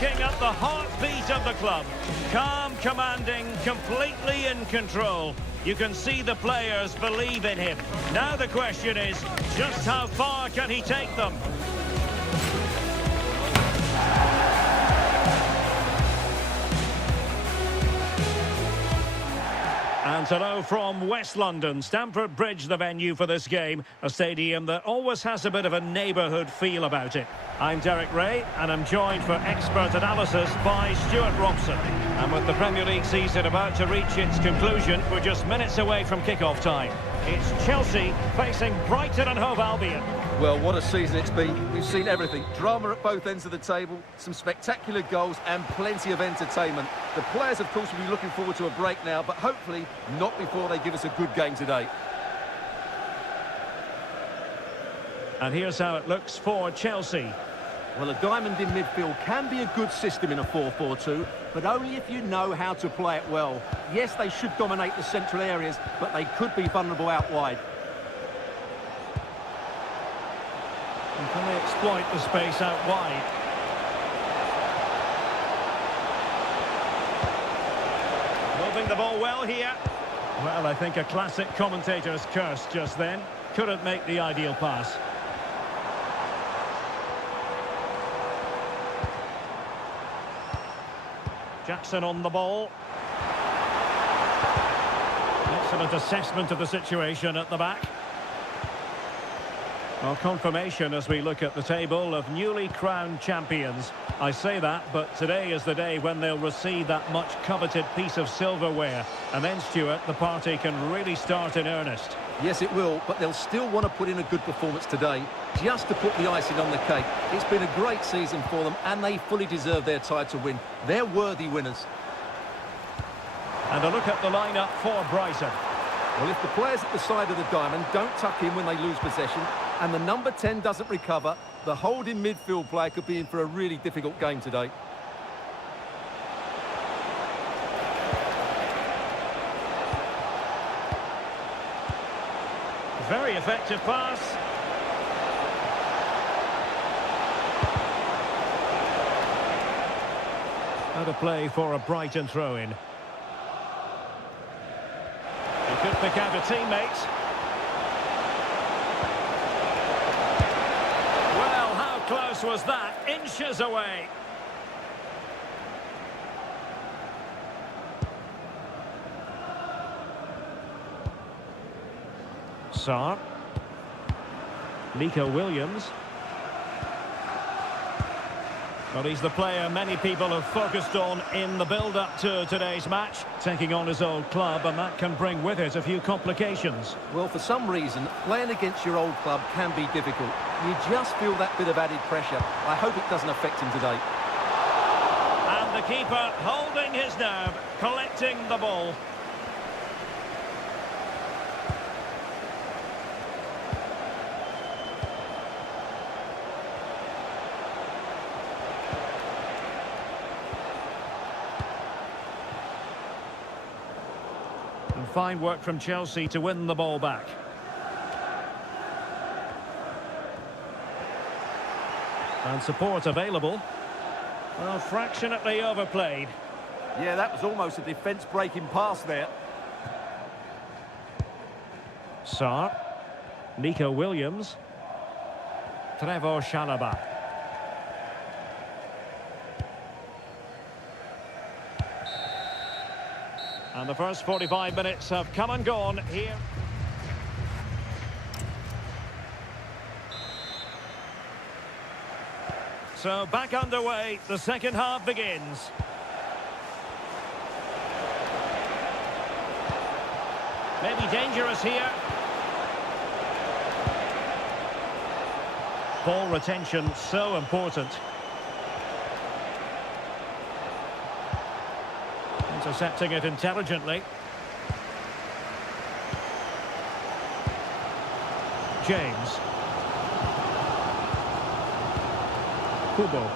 looking at the heartbeat of the club. Calm, commanding, completely in control. You can see the players believe in him. Now the question is, just how far can he take them? And hello from West London. Stamford Bridge, the venue for this game. A stadium that always has a bit of a neighbourhood feel about it. I'm Derek Ray, and I'm joined for expert analysis by Stuart Robson. And with the Premier League season about to reach its conclusion, we're just minutes away from kick-off time. It's Chelsea facing Brighton and Hove Albion. Well, what a season it's been. We've seen everything. Drama at both ends of the table, some spectacular goals and plenty of entertainment. The players, of course, will be looking forward to a break now, but hopefully not before they give us a good game today. And here's how it looks for Chelsea. Well, a diamond in midfield can be a good system in a 4-4-2, but only if you know how to play it well. Yes, they should dominate the central areas, but they could be vulnerable out wide. And can they exploit the space out wide? Moving the ball well here. Well, I think a classic commentator's curse just then. Couldn't make the ideal pass. Jackson on the ball. Excellent assessment of the situation at the back. Well, confirmation as we look at the table of newly crowned champions. I say that, but today is the day when they'll receive that much coveted piece of silverware. And then, Stuart, the party can really start in earnest. Yes, it will, but they'll still want to put in a good performance today, just to put the icing on the cake. It's been a great season for them, and they fully deserve their title win. They're worthy winners. And a look at the lineup for Brighton. Well, if the players at the side of the diamond don't tuck in when they lose possession, and the number 10 doesn't recover, the holding midfield player could be in for a really difficult game today. Very effective pass. Out of play for a Brighton throw-in. He could pick out a teammate. Well, how close was that? Inches away. Sarr. Nico Williams. Well, he's the player many people have focused on in the build-up to today's match, taking on his old club, and that can bring with it a few complications. Well, for some reason, playing against your old club can be difficult. You just feel that bit of added pressure. I hope it doesn't affect him today. And the keeper holding his nerve, collecting the ball. And fine work from Chelsea to win the ball back. And support available. Well, fractionately overplayed. Yeah, that was almost a defence-breaking pass there. Sarr. Nico Williams. Trevor Chalobah. And the first 45 minutes have come and gone here. So back underway, the second half begins. Maybe dangerous here. Ball retention so important. Intercepting it intelligently. James. Kubo.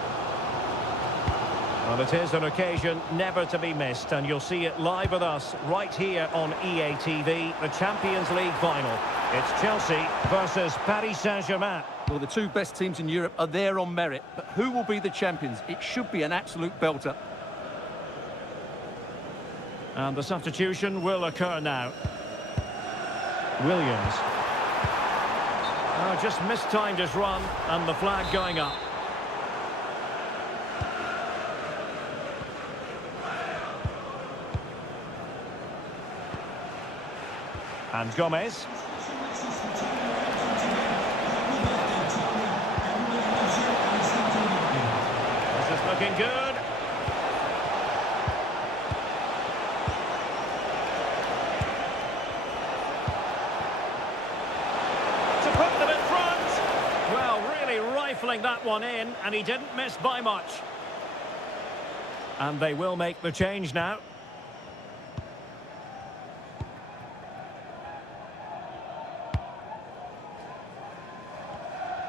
Well, it is an occasion never to be missed, and you'll see it live with us right here on EA TV, the Champions League final. It's Chelsea versus Paris Saint-Germain. Well, the two best teams in Europe are there on merit, but who will be the champions? It should be an absolute belter. And the substitution will occur now. Williams. Oh, just mistimed his run, and the flag going up. And Gomez. This is looking good. To put them in front. Well, really rifling that one in, and he didn't miss by much. And they will make the change now.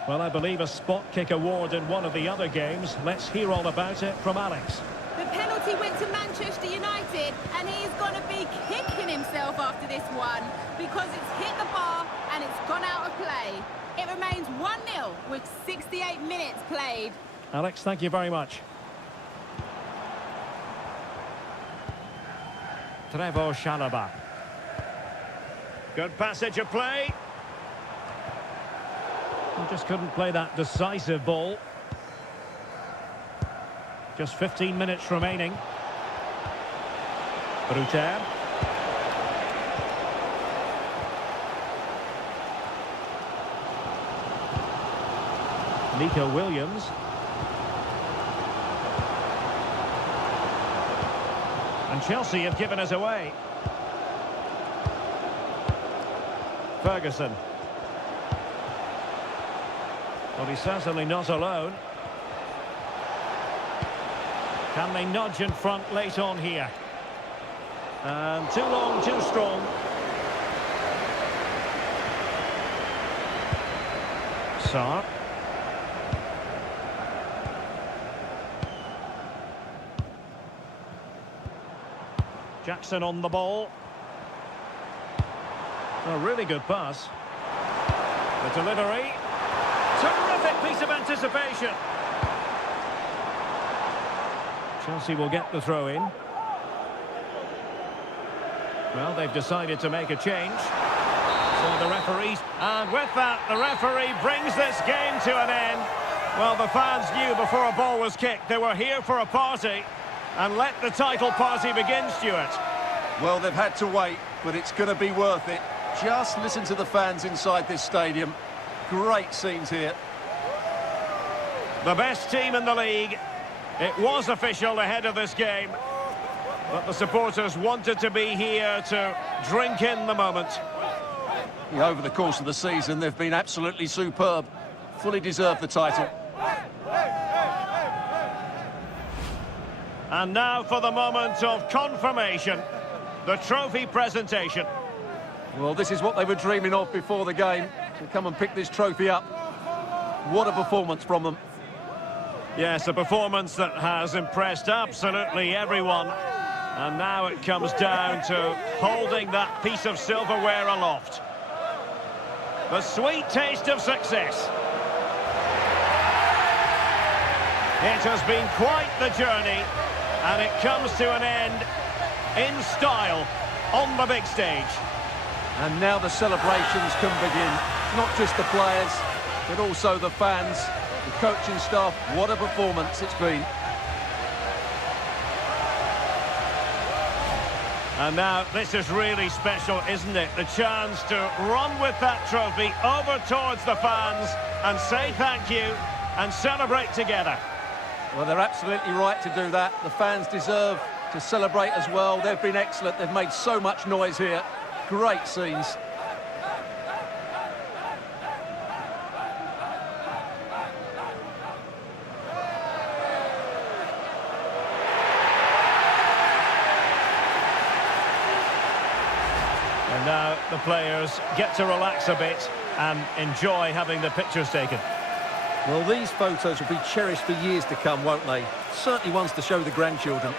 Well, I believe a spot kick award in one of the other games. Let's hear all about it from Alex. The penalty went to Manchester United, and he's going to be kicking himself after this one because it's hit the bar and it's gone out of play. It remains 1-0 with 68 minutes played. Alex, thank you very much. Trevoh Chalobah. Good passage of play. He just couldn't play that decisive ball. Just 15 minutes remaining. Ruter. Nico Williams. And Chelsea have given us away. Ferguson. Well, he's certainly not alone. Can they nudge in front late on here? And too long, too strong. Sarr. Jackson on the ball. A really good pass. The delivery. Terrific piece of anticipation. Chelsea will get the throw in. Well, they've decided to make a change. So the referees, and with that, the referee brings this game to an end. Well, the fans knew before a ball was kicked they were here for a party. And let the title party begin, Stuart. Well, they've had to wait, but it's going to be worth it. Just listen to the fans inside this stadium. Great scenes here. The best team in the league. It was official ahead of this game. But the supporters wanted to be here to drink in the moment. Yeah, over the course of the season, they've been absolutely superb. Fully deserved the title. And now for the moment of confirmation. The trophy presentation. Well, this is what they were dreaming of before the game. To come and pick this trophy up. What a performance from them. Yes, a performance that has impressed absolutely everyone. And now it comes down to holding that piece of silverware aloft. The sweet taste of success. It has been quite the journey, and it comes to an end in style on the big stage. And now the celebrations can begin. Not just the players, but also the fans, the coaching staff. What a performance it's been. And now this is really special, isn't it? The chance to run with that trophy over towards the fans and say thank you and celebrate together. Well, they're absolutely right to do that. The fans deserve to celebrate as well. They've been excellent. They've made so much noise here. Great scenes. And now the players get to relax a bit and enjoy having the pictures taken. Well, these photos will be cherished for years to come, won't they? Certainly ones to show the grandchildren.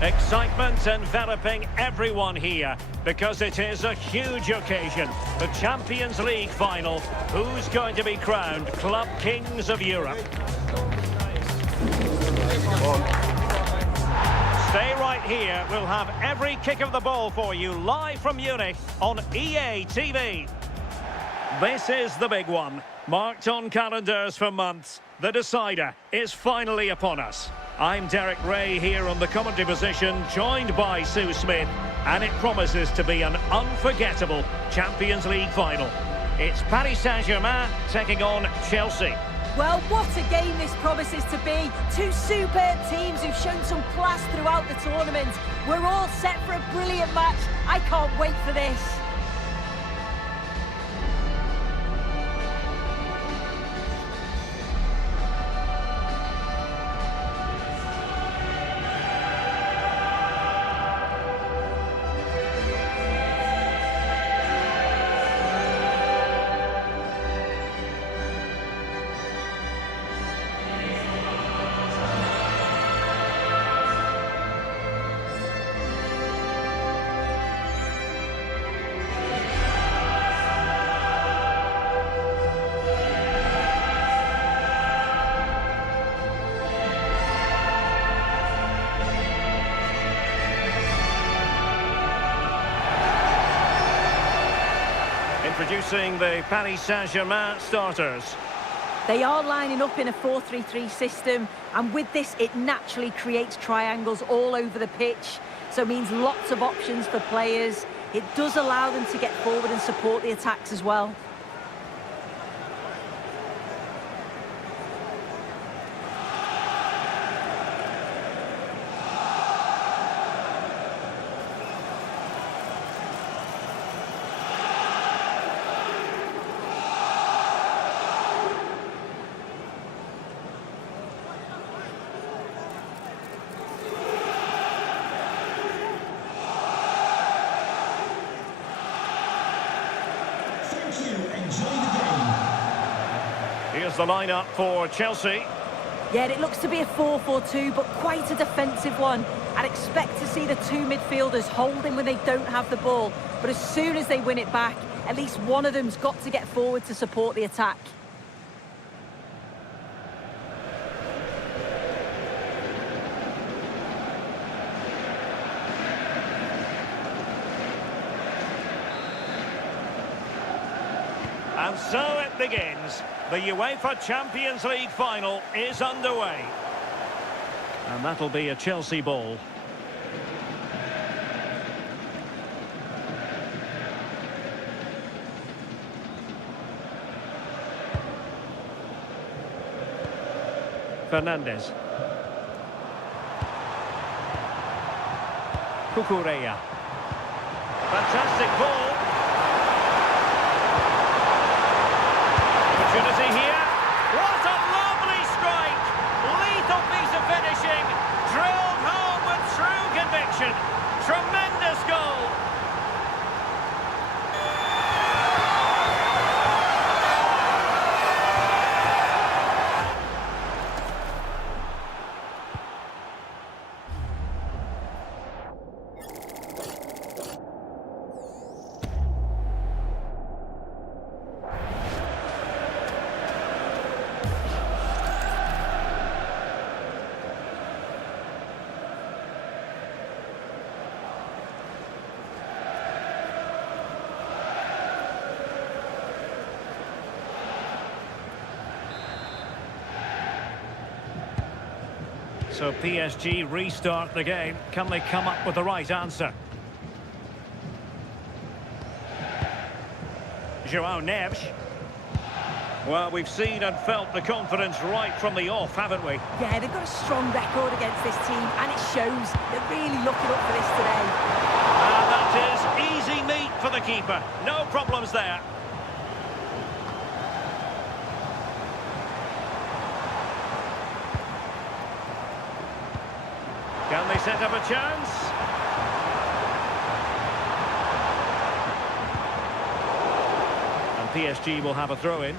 Excitement enveloping everyone here because it is a huge occasion. The Champions League final. Who's going to be crowned Club Kings of Europe? Stay right here. We'll have every kick of the ball for you live from Munich on EA TV. This is the big one. Marked on calendars for months. The decider is finally upon us. I'm Derek Ray here on the commentary position, joined by Sue Smith, and it promises to be an unforgettable Champions League final. It's Paris Saint-Germain taking on Chelsea. Well, what a game this promises to be. Two superb teams who've shown some class throughout the tournament. We're all set for a brilliant match. I can't wait for this. Introducing the Paris Saint-Germain starters. They are lining up in a 4-3-3 system, and with this, it naturally creates triangles all over the pitch. So it means lots of options for players. It does allow them to get forward and support the attacks as well. Here's the lineup for Chelsea. Yeah, it looks to be a 4-4-2, but quite a defensive one. I'd expect to see the two midfielders holding when they don't have the ball. But as soon as they win it back, at least one of them's got to get forward to support the attack. And so it begins. The UEFA Champions League final is underway. And that'll be a Chelsea ball. Fernandes. Cucurella. Fantastic ball. Opportunity here. What a lovely strike! Lethal piece of finishing. Drilled home with true conviction. Tremendous goal. So PSG restart the game. Can they come up with the right answer? João Neves. Well, we've seen and felt the confidence right from the off, haven't we? Yeah, they've got a strong record against this team, and it shows. They're really looking up for this today. And that is easy meat for the keeper. No problems there. Can they set up a chance? And PSG will have a throw-in.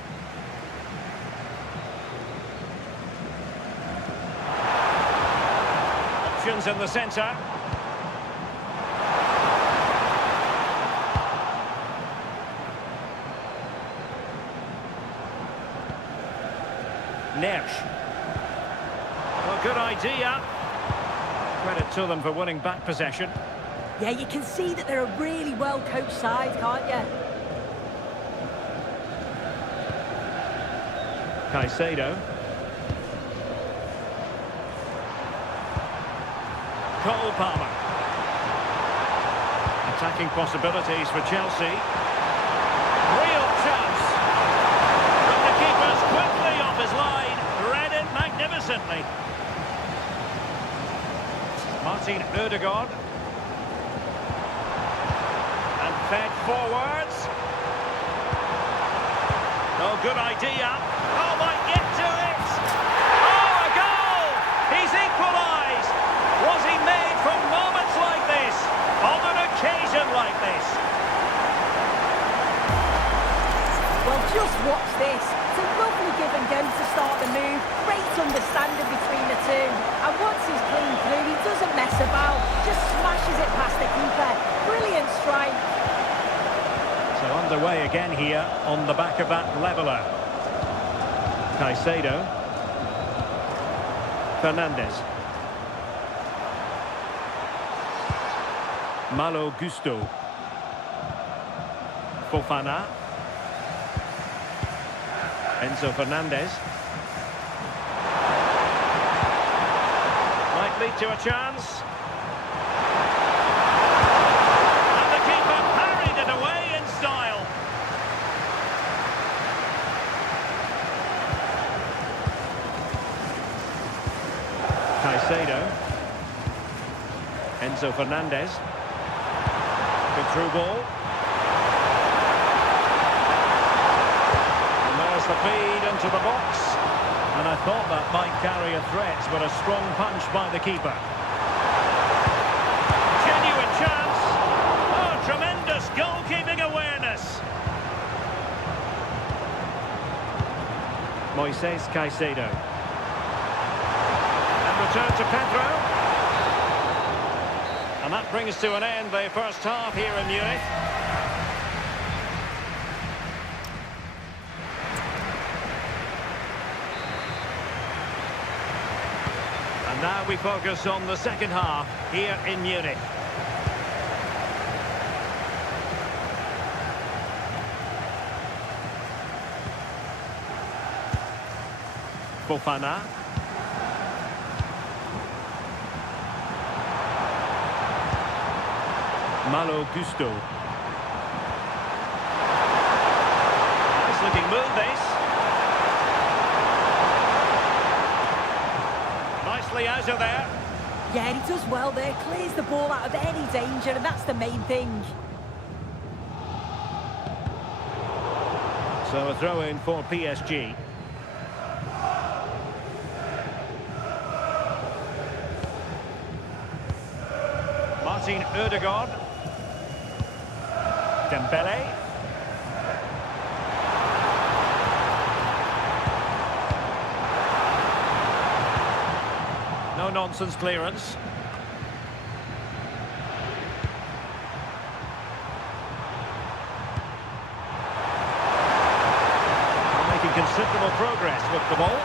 Options in the centre. Neves. Well, good idea. Credit to them for winning back possession. Yeah, you can see that they're a really well-coached side, can't you? Caicedo. Cole Palmer. Attacking possibilities for Chelsea. Real chance. But the keeper's quickly off his line. Read it magnificently. Martin Ødegaard. And fed forwards. Oh, good idea. Oh, might get to it. Oh, a goal! He's equalised. Was he made for moments like this? On an occasion like this? Well, just watch this. It's a lovely give and go to start the move. Great understanding between the two. And once he's clean through, he doesn't mess about. Just smashes it past the keeper. Brilliant strike. So underway again here on the back of that leveller. Caicedo. Fernandes. Malo Gusto. Fofana. Enzo Fernandez. Might lead to a chance. And the keeper parried it away in style. Caicedo. Enzo Fernandez. Good through ball. And there's the feed into the box. And I thought that might carry a threat, but a strong punch by the keeper. Genuine chance. Oh, tremendous goalkeeping awareness. Moises Caicedo. Return to Pedro. And that brings to an end the first half here in Munich. And now we focus on the second half here in Munich. Fofana. Malo Gusto. Nice looking move, this. Nicely out of there. Yeah, he does well there. Clears the ball out of any danger, and that's the main thing. So a throw in for PSG. Martin Ødegaard. Dembele. No nonsense clearance. They're making considerable progress with the ball.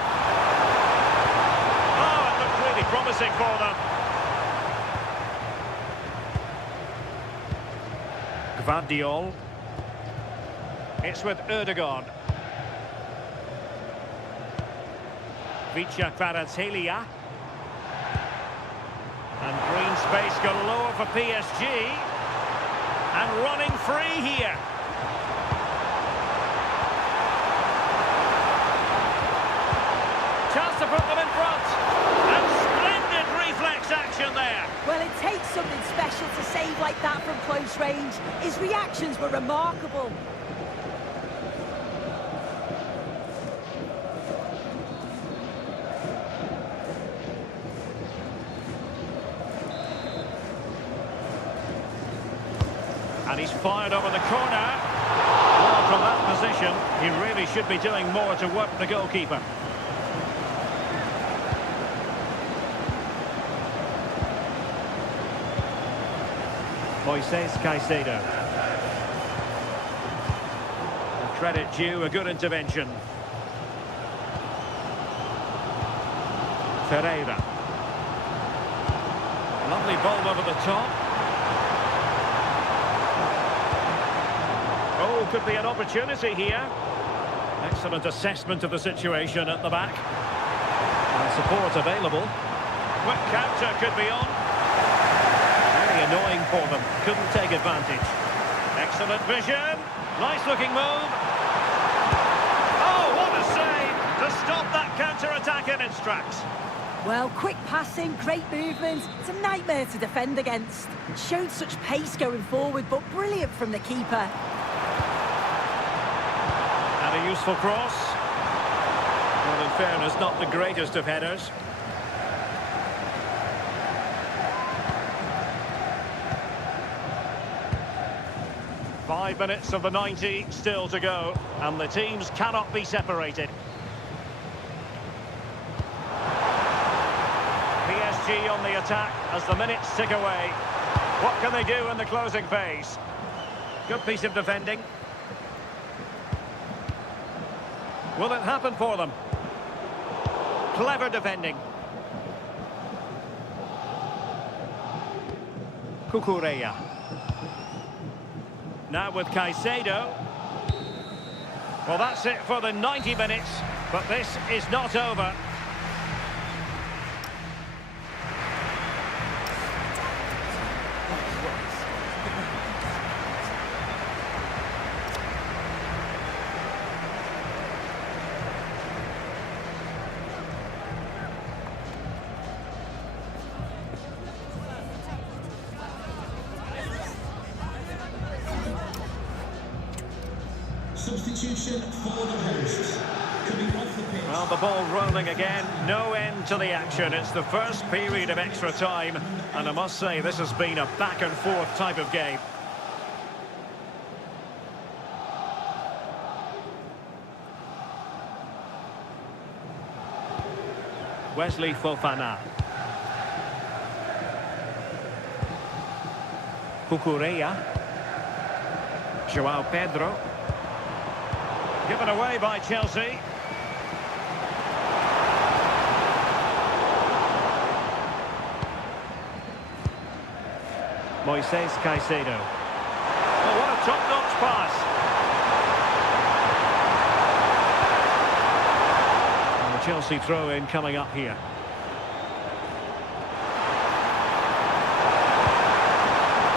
Oh, it looked really promising for them. Gvardiol. It's with Ødegaard. Vicha Kvaratskhelia. And green space galore for PSG. And running free here. Chance to put them in front. And splendid reflex action there. Well, it takes something special to save like that from close range. His reactions were remarkable. And he's fired over the corner. Well, from that position, he really should be doing more to work the goalkeeper. Moises Caicedo. The credit due, a good intervention. Ferreira. Lovely ball over the top. Oh, could be an opportunity here. Excellent assessment of the situation at the back. And support available. Quick counter could be on. Very annoying for them. Couldn't take advantage. Excellent vision. Nice looking move. Oh, what a save to stop that counter-attack in its tracks. Well, quick passing, great movement. It's a nightmare to defend against. Showed such pace going forward, but brilliant from the keeper. And a useful cross. Well, in fairness, not the greatest of headers. Five minutes of the 90 still to go, and the teams cannot be separated. PSG on the attack as the minutes tick away. What can they do in the closing phase? Good piece of defending. Will it happen for them? Clever defending. Cucurella. Now with Caicedo. Well, that's it for the 90 minutes, but this is not over. Substitution for the hosts. Coming off the pitch. Well, the ball rolling again, no end to the action. It's the first period of extra time, and I must say this has been a back and forth type of game. Wesley Fofana. Cucurella. João Pedro. Given away by Chelsea. Moises Caicedo. Oh, what a top-notch pass. And the Chelsea throw-in coming up here.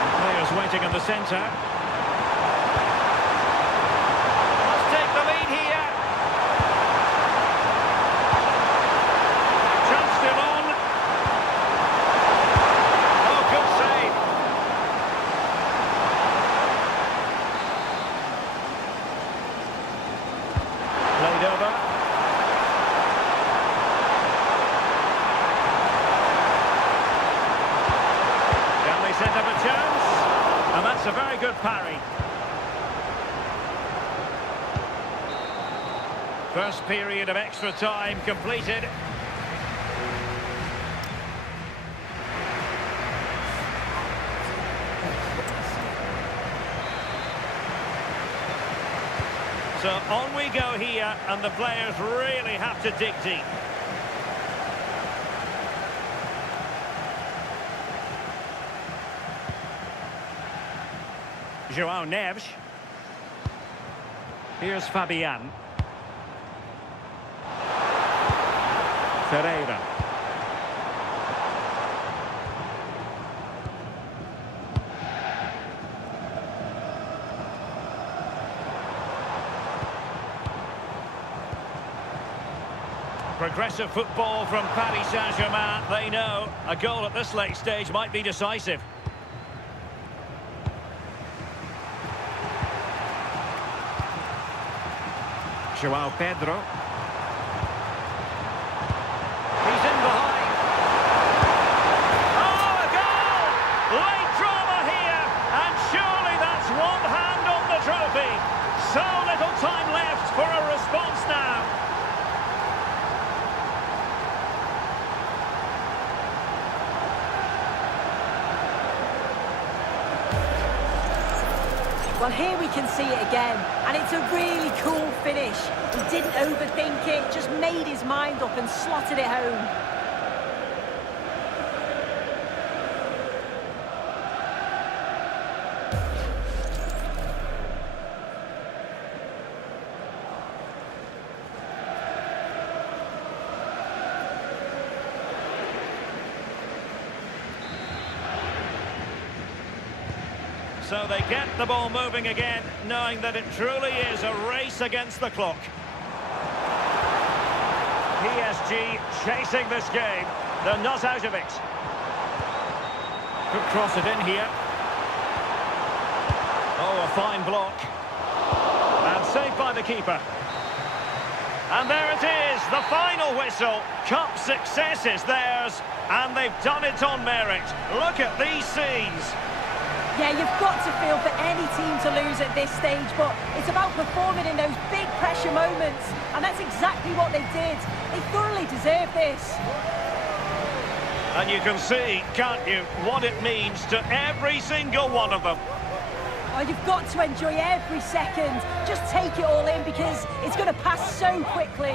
The players waiting in the centre. Set up a chance, and that's a very good parry. First period of extra time completed. So on we go here, and the players really have to dig deep. João Neves. Here's Fabian. Ferreira. Progressive football from Paris Saint-Germain. They know a goal at this late stage might be decisive. João Pedro. He's in behind. Oh, a goal! Late drama here, and surely that's one hand on the trophy. So little time left for a response now. Well, here we can see it again, and it's a really cool finish. He didn't overthink it, just made his mind up and slotted it home. So they get the ball moving again, knowing that it truly is a race against the clock. PSG chasing this game. They're not out of it. Could cross it in here. Oh, a fine block. And saved by the keeper. And there it is, the final whistle. Cup success is theirs, and they've done it on merit. Look at these scenes. Yeah, you've got to feel for any team to lose at this stage, but it's about performing in those big pressure moments, and that's exactly what they did. They thoroughly deserve this. And you can see, can't you, what it means to every single one of them. Oh, you've got to enjoy every second. Just take it all in, because it's going to pass so quickly.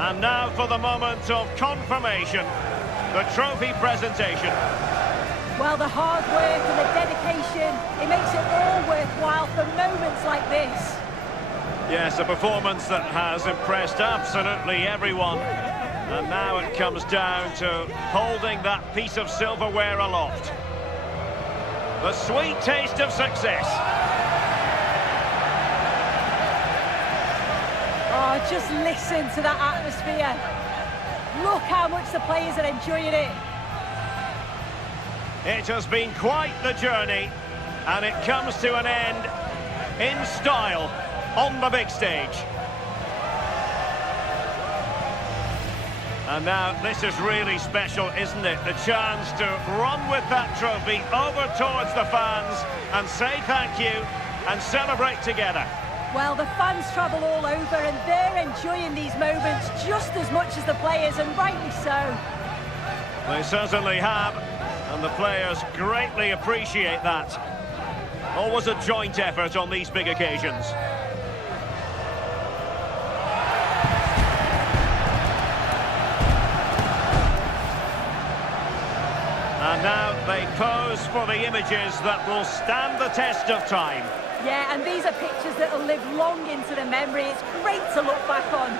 And now for the moment of confirmation. the trophy presentation. Well, the hard work and the dedication, it makes it all worthwhile for moments like this. Yes, a performance that has impressed absolutely everyone. And now it comes down to holding that piece of silverware aloft. The sweet taste of success. Oh, just listen to that atmosphere. Look how much the players are enjoying it. It has been quite the journey, and it comes to an end in style on the big stage. And now this is really special, isn't it? The chance to run with that trophy over towards the fans and say thank you and celebrate together. Well, the fans travel all over and they're enjoying these moments just as much as the players, and rightly so. They certainly have, and the players greatly appreciate that. Always a joint effort on these big occasions. And now they pose for the images that will stand the test of time. Yeah, and these are pictures that will live long into the memory. It's great to look back on.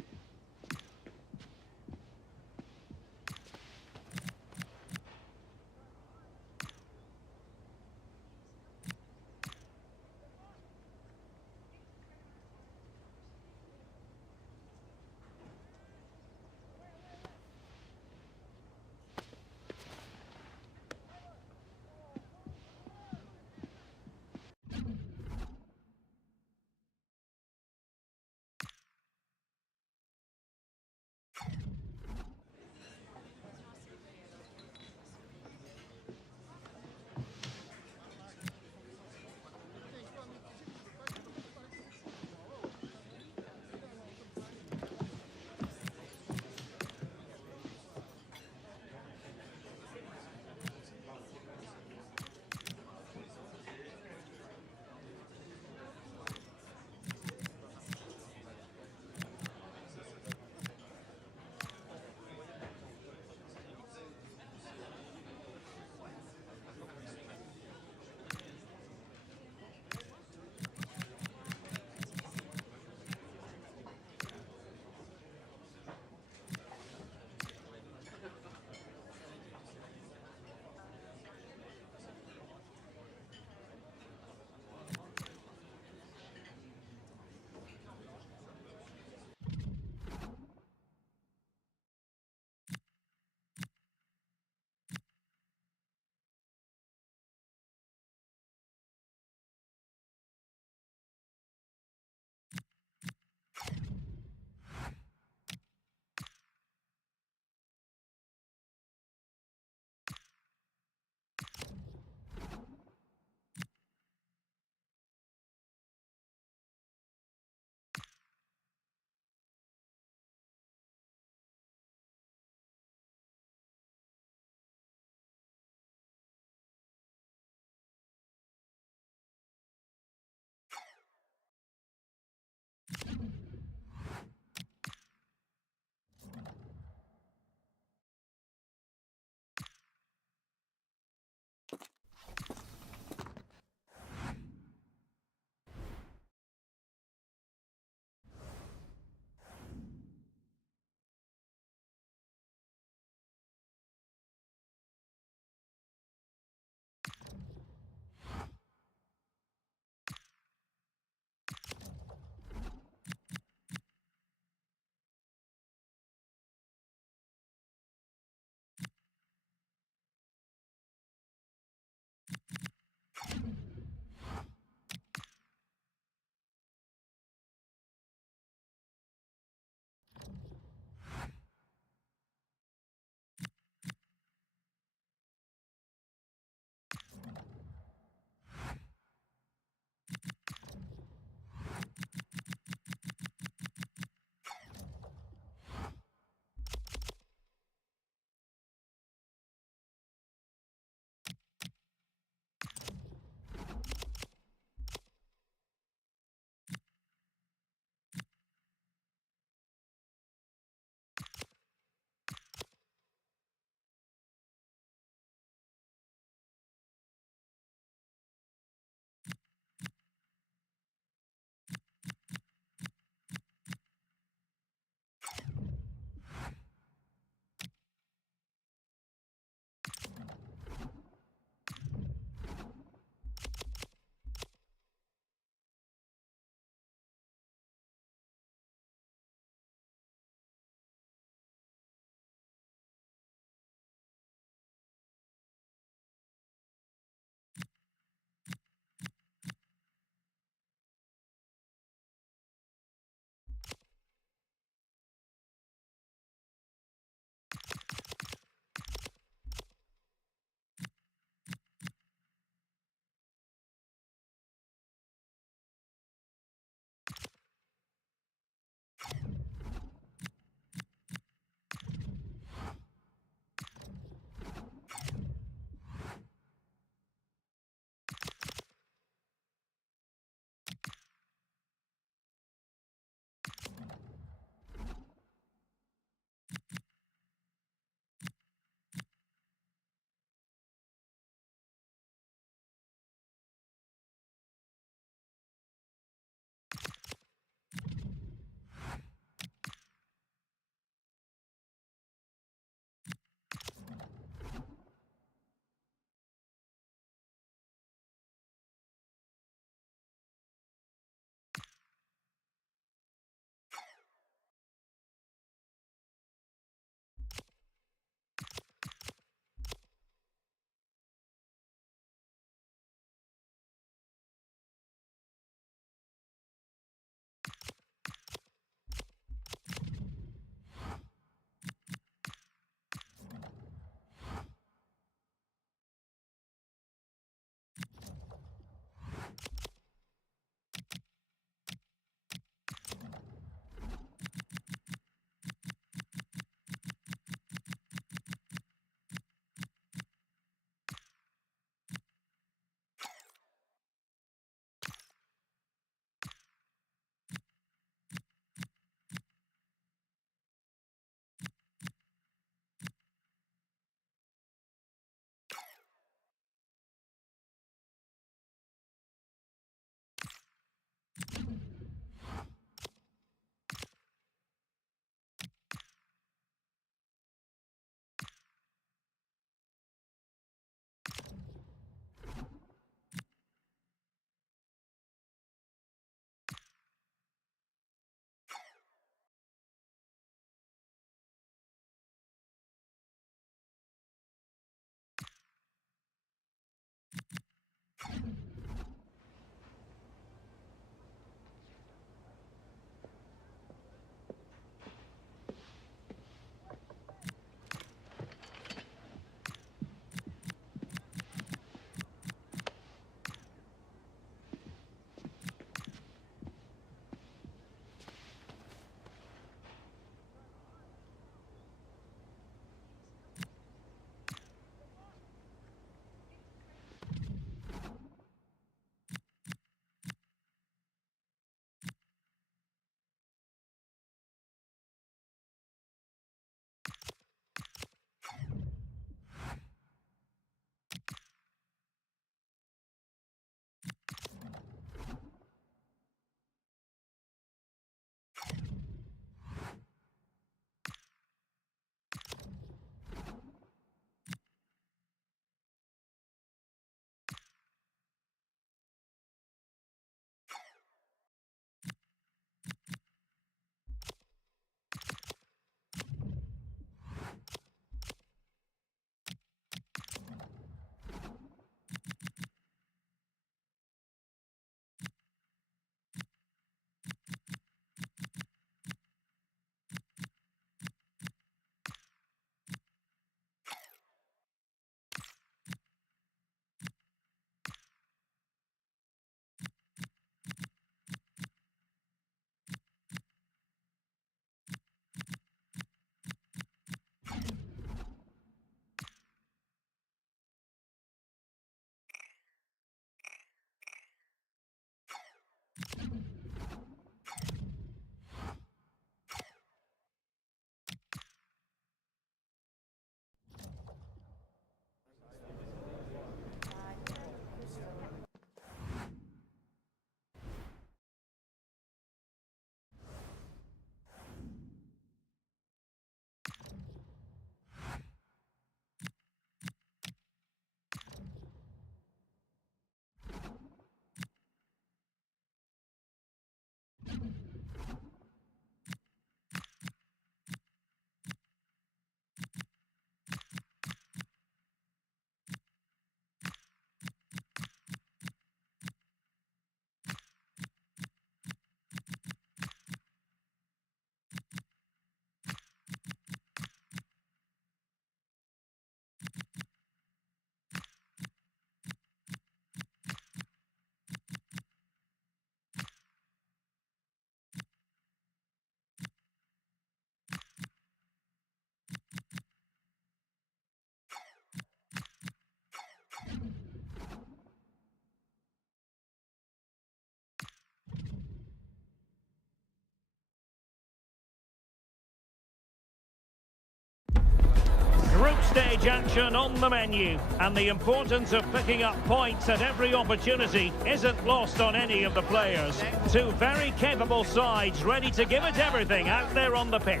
stage action on the menu, and the importance of picking up points at every opportunity isn't lost on any of the players. Two very capable sides ready to give it everything out there on the pitch.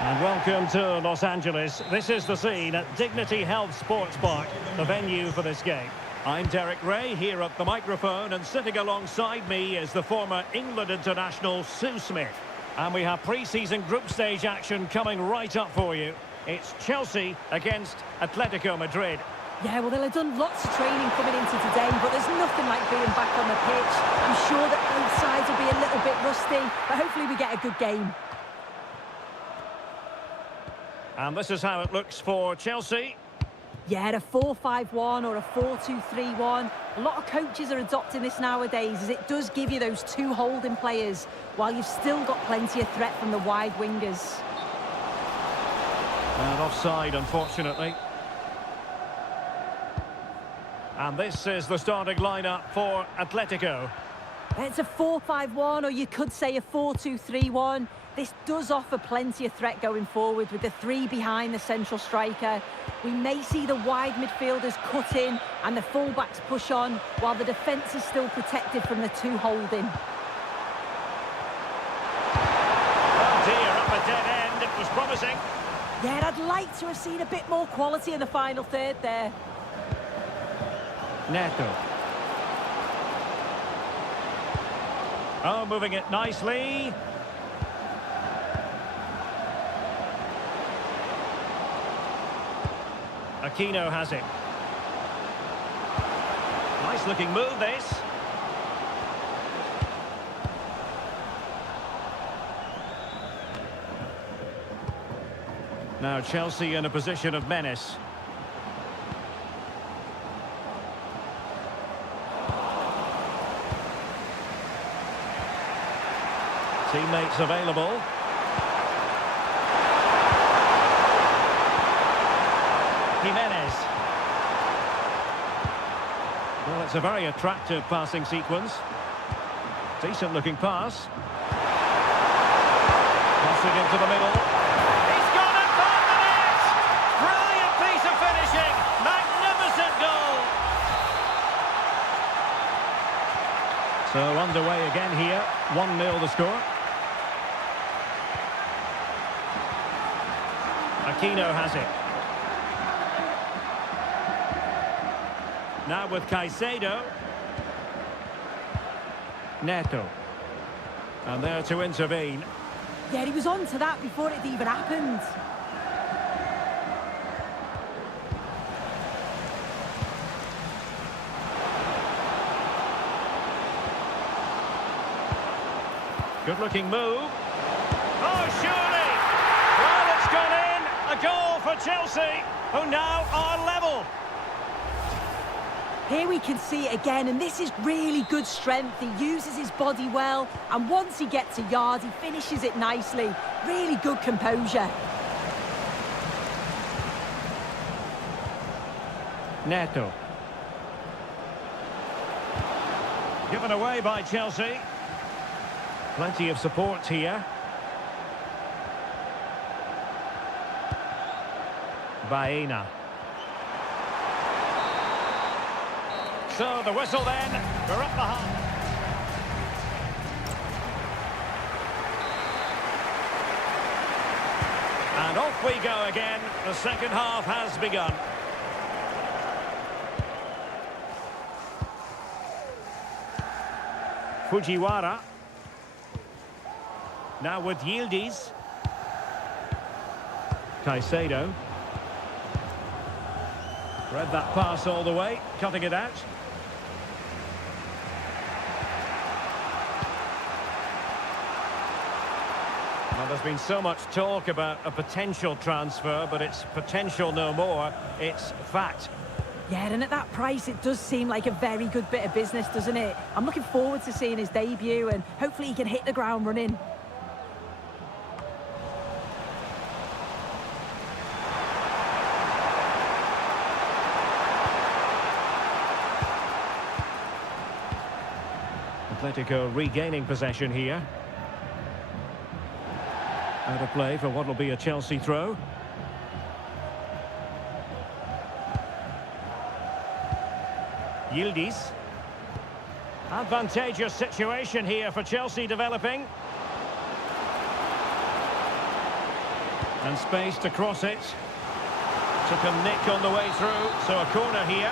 And welcome to Los Angeles. This is the scene at Dignity Health Sports Park, the venue for this game. I'm Derek Ray here at the microphone, and sitting alongside me is the former England international Sue Smith. And we have pre-season group stage action coming right up for you. It's Chelsea against Atletico Madrid. Yeah, well, they'll have done lots of training coming into today, but there's nothing like being back on the pitch. I'm sure that both sides will be a little bit rusty, but hopefully we get a good game. And this is how it looks for Chelsea. Yeah, a 4-5-1 or a 4-2-3-1. A lot of coaches are adopting this nowadays, as it does give you those two holding players, while you've still got plenty of threat from the wide wingers. And offside, unfortunately. And this is the starting lineup for Atletico. It's a 4-5-1, or you could say a 4-2-3-1. This does offer plenty of threat going forward with the three behind the central striker. We may see the wide midfielders cut in and the fullbacks push on, while the defence is still protected from the two holding. Oh dear, up a dead end. It was promising. Yeah, I'd like to have seen a bit more quality in the final third there. Neto. Oh, moving it nicely. Aquino has it. Nice looking move, this. Now Chelsea in a position of menace. Teammates available. Jimenez. Well, it's a very attractive passing sequence. Decent looking pass. Passing into the middle. He's gone and found the net! Brilliant piece of finishing! Magnificent goal! So underway again here. 1-0 the score. Aquino has it. Now with Caicedo. Neto. And there to intervene. Yeah, he was on to that before it even happened. Good looking move. Oh, surely! Well, it's gone in. A goal for Chelsea, who now are level. Here we can see it again, and this is really good strength. He uses his body well, and once he gets a yard, he finishes it nicely. Really good composure. Neto. Given away by Chelsea. Plenty of support here. Baena. So the whistle then, we're up the half. And off we go again, the second half has begun. Fujiwara. Now with Yildiz. Caicedo. Read that pass all the way, cutting it out. Well, there's been so much talk about a potential transfer, but it's potential no more. It's fact. Yeah, and at that price, it does seem like a very good bit of business, doesn't it? I'm looking forward to seeing his debut, and hopefully he can hit the ground running. Atletico regaining possession here. Out of play for what will be a Chelsea throw. Yildiz. Advantageous situation here for Chelsea developing. And space to cross it. Took a nick on the way through, so a corner here.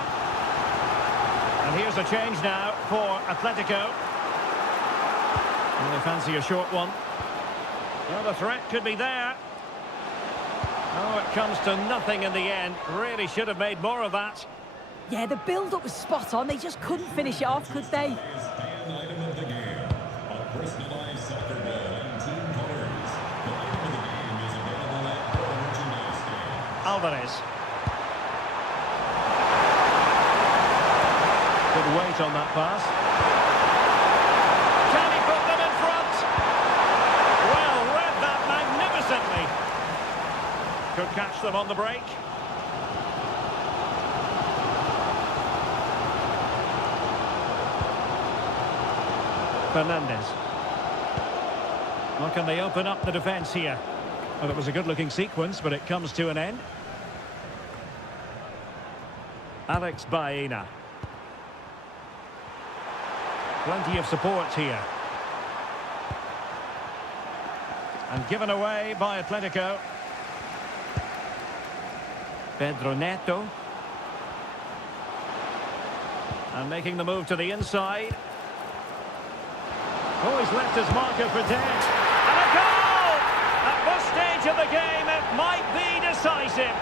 And here's a change now for Atletico. And they fancy a short one. Well, the threat could be there. Oh, it comes to nothing in the end. Really should have made more of that. Yeah, the build-up was spot on. They just couldn't finish it off, could they? Fan item of the game. A personalized soccer ball and team colors. The item of the game is available at all merchandise stands. Alvarez. Good weight on that pass. Can he put them in front? Well, read that magnificently. Could catch them on the break. Fernandez. Well, can they open up the defence here? Well, it was a good-looking sequence, but it comes to an end. Alex Baena. Plenty of support here. And given away by Atletico. Pedro Neto. And making the move to the inside. Oh, he's left his marker for dead. And a goal! At this stage of the game, it might be decisive.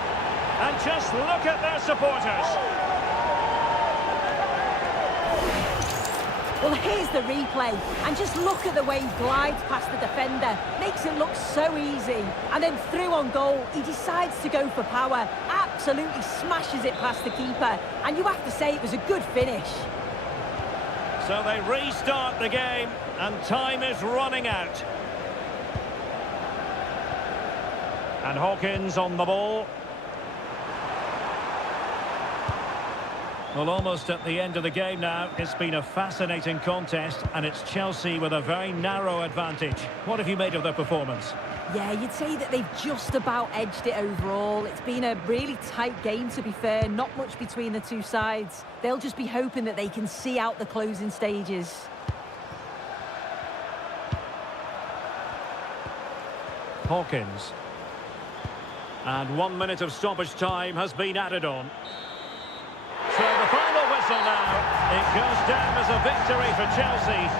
And just look at their supporters. Well, here's the replay. And just look at the way he glides past the defender. Makes it look so easy. And then through on goal, he decides to go for power. Absolutely smashes it past the keeper. And you have to say it was a good finish. So they restart the game, and time is running out. And Hawkins on the ball. Well, almost at the end of the game now. It's been a fascinating contest, and it's Chelsea with a very narrow advantage. What have you made of their performance? Yeah, you'd say that they've just about edged it overall. It's been a really tight game, to be fair. Not much between the two sides. They'll just be hoping that they can see out the closing stages. Hawkins. And 1 minute of stoppage time has been added on. So the final whistle now. It goes down as a victory for Chelsea.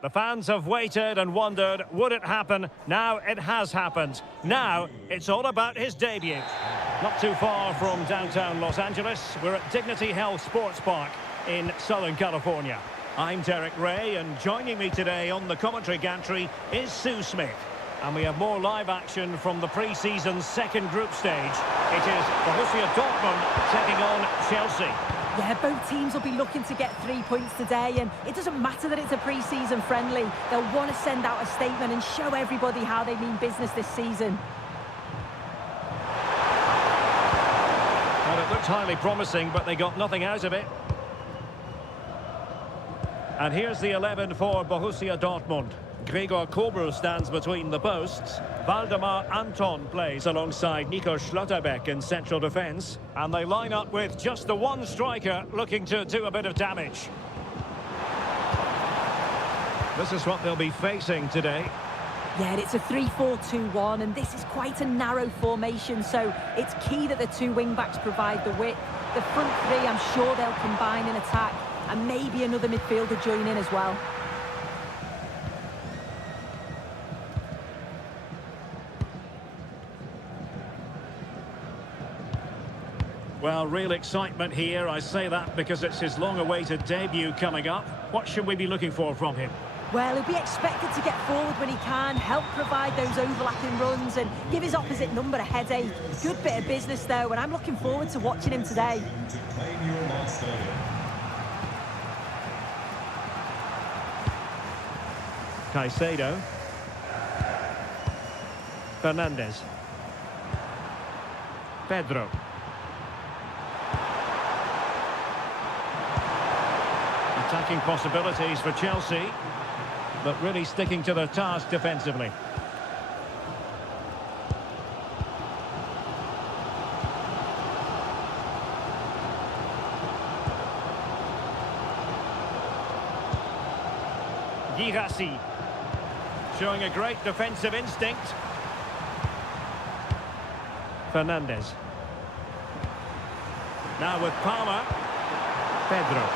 The fans have waited and wondered, would it happen? Now it has happened. Now it's all about his debut. Not too far from downtown Los Angeles, we're at Dignity Health Sports Park in Southern California. I'm Derek Ray, and joining me today on the commentary gantry is Sue Smith. And we have more live action from the pre-season's second group stage. It is Borussia Dortmund taking on Chelsea. Yeah, both teams will be looking to get 3 points today, and it doesn't matter that it's a pre-season friendly. They'll want to send out a statement and show everybody how they mean business this season. Well, it looked highly promising, but they got nothing out of it. And here's the 11 for Borussia Dortmund. Gregor Kobel stands between the posts. Waldemar Anton plays alongside Nico Schlotterbeck in central defence. And they line up with just the one striker looking to do a bit of damage. This is what they'll be facing today. Yeah, it's a 3-4-2-1, and this is quite a narrow formation, so it's key that the two wing-backs provide the width. The front three, I'm sure they'll combine in attack, and maybe another midfielder join in as well. Well, real excitement here. I say that because it's his long-awaited debut coming up. What should we be looking for from him? Well, he'll be expected to get forward when he can, help provide those overlapping runs and give his opposite number a headache. Good bit of business though, and I'm looking forward to watching him today. To claim your lot stadium. Caicedo. Fernandes. Pedro. Attacking possibilities for Chelsea, but really sticking to their task defensively. Guirassy showing a great defensive instinct. Fernandes. Now with Palmer. Pedro.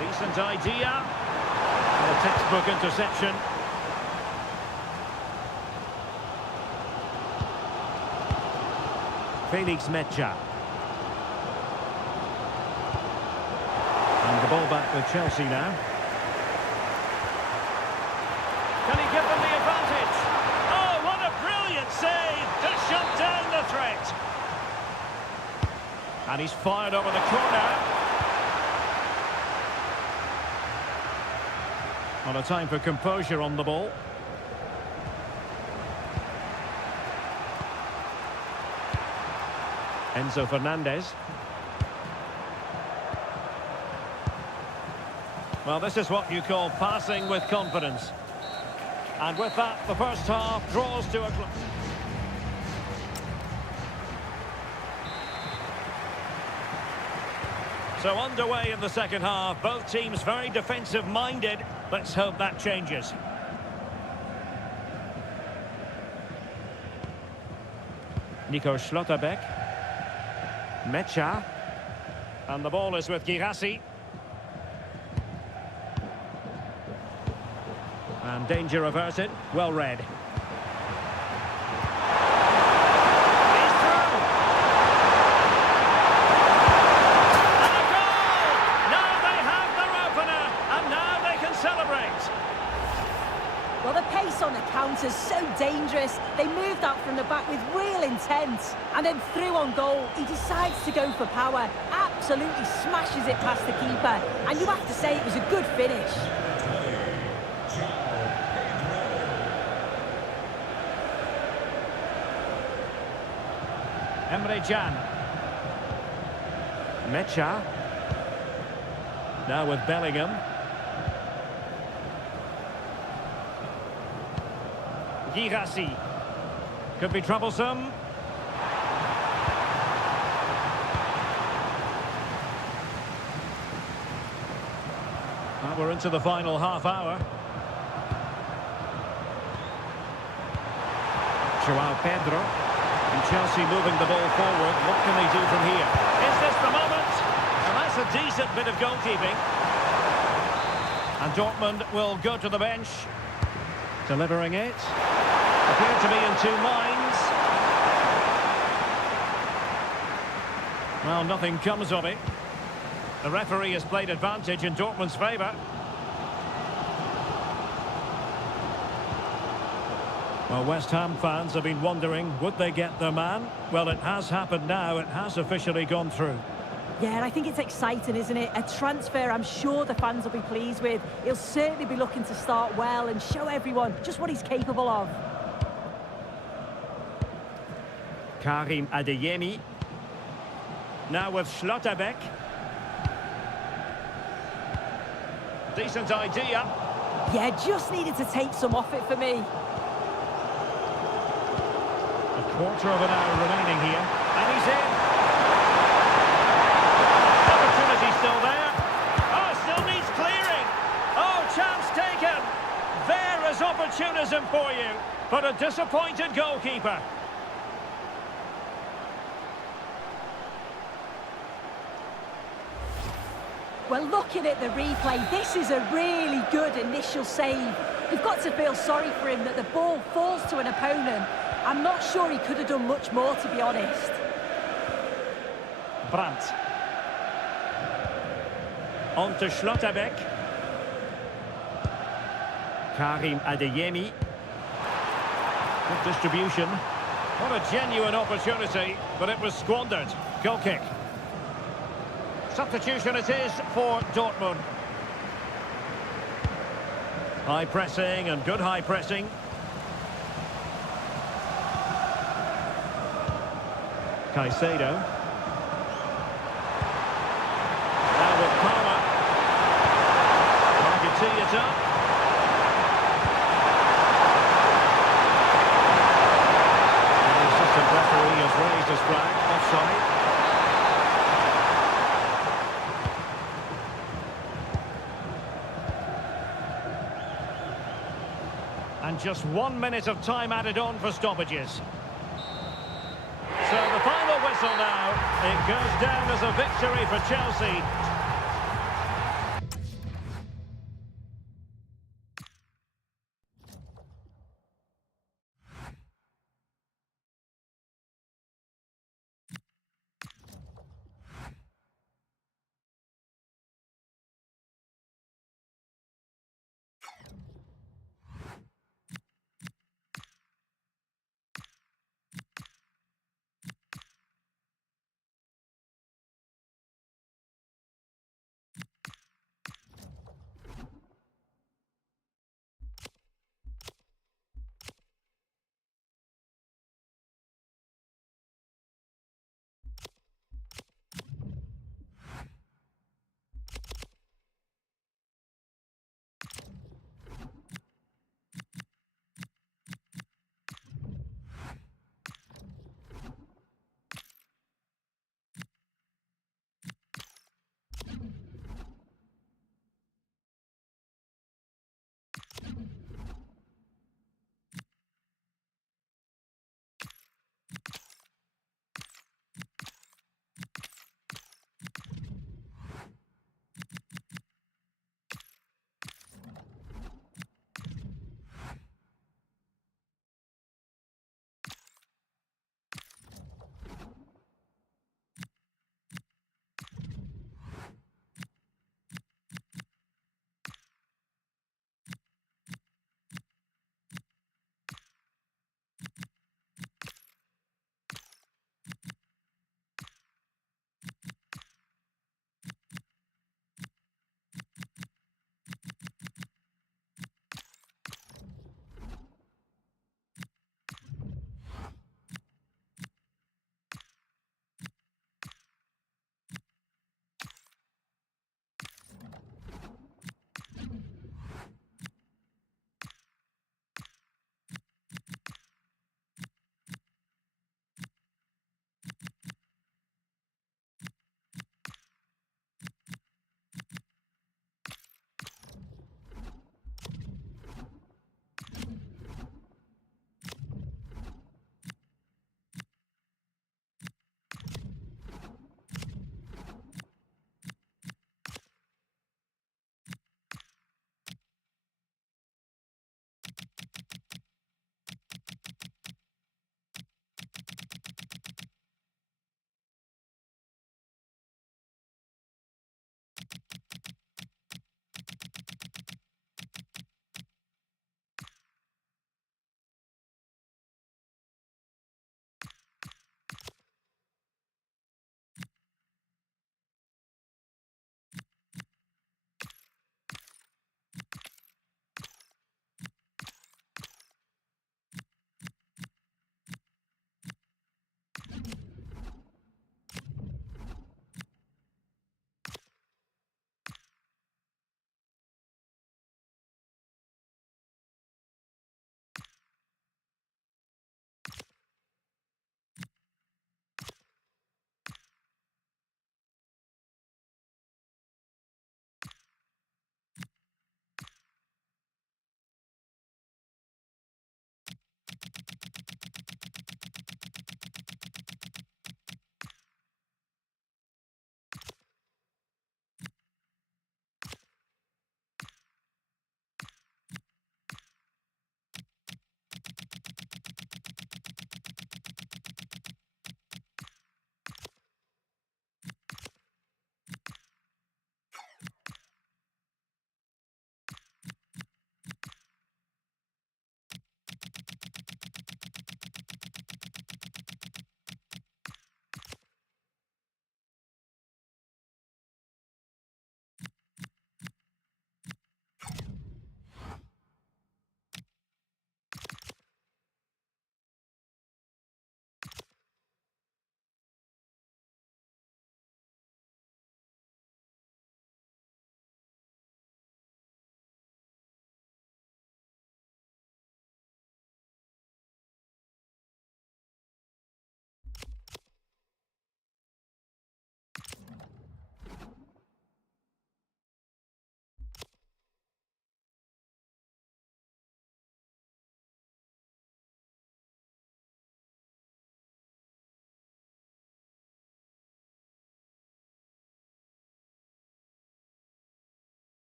Decent idea. And a textbook interception. Felix Mecha. And the ball back with Chelsea now. Can he give them the advantage? Oh, what a brilliant save to shut down the threat. And he's fired over the corner. Not a time for composure on the ball. Enzo Fernandez. Well, this is what you call passing with confidence. And with that, the first half draws to a close. So underway in the second half, both teams very defensive-minded. Let's hope that changes. Nico Schlotterbeck. Mecha. And the ball is with Guirassy. And danger averted. Well read. He's through. And a goal! Now they have their opener, and now they can celebrate. Well, the pace on the counter's so dangerous. They moved out from the back with real intent. And then through on goal, he decides to go for power. Absolutely smashes it past the keeper. And you have to say it was a good finish. Emre Can. Mecha. Now with Bellingham. Guirassy. Could be troublesome. Well, we're into the final half hour. Joao Pedro. And Chelsea moving the ball forward. What can they do from here? Is this the moment? And that's That's a decent bit of goalkeeping. And Dortmund will go to the bench. Delivering it. Appear to be in two minds. Well, nothing comes of it. The referee has played advantage in Dortmund's favour. Well, West Ham fans have been wondering, would they get their man? Well, it has happened now. It has officially gone through. Yeah, and I think it's exciting, isn't it? A transfer I'm sure the fans will be pleased with. He'll certainly be looking to start well and show everyone just what he's capable of. Karim Adeyemi. Now with Schlotterbeck. Decent idea. Yeah, just needed to take some off it for me. A quarter of an hour remaining here. And he's in. Opportunity still there. Oh, still needs clearing. Oh, chance taken. There is opportunism for you. But a disappointed goalkeeper. Well, looking at the replay, this is a really good initial save. You've got to feel sorry for him that the ball falls to an opponent. I'm not sure he could have done much more, to be honest. Brandt. On to Schlotterbeck. Karim Adeyemi. Good distribution. What a genuine opportunity, but it was squandered. Goal kick. Substitution it is for Dortmund. High pressing and good high pressing. Caicedo. Now with Palmer. Trying to tee it up. And the assistant referee has raised his flag. Offside. And just 1 minute of time added on for stoppages. So the final whistle now. It goes down as a victory for Chelsea.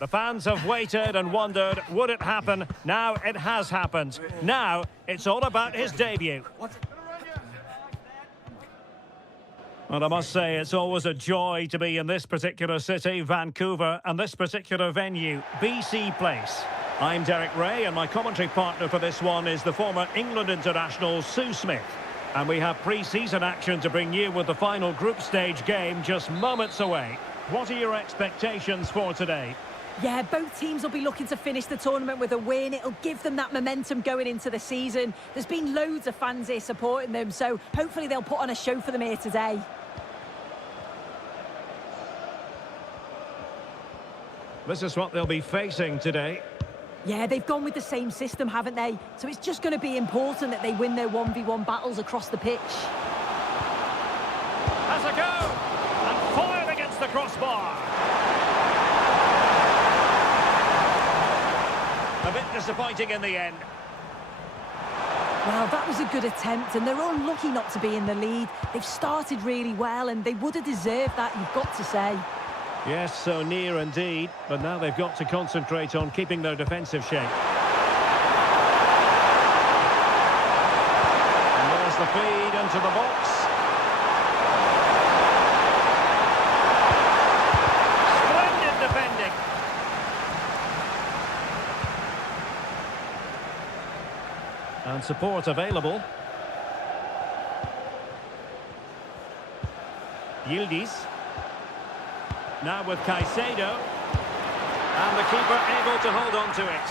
The fans have waited and wondered, would it happen? Now it has happened. Now it's all about his debut. Well, I must say, it's always a joy to be in this particular city, Vancouver, and this particular venue, BC Place. I'm Derek Ray, and my commentary partner for this one is the former England international Sue Smith. And we have pre-season action to bring you with the final group stage game just moments away. What are your expectations for today? Yeah, both teams will be looking to finish the tournament with a win. It'll give them that momentum going into the season. There's been loads of fans here supporting them, so hopefully they'll put on a show for them here today. This is what they'll be facing today. Yeah, they've gone with the same system, haven't they? So it's just going to be important that they win their 1v1 battles across the pitch. Has a go! And fired against the crossbar! A bit disappointing in the end. Well, that was a good attempt, and they're unlucky not to be in the lead. They've started really well, and they would have deserved that, you've got to say. Yes, so near indeed, but now they've got to concentrate on keeping their defensive shape. And there's the feed into the box. Splendid defending. And support available. Yildiz. Now with Caicedo. And the keeper able to hold on to it.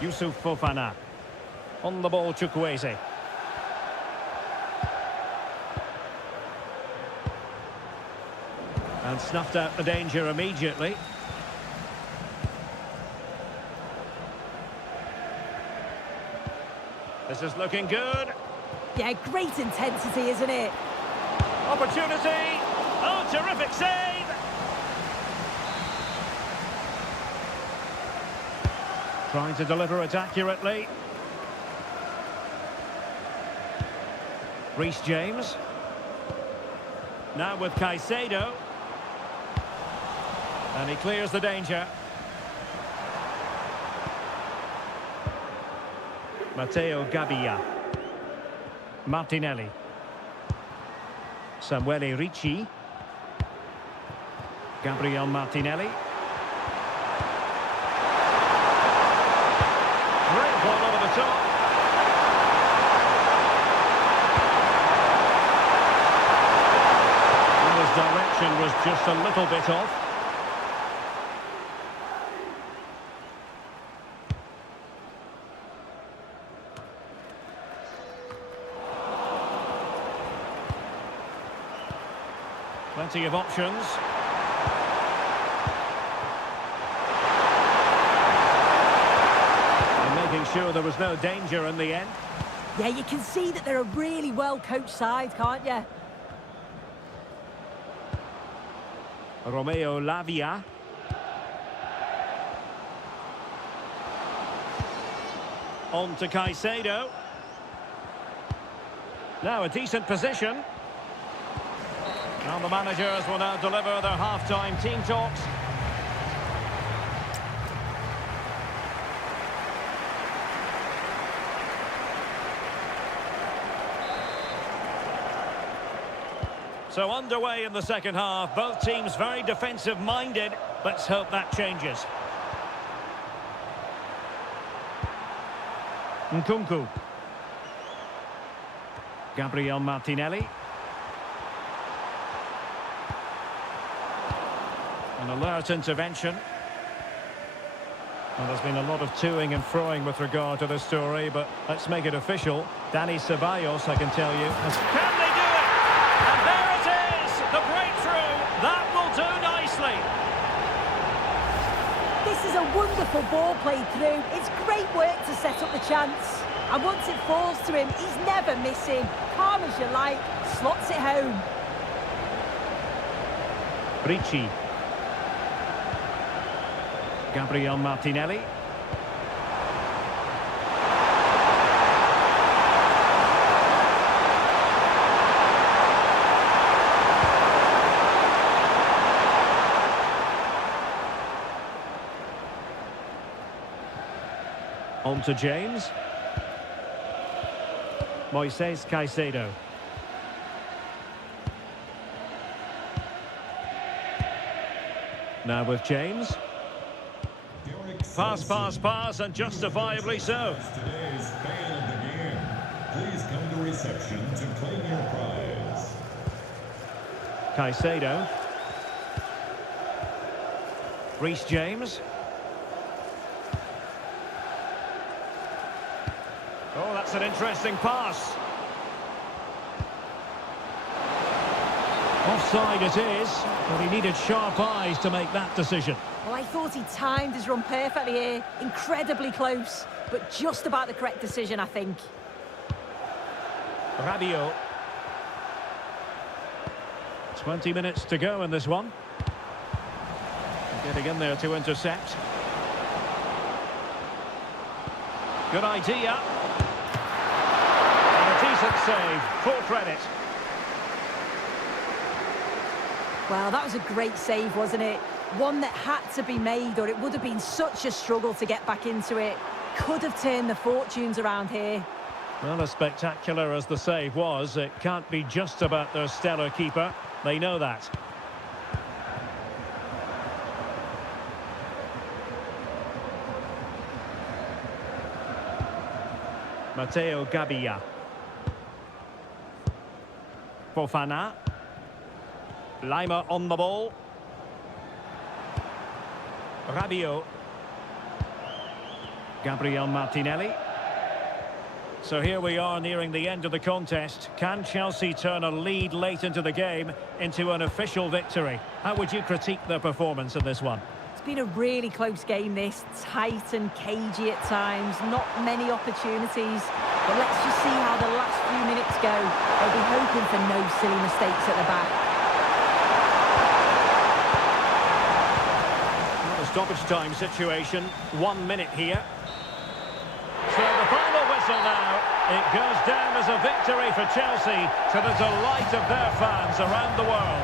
Youssouf Fofana. On the ball, Chukwueze. And snuffed out the danger immediately. This is looking good. Yeah, great intensity, isn't it? Opportunity. Oh, terrific save. Trying to deliver it accurately. Reece James. Now with Caicedo. And he clears the danger. Matteo Gabbia. Martinelli. Samuele Ricci. Gabriel Martinelli. Great ball over the top. And his direction was just a little bit off. Plenty of options. And making sure there was no danger in the end. Yeah, you can see that they're a really well-coached side, can't you? Romeo Lavia. On to Caicedo. Now a decent position. And the managers will now deliver their half-time team talks. So underway in the second half, both teams very defensive-minded. Let's hope that changes. Nkunku. Gabriel Martinelli. An alert intervention. Well, there's been a lot of toing and froing with regard to this story, but let's make it official. Dani Ceballos, I can tell you. Can they do it? And there it is! The breakthrough! That will do nicely! This is a wonderful ball played through. It's great work to set up the chance. And once it falls to him, he's never missing. Calm as you like, slots it home. Ricci. Gabriel Martinelli. On to James. Moises Caicedo. Now with James. Pass, and justifiably so. Today's fan of the game. Please come to reception to claim your prize. Caicedo. Reece James. Oh, that's an interesting pass. Offside it is, but he needed sharp eyes to make that decision. Well, I thought he timed his run perfectly here. Incredibly close, but just about the correct decision, I think. Rabiot. 20 minutes to go in this one. Getting in there to intercept. Good idea. And a decent save. Full credit. Well, that was a great save, wasn't it? One that had to be made, or it would have been such a struggle to get back into it. Could have turned the fortunes around here. Well, as spectacular as the save was, it can't be just about their stellar keeper. They know that. Matteo Gabbia. Fofana. Lima on the ball. Rabiot. Gabriel Martinelli. So here we are nearing the end of the contest. Can Chelsea turn a lead late into the game into an official victory? How would you critique their performance in this one? It's been a really close game, this. Tight and cagey at times. Not many opportunities. But let's just see how the last few minutes go. They'll be hoping for no silly mistakes at the back. Stoppage time situation, 1 minute here. So the final whistle now. It goes down as a victory for Chelsea to the delight of their fans around the world.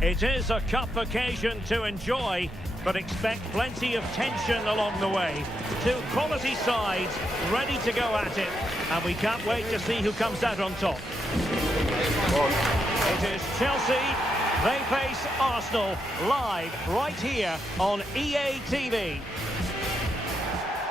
It is a cup occasion to enjoy, but expect plenty of tension along the way. Two quality sides ready to go at it, and we can't wait to see who comes out on top. It is Chelsea. They face Arsenal live right here on EA TV.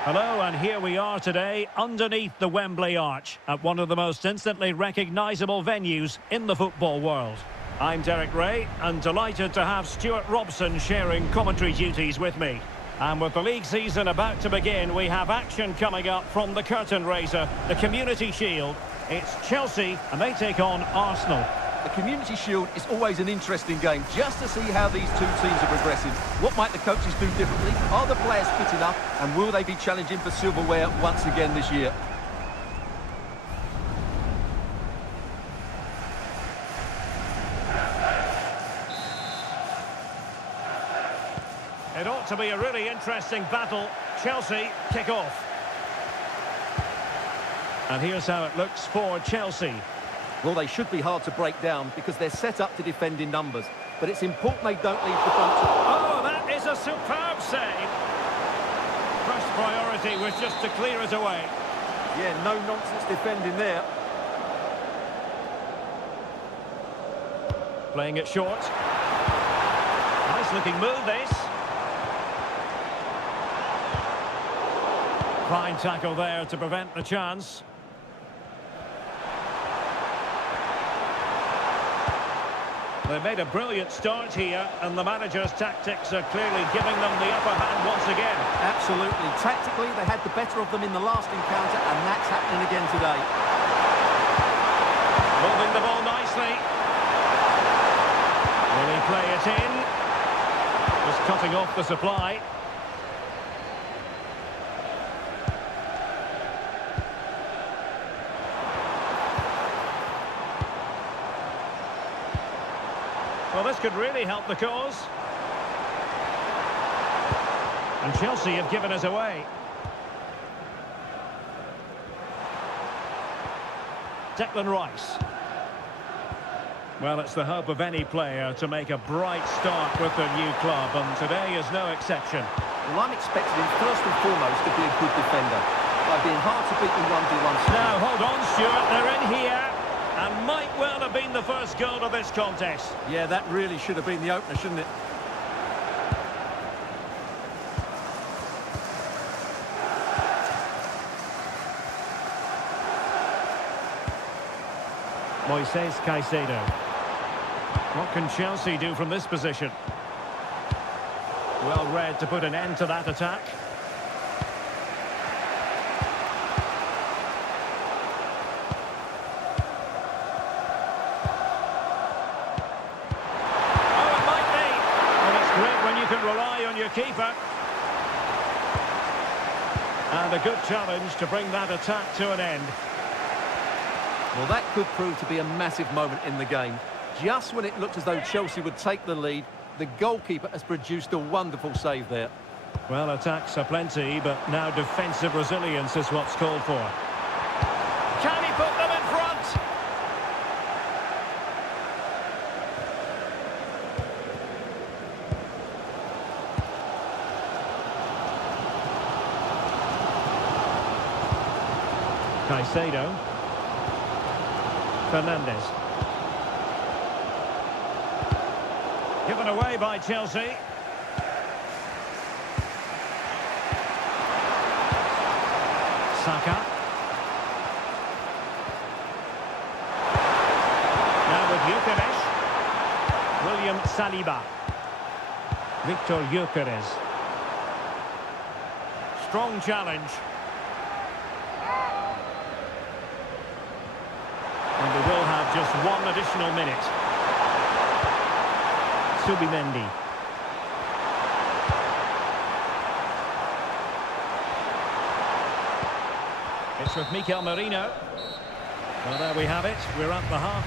Hello, and here we are today underneath the Wembley Arch at one of the most instantly recognisable venues in the football world. I'm Derek Ray, and delighted to have Stuart Robson sharing commentary duties with me. And with the league season about to begin, we have action coming up from the curtain raiser, the Community Shield. It's Chelsea, and they take on Arsenal. The Community Shield is always an interesting game, just to see how these two teams are progressing. What might the coaches do differently? Are the players fit enough? And will they be challenging for silverware once again this year? It ought to be a really interesting battle. Chelsea kick off. And here's how it looks for Chelsea. Well, they should be hard to break down because they're set up to defend in numbers. But it's important they don't leave the front. Oh, that is a superb save. First priority was just to clear it away. Yeah, no nonsense defending there. Playing it short. Nice looking move, this. Fine tackle there to prevent the chance. They made a brilliant start here, and the manager's tactics are clearly giving them the upper hand once again. Absolutely. Tactically, they had the better of them in the last encounter, and that's happening again today. Moving the ball nicely. Will he play it in? Just cutting off the supply. Well, this could really help the cause. And Chelsea have given us away. Declan Rice. Well, it's the hope of any player to make a bright start with their new club, and today is no exception. Well, I'm expecting him first and foremost to be a good defender. By being hard to beat in 1v1. Now, hold on, Stuart. They're in here. And might well have been the first goal of this contest. Yeah, that really should have been the opener, shouldn't it? Moises Caicedo. What can Chelsea do from this position? Well read to put an end to that attack. Keeper. And a good challenge to bring that attack to an end. Well, that could prove to be a massive moment in the game. Just when it looked as though Chelsea would take the lead, the goalkeeper has produced a wonderful save there. Well, attacks are plenty, but now defensive resilience is what's called for. Can he put them in front? Caicedo. Fernandes. Given away by Chelsea. Saka. Now with Gyökeres. William Saliba. Victor Gyökeres. Strong challenge. And we will have just one additional minute. Subimendi. It's with Mikel Merino. Well, there we have it. We're at the half.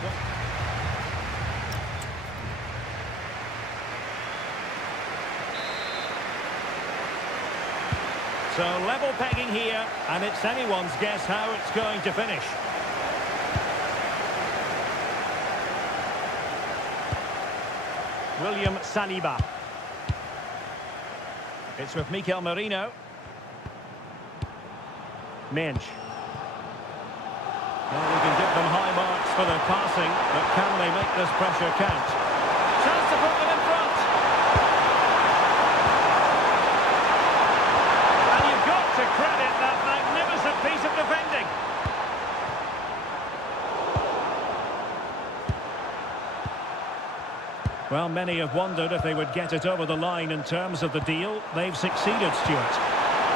So level pegging here, and it's anyone's guess how it's going to finish. William Saliba. It's with Mikel Merino. Mensch. Well, we can give them high marks for their passing, but can they make this pressure count? Chance to put them in front. And you've got to credit that magnificent piece of defending. Well, many have wondered if they would get it over the line in terms of the deal. They've succeeded, Stuart.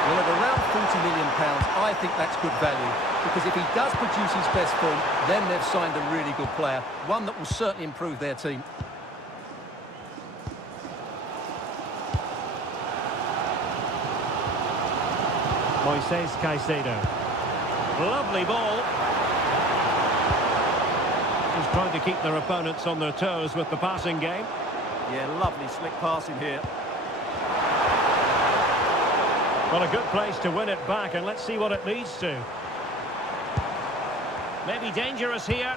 Well, at around £40 million, I think that's good value. Because if he does produce his best form, then they've signed a really good player. One that will certainly improve their team. Moises Caicedo. Lovely ball. Just trying to keep their opponents on their toes with the passing game. Yeah, lovely slick passing here. Well, a good place to win it back, and let's see what it leads to. Maybe dangerous here.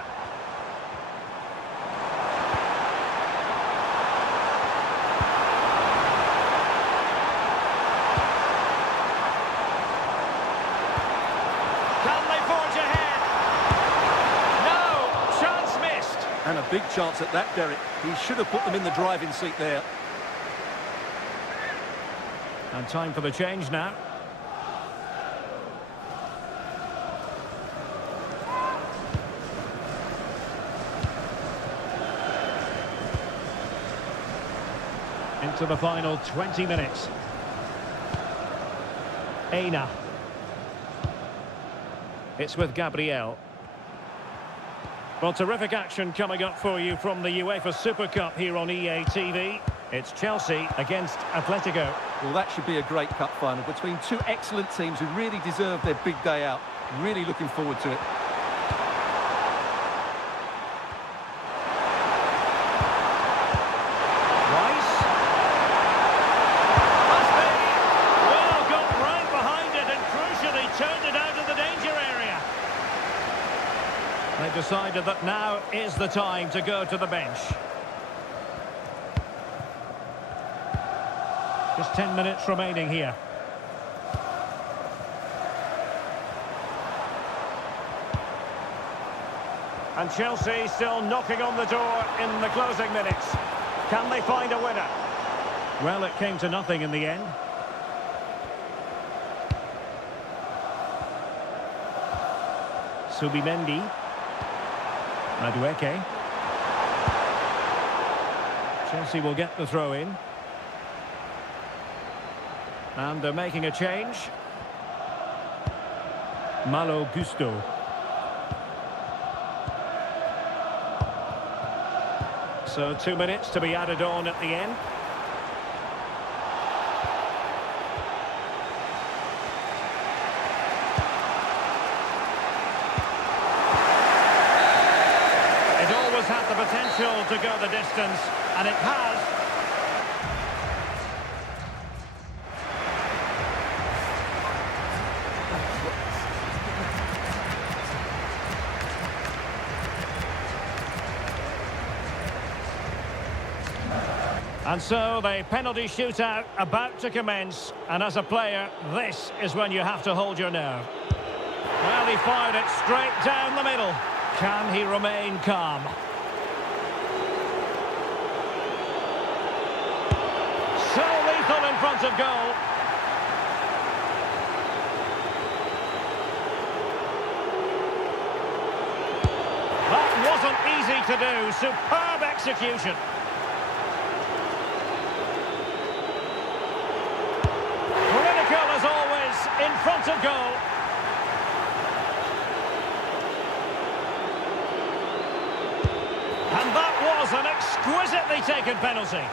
Can they forge ahead? No! Chance missed. And a big chance at that, Derek. He should have put them in the driving seat there. And time for the change now. Into the final 20 minutes. Aina. It's with Gabriel. Well, terrific action coming up for you from the UEFA Super Cup here on EA TV. It's Chelsea against Atletico. Well, that should be a great cup final between two excellent teams who really deserve their big day out. Really looking forward to it. Rice. Must be. Well, got right behind it and crucially turned it out of the danger area. They've decided that now is the time to go to the bench. Just 10 minutes remaining here. And Chelsea still knocking on the door in the closing minutes. Can they find a winner? Well, it came to nothing in the end. Subimendi. Madueke. Chelsea will get the throw in. And they're making a change. Malo Gusto. So 2 minutes to be added on at the end. It always had the potential to go the distance, and it has. And so the penalty shootout about to commence, and as a player, this is when you have to hold your nerve. Well, he fired it straight down the middle. Can he remain calm? So lethal in front of goal. That wasn't easy to do. Superb execution. As always, in front of goal. And that was an exquisitely taken penalty.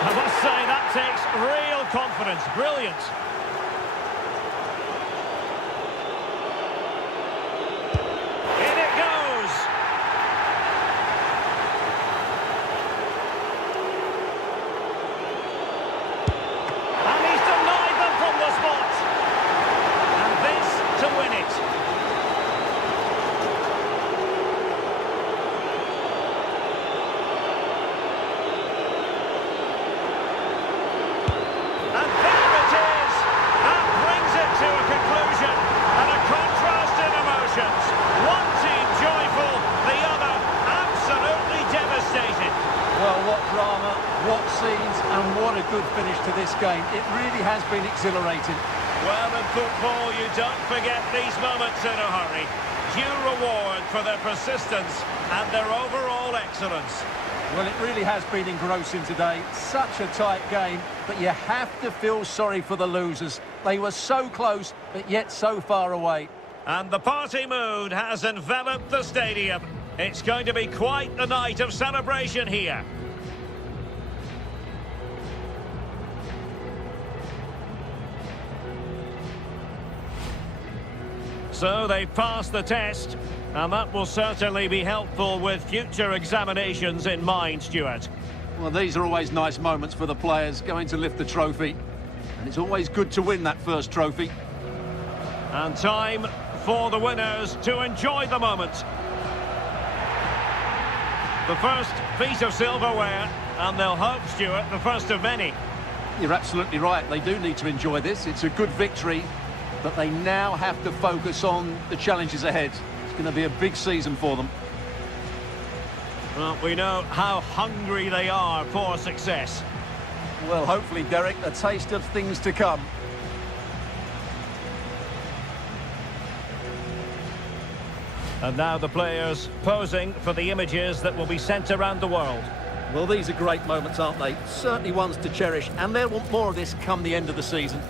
I must say, that takes real confidence. Brilliant. In it goes. Well, what drama, what scenes, and what a good finish to this game. It really has been exhilarating. Well, in football, you don't forget these moments in a hurry. Due reward for their persistence and their overall excellence. Well, it really has been engrossing today. Such a tight game, but you have to feel sorry for the losers. They were so close, but yet so far away. And the party mood has enveloped the stadium. It's going to be quite the night of celebration here. So they've passed the test, and that will certainly be helpful with future examinations in mind, Stuart. Well, these are always nice moments for the players going to lift the trophy. And it's always good to win that first trophy. And time for the winners to enjoy the moment. The first piece of silverware, and they'll hope, Stuart, the first of many. You're absolutely right. They do need to enjoy this. It's a good victory, but they now have to focus on the challenges ahead. It's going to be a big season for them. Well, we know how hungry they are for success. Well, hopefully, Derek, a taste of things to come. And now the players posing for the images that will be sent around the world. Well, these are great moments, aren't they? Certainly ones to cherish, and they'll want more of this come the end of the season.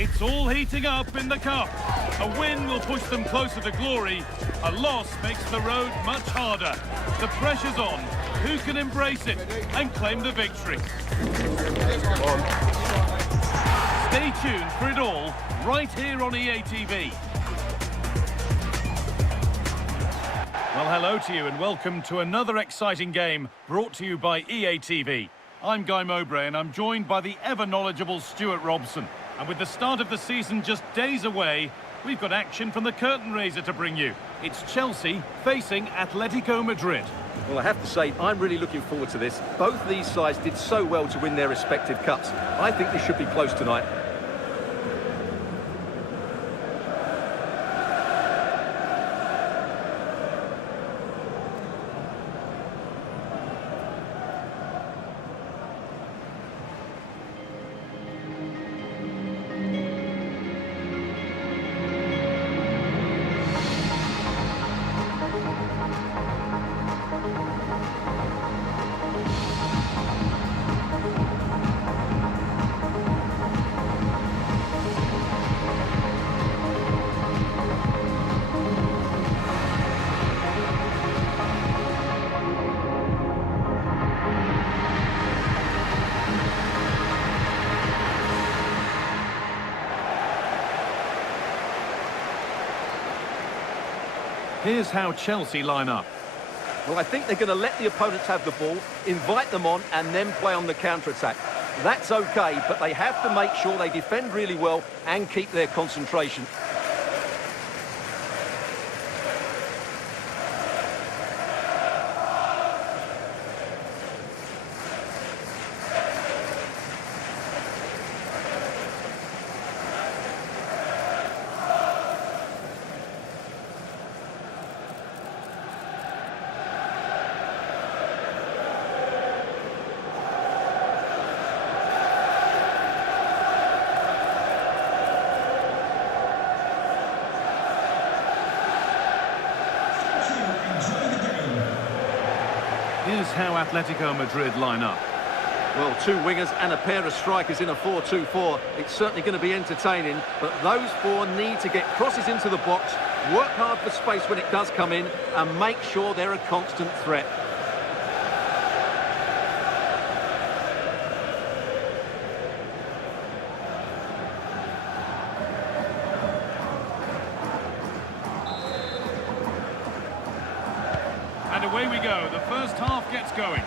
It's all heating up in the cup. A win will push them closer to glory. A loss makes the road much harder. The pressure's on. Who can embrace it and claim the victory? Stay tuned for it all, right here on EA TV. Well, hello to you and welcome to another exciting game brought to you by EA TV. I'm Guy Mowbray and I'm joined by the ever-knowledgeable Stuart Robson. And with the start of the season just days away, we've got action from the curtain raiser to bring you. It's Chelsea facing Atletico Madrid. Well, I have to say, I'm really looking forward to this. Both these sides did so well to win their respective cups. I think this should be close tonight. Here's how Chelsea line up. Well, I think they're going to let the opponents have the ball, invite them on, and then play on the counter-attack. That's okay, but they have to make sure they defend really well and keep their concentration. Here's how Atletico Madrid line up. Well, two wingers and a pair of strikers in a 4-2-4. It's certainly going to be entertaining, but those four need to get crosses into the box, work hard for space when it does come in, and make sure they're a constant threat. And away we go. The first half gets going.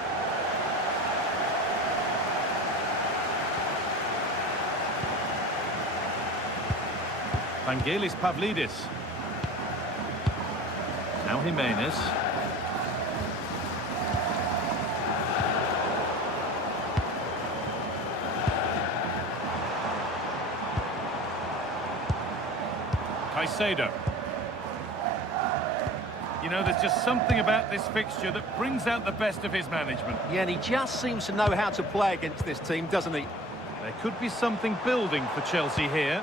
Vangelis Pavlidis. Now Jimenez. Caicedo. You know, there's just something about this fixture that brings out the best of his management. Yeah, and he just seems to know how to play against this team, doesn't he? There could be something building for Chelsea here.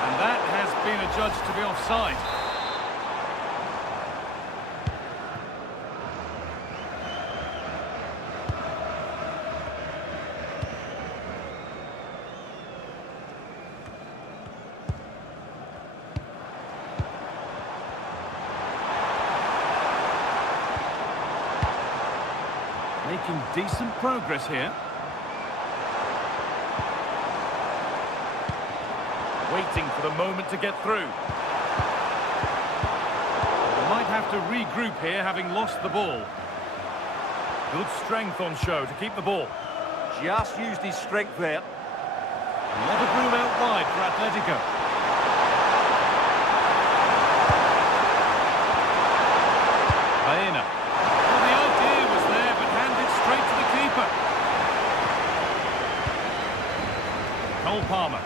And that has been adjudged to be offside. Making decent progress here. Waiting for the moment to get through. They might have to regroup here, having lost the ball. Good strength on show to keep the ball. Just used his strength there. A lot of room out wide for Atletico. Baena. Well, the idea was there, but handed straight to the keeper. Cole Palmer.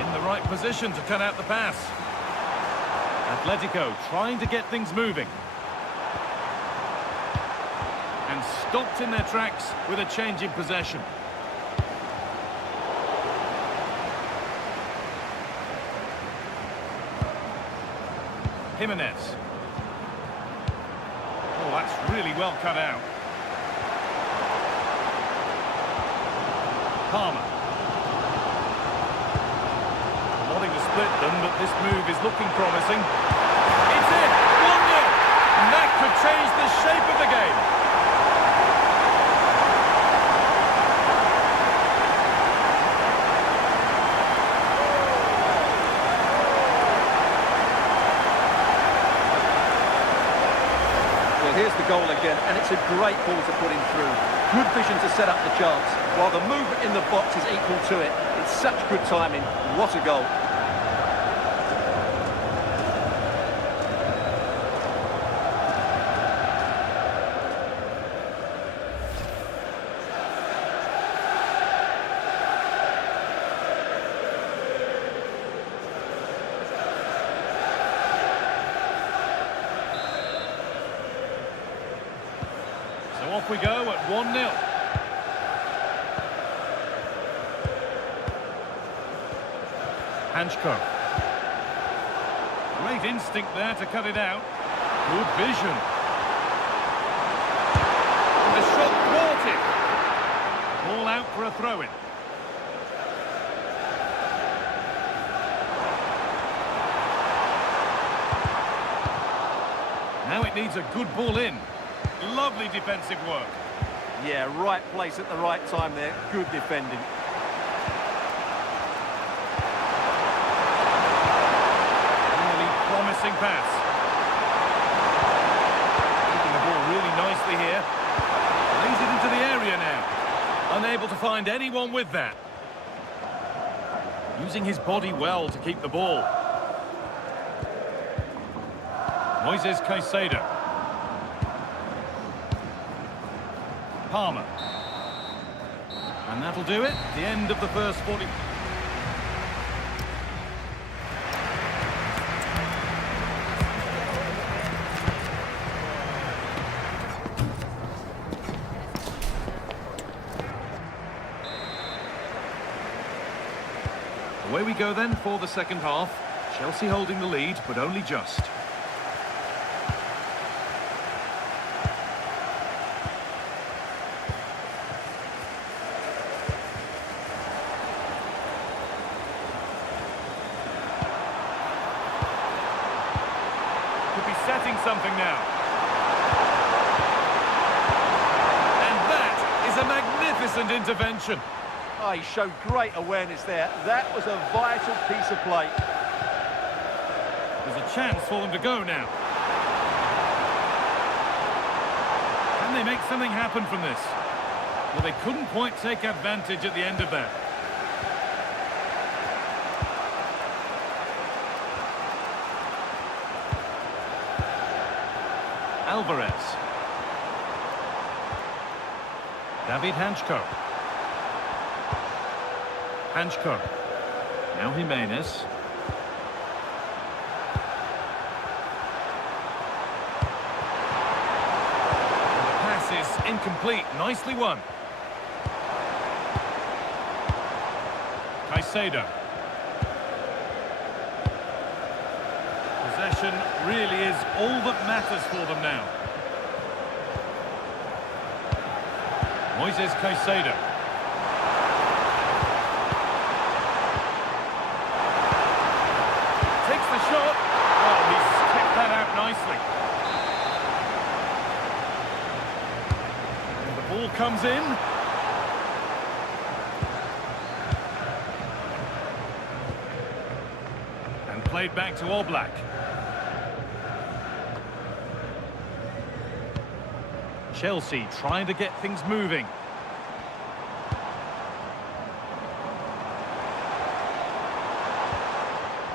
In the right position to cut out the pass. Atletico trying to get things moving. And stopped in their tracks with a change in possession. Jimenez. Oh, that's really well cut out. Palmer. split them, but this move is looking promising. It's in! 1-0! And that could change the shape of the game. Well, here's the goal again, and it's a great ball to put him through. Good vision to set up the chance, while the movement in the box is equal to it. It's such good timing. What a goal. So off we go at 1-0. Hanchko. Great instinct there to cut it out. Good vision. The shot thwarted. Ball out for a throw-in. Now it needs a good ball in. Lovely defensive work. Yeah, right place at the right time there. Good defending. Really promising pass. Keeping the ball really nicely here. Lays it into the area now. Unable to find anyone with that. Using his body well to keep the ball. Moises Caicedo. Palmer. And that'll do it. The end of the first 40. Away we go then for the second half. Chelsea holding the lead, but only just. Could be setting something now. And that is a magnificent intervention. Oh, he showed great awareness there. That was a vital piece of play. There's a chance for them to go now. Can they make something happen from this? Well, they couldn't quite take advantage at the end of that. Alvarez. David Hanchko. Hanchko. Now Jimenez. The pass is incomplete. Nicely won. Caicedo. Possession really is all that matters for them now. Moises Caicedo. Takes the shot. Oh, he's kicked that out nicely. And the ball comes in. And played back to Oblak. Chelsea trying to get things moving.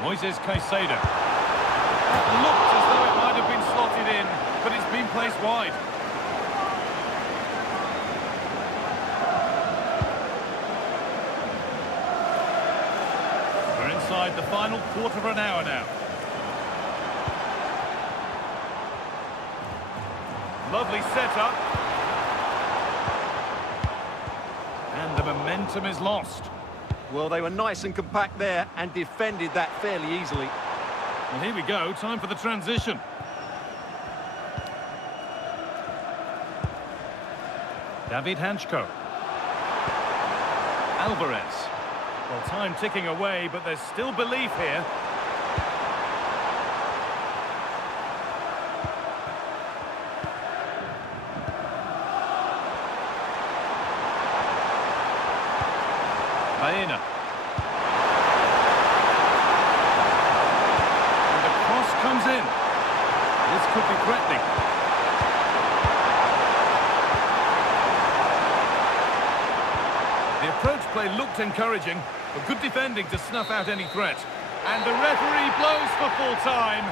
Moises Caicedo. That looked as though it might have been slotted in, but it's been placed wide. We're inside the final quarter of an hour now. Lovely setup. And the momentum is lost. Well, they were nice and compact there and defended that fairly easily. Well, here we go. Time for the transition. David Hanchko. Alvarez. Well, time ticking away, but there's still belief here. Baena. And the cross comes in. This could be threatening. The approach play looked encouraging, but good defending to snuff out any threat. And the referee blows for full time.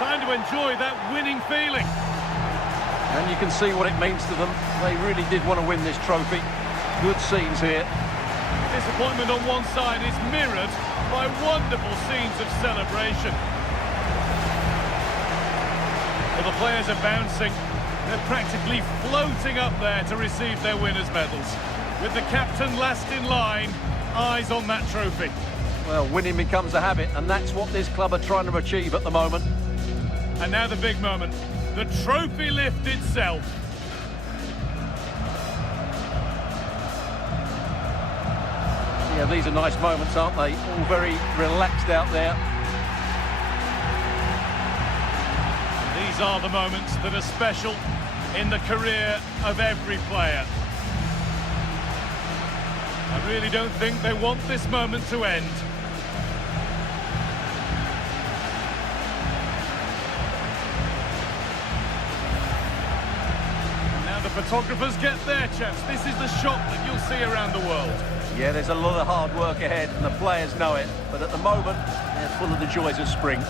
Time to enjoy that winning feeling. And you can see what it means to them. They really did want to win this trophy. Good scenes here. Disappointment on one side is mirrored by wonderful scenes of celebration. Well, the players are bouncing. They're practically floating up there to receive their winners' medals. With the captain last in line, eyes on that trophy. Well, winning becomes a habit, and that's what this club are trying to achieve at the moment. And now the big moment, the trophy lift itself. Yeah, these are nice moments, aren't they? All very relaxed out there. These are the moments that are special in the career of every player. I really don't think they want this moment to end. And now the photographers get their chance. This is the shot that you'll see around the world. Yeah, there's a lot of hard work ahead, and the players know it. But at the moment, they're full of the joys of spring.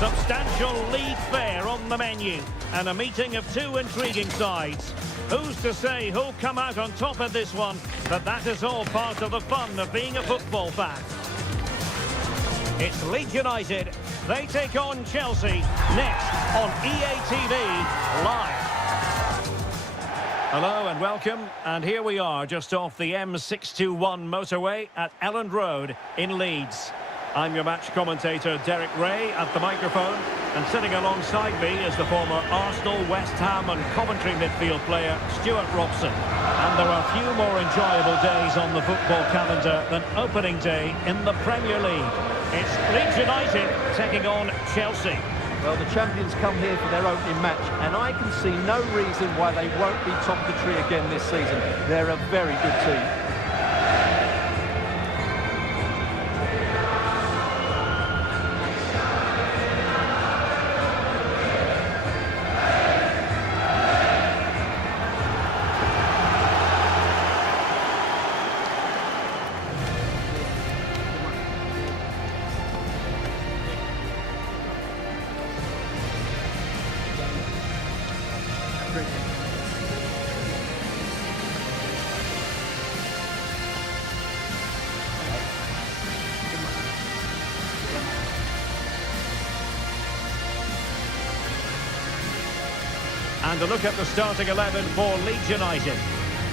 Substantial league fare on the menu and a meeting of two intriguing sides. Who's to say who'll come out on top of this one? But that is all part of the fun of being a football fan. It's Leeds United. They take on Chelsea next on EA TV Live. Hello and welcome. And here we are just off the M621 motorway at Elland Road in Leeds. I'm your match commentator Derek Ray at the microphone, and sitting alongside me is the former Arsenal, West Ham and Coventry midfield player Stuart Robson. And there are few more enjoyable days on the football calendar than opening day in the Premier League. It's Leeds United taking on Chelsea. Well, the champions come here for their opening match, and I can see no reason why they won't be top of the tree again this season. They're a very good team. And a look at the starting 11 for Leeds United.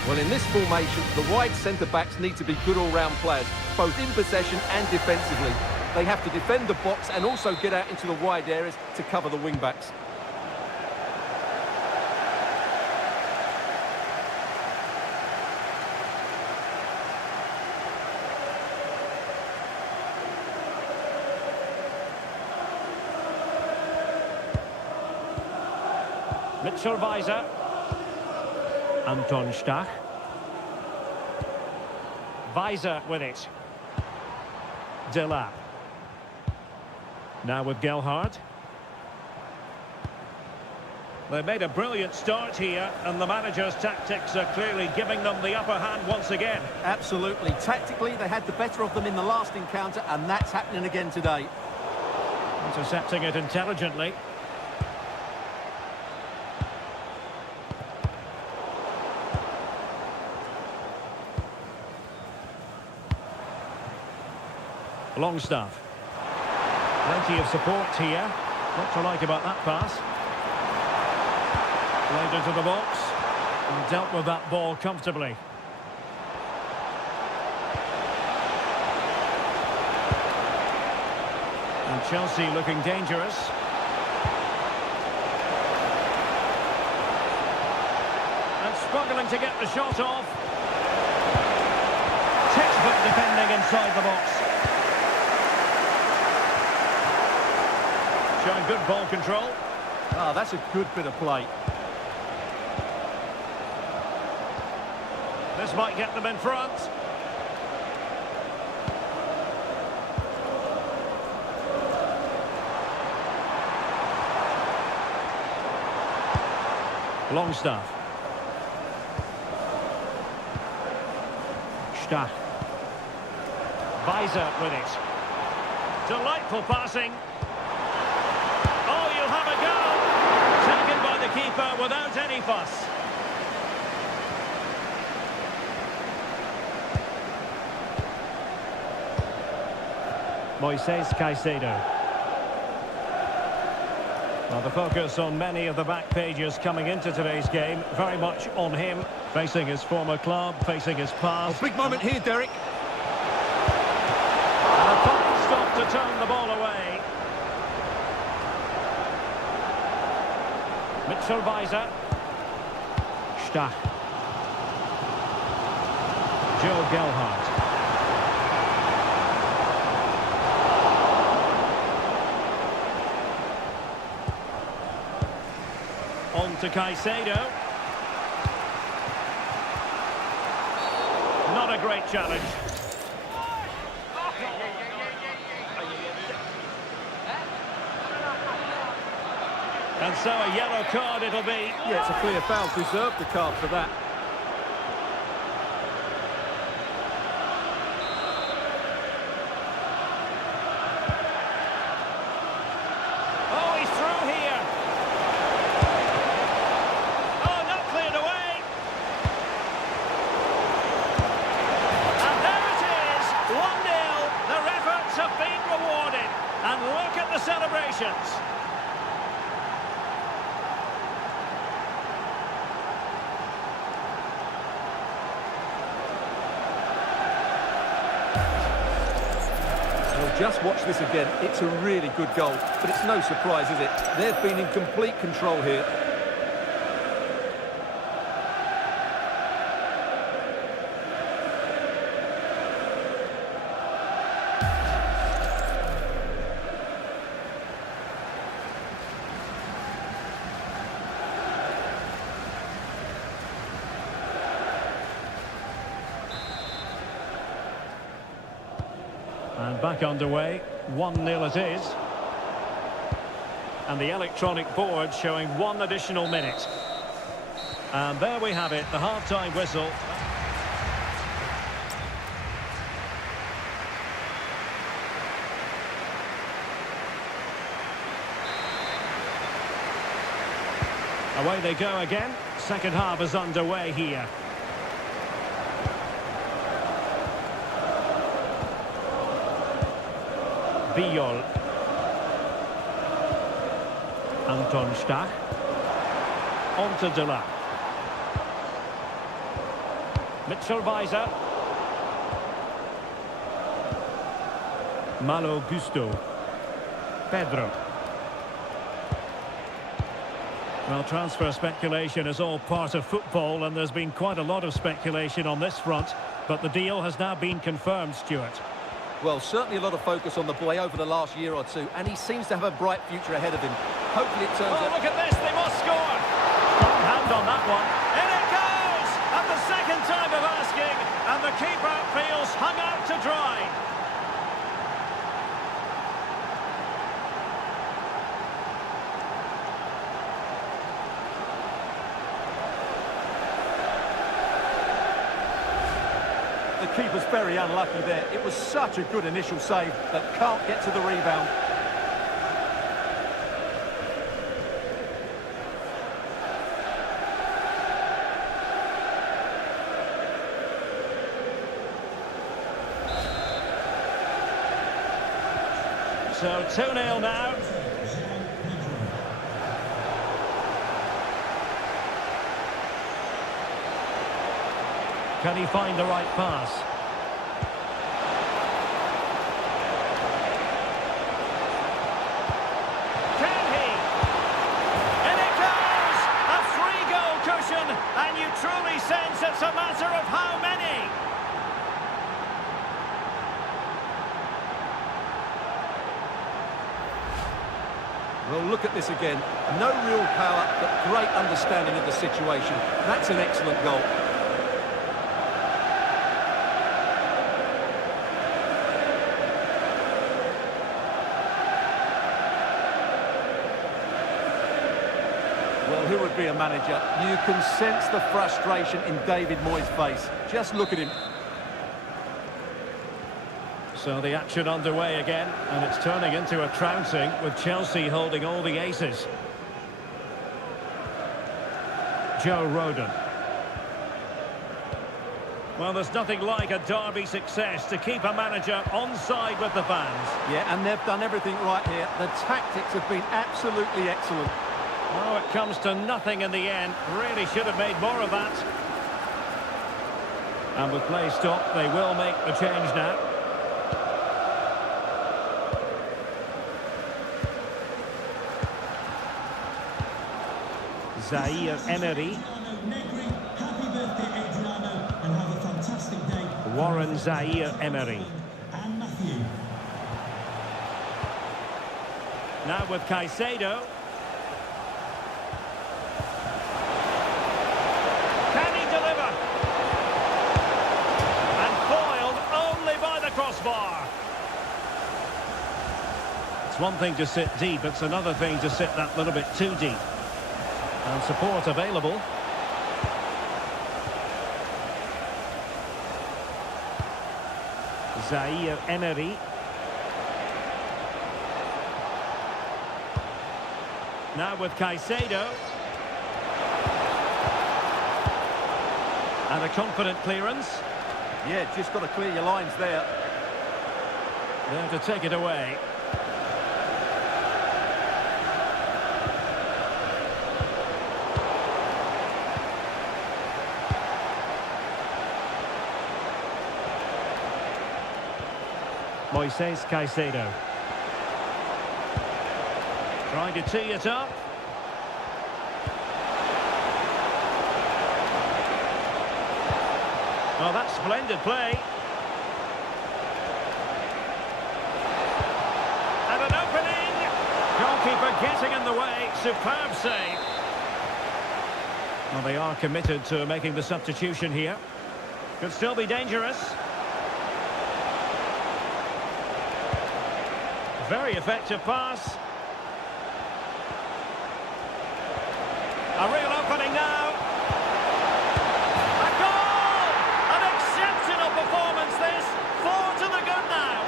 Well, in this formation, the wide centre-backs need to be good all-round players, both in possession and defensively. They have to defend the box and also get out into the wide areas to cover the wing-backs. Mitchell Weiser. Anton Stach. Weiser with it. Delap. Now with Gelhardt. They made a brilliant start here, and the manager's tactics are clearly giving them the upper hand once again. Absolutely. Tactically, they had the better of them in the last encounter, and that's happening again today. Intercepting it intelligently. Longstaff. Plenty of support here. What to like about that pass? Played into the box and dealt with that ball comfortably. And Chelsea looking dangerous. And struggling to get the shot off. Textbook defending inside the box. Showing good ball control. Ah, that's a good bit of play. This might get them in front. Longstaff. Stach. Weiser with it. Delightful passing. Oh, you'll have a go. Taken by the keeper without any fuss. Moises Caicedo. Well, the focus on many of the back pages coming into today's game, very much on him, facing his former club, facing his past. Big moment here, Derek. And a fine stop to turn the ball away. Mitchell Weiser. Stach. Joe Gelhardt. On to Caicedo. Not a great challenge. And so a yellow card it'll be. Yeah, it's a clear foul. Deserved the card for that. the celebrations. Well, just watch this again. It's a really good goal, but it's no surprise, is it? They've been in complete control here. And back underway, 1-0 it is. And the electronic board showing 1 additional minute. And there we have it, the half-time whistle. Away they go again. Second half is underway here. Biol. Anton Stach. On to Delac. Mitchell Weiser. Malo Gusto. Pedro. Well, transfer speculation is all part of football, and there's been quite a lot of speculation on this front, but the deal has now been confirmed, Stuart. Well, certainly a lot of focus on the boy over the last year or two, and he seems to have a bright future ahead of him. Hopefully it turns out... Oh, look at this, they must score! Strong hand on that one. In it goes! And the second time of asking, and the keeper feels hung out to dry. The keeper's very unlucky there. It was such a good initial save that can't get to the rebound. So 2-0 now. Can he find the right pass? Can he? And it goes! A 3-goal cushion, and you truly sense it's a matter of how many. Well, look at this again. No real power, but great understanding of the situation. That's an excellent goal. Well, who would be a manager? You can sense the frustration in David Moyes' face. Just look at him. So the action underway again, and it's turning into a trouncing with Chelsea holding all the aces. Joe Rodon. Well, there's nothing like a derby success to keep a manager on side with the fans. Yeah, and they've done everything right here. The tactics have been absolutely excellent. Oh, it comes to nothing in the end. Really should have made more of that. And with play stopped, they will make the change now. Zaire Emery. Warren Zaire Emery. Now with Caicedo. Can he deliver? And foiled only by the crossbar. It's one thing to sit deep, it's another thing to sit that little bit too deep. And support available. Zaire Emery. Now with Caicedo. And a confident clearance. Yeah, just got to clear your lines there. There to take it away. Moises Caicedo. Trying to tee it up. Well, that's splendid play. And an opening. Goalkeeper getting in the way. Superb save. Well, they are committed to making the substitution here. Could still be dangerous. Very effective pass. A real opening now. A goal! An exceptional performance this. 4 to the good now.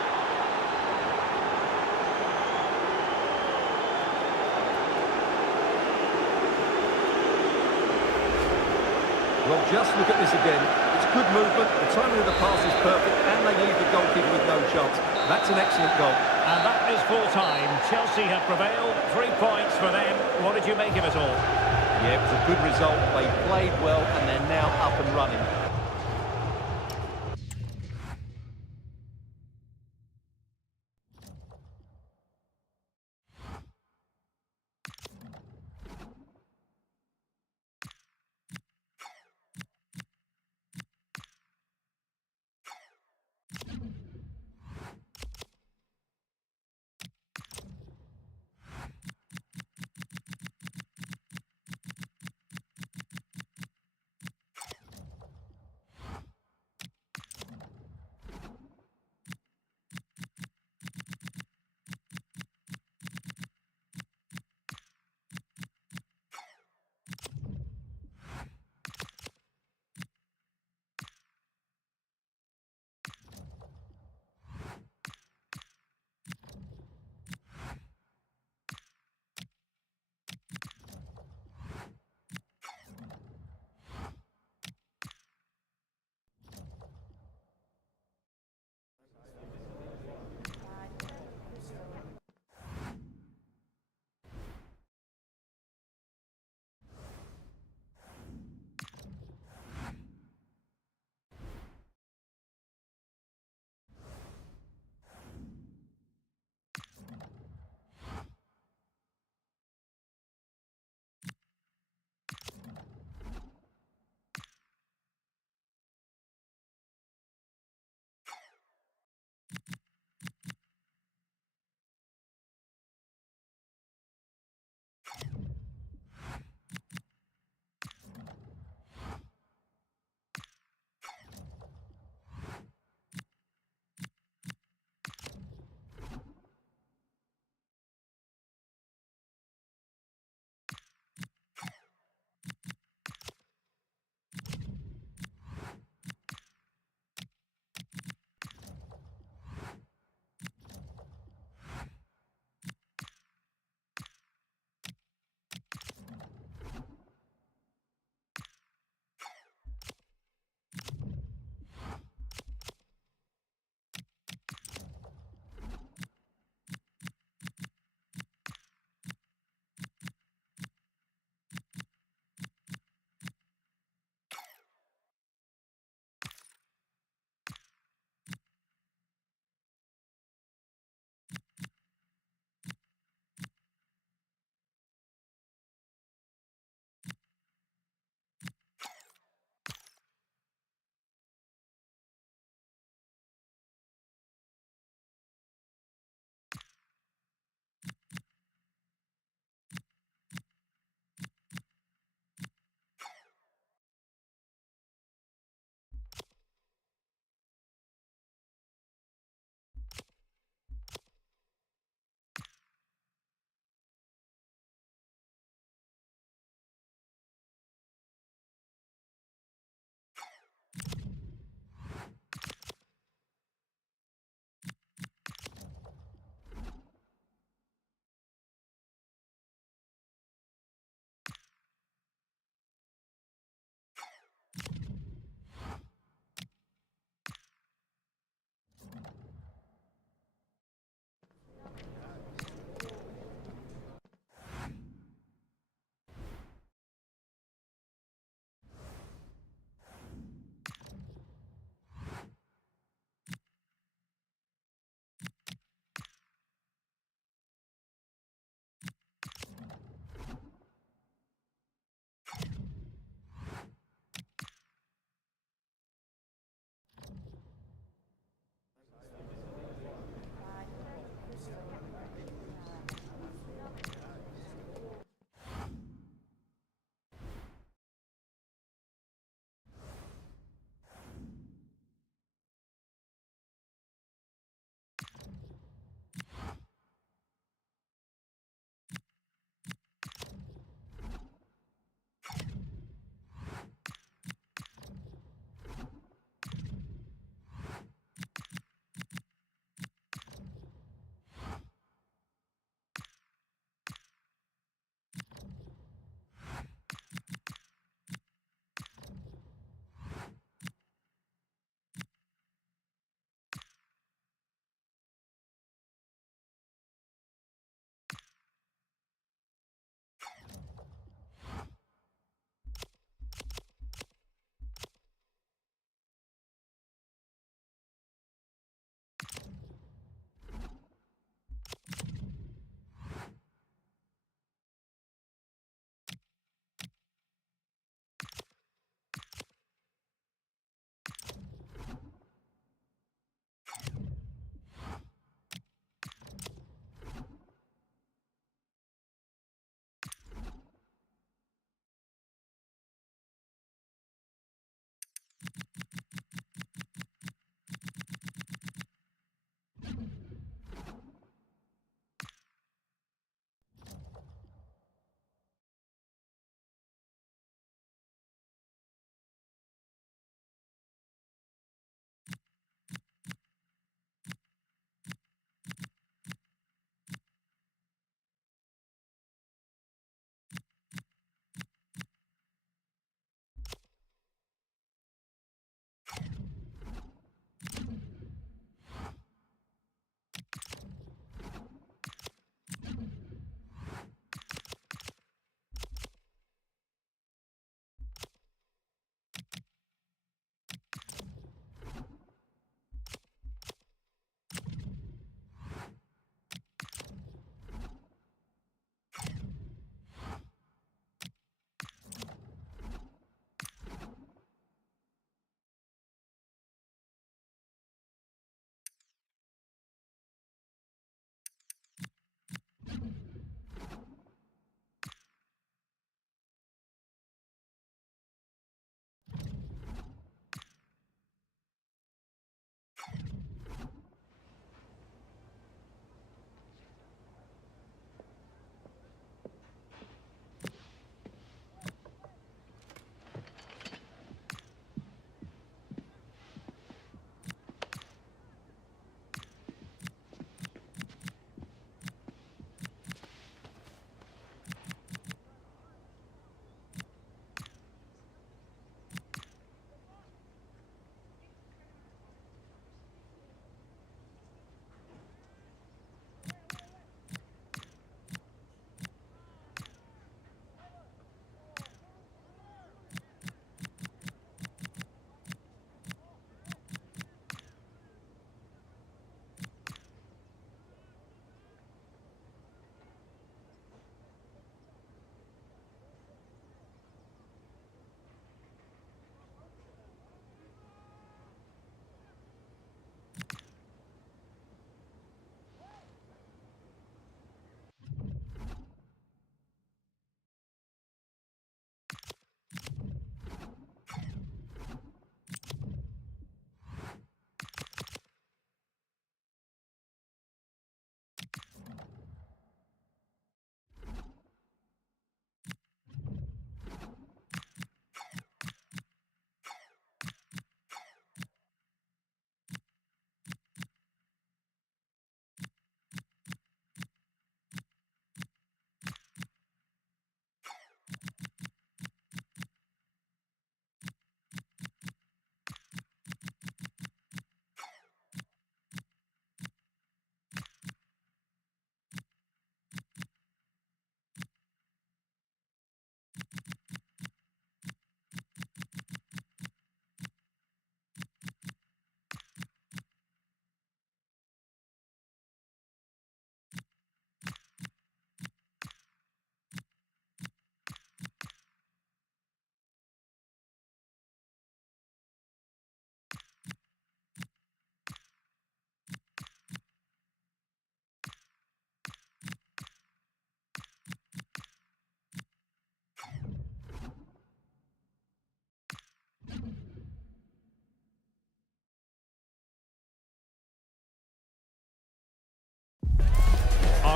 Well, just look at this again. It's good movement, the timing of the pass is perfect, and they leave the goalkeeper with no chance. That's an excellent goal. And that is full time. Chelsea have prevailed. 3 points for them. What did you make of it all? Yeah, it was a good result. They played well and they're now up and running.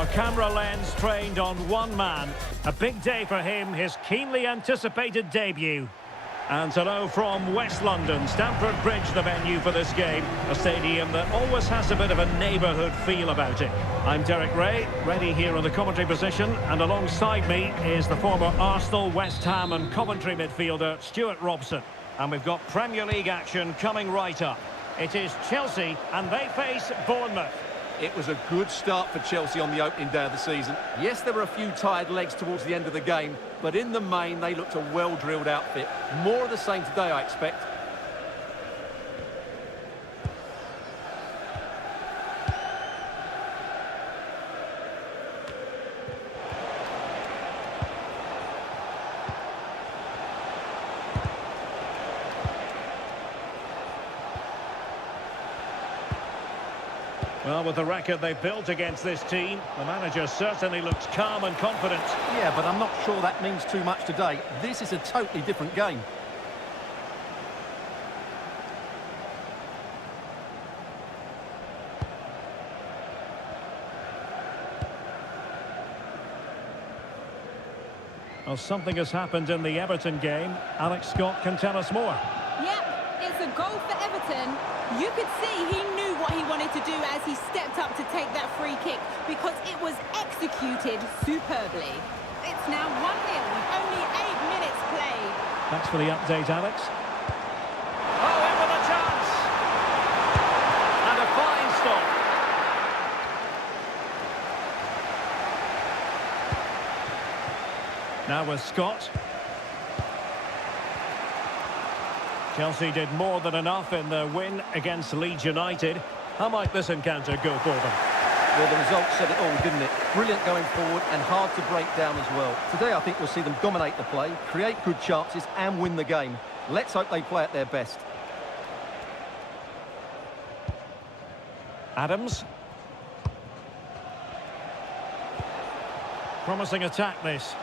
Our camera lens trained on one man. A big day for him, his keenly anticipated debut. And hello from West London, Stamford Bridge the venue for this game. A stadium that always has a bit of a neighbourhood feel about it. I'm Derek Ray, ready here in the commentary position. And alongside me is the former Arsenal, West Ham and Coventry midfielder, Stuart Robson. And we've got Premier League action coming right up. It is Chelsea and they face Bournemouth. It was a good start for Chelsea on the opening day of the season. Yes, there were a few tired legs towards the end of the game, but in the main, they looked a well-drilled outfit. More of the same today, I expect. Well, with the record they've built against this team, the manager certainly looks calm and confident. Yeah, but I'm not sure that means too much today. This is a totally different game. Well, something has happened in the Everton game. Alex Scott can tell us more. Yep, it's a goal for Everton. You could see he knew what he wanted to do as he stepped up to take that free kick because it was executed superbly. It's now 1-0 with only 8 minutes played. Thanks for the update, Alex. Oh, in with a chance! And a fine stop. Now with Scott. Chelsea did more than enough in their win against Leeds United. How might this encounter go for them? Well, the result said it all, didn't it? Brilliant going forward and hard to break down as well. Today, I think we'll see them dominate the play, create good chances and win the game. Let's hope they play at their best. Adams. Promising attack, this.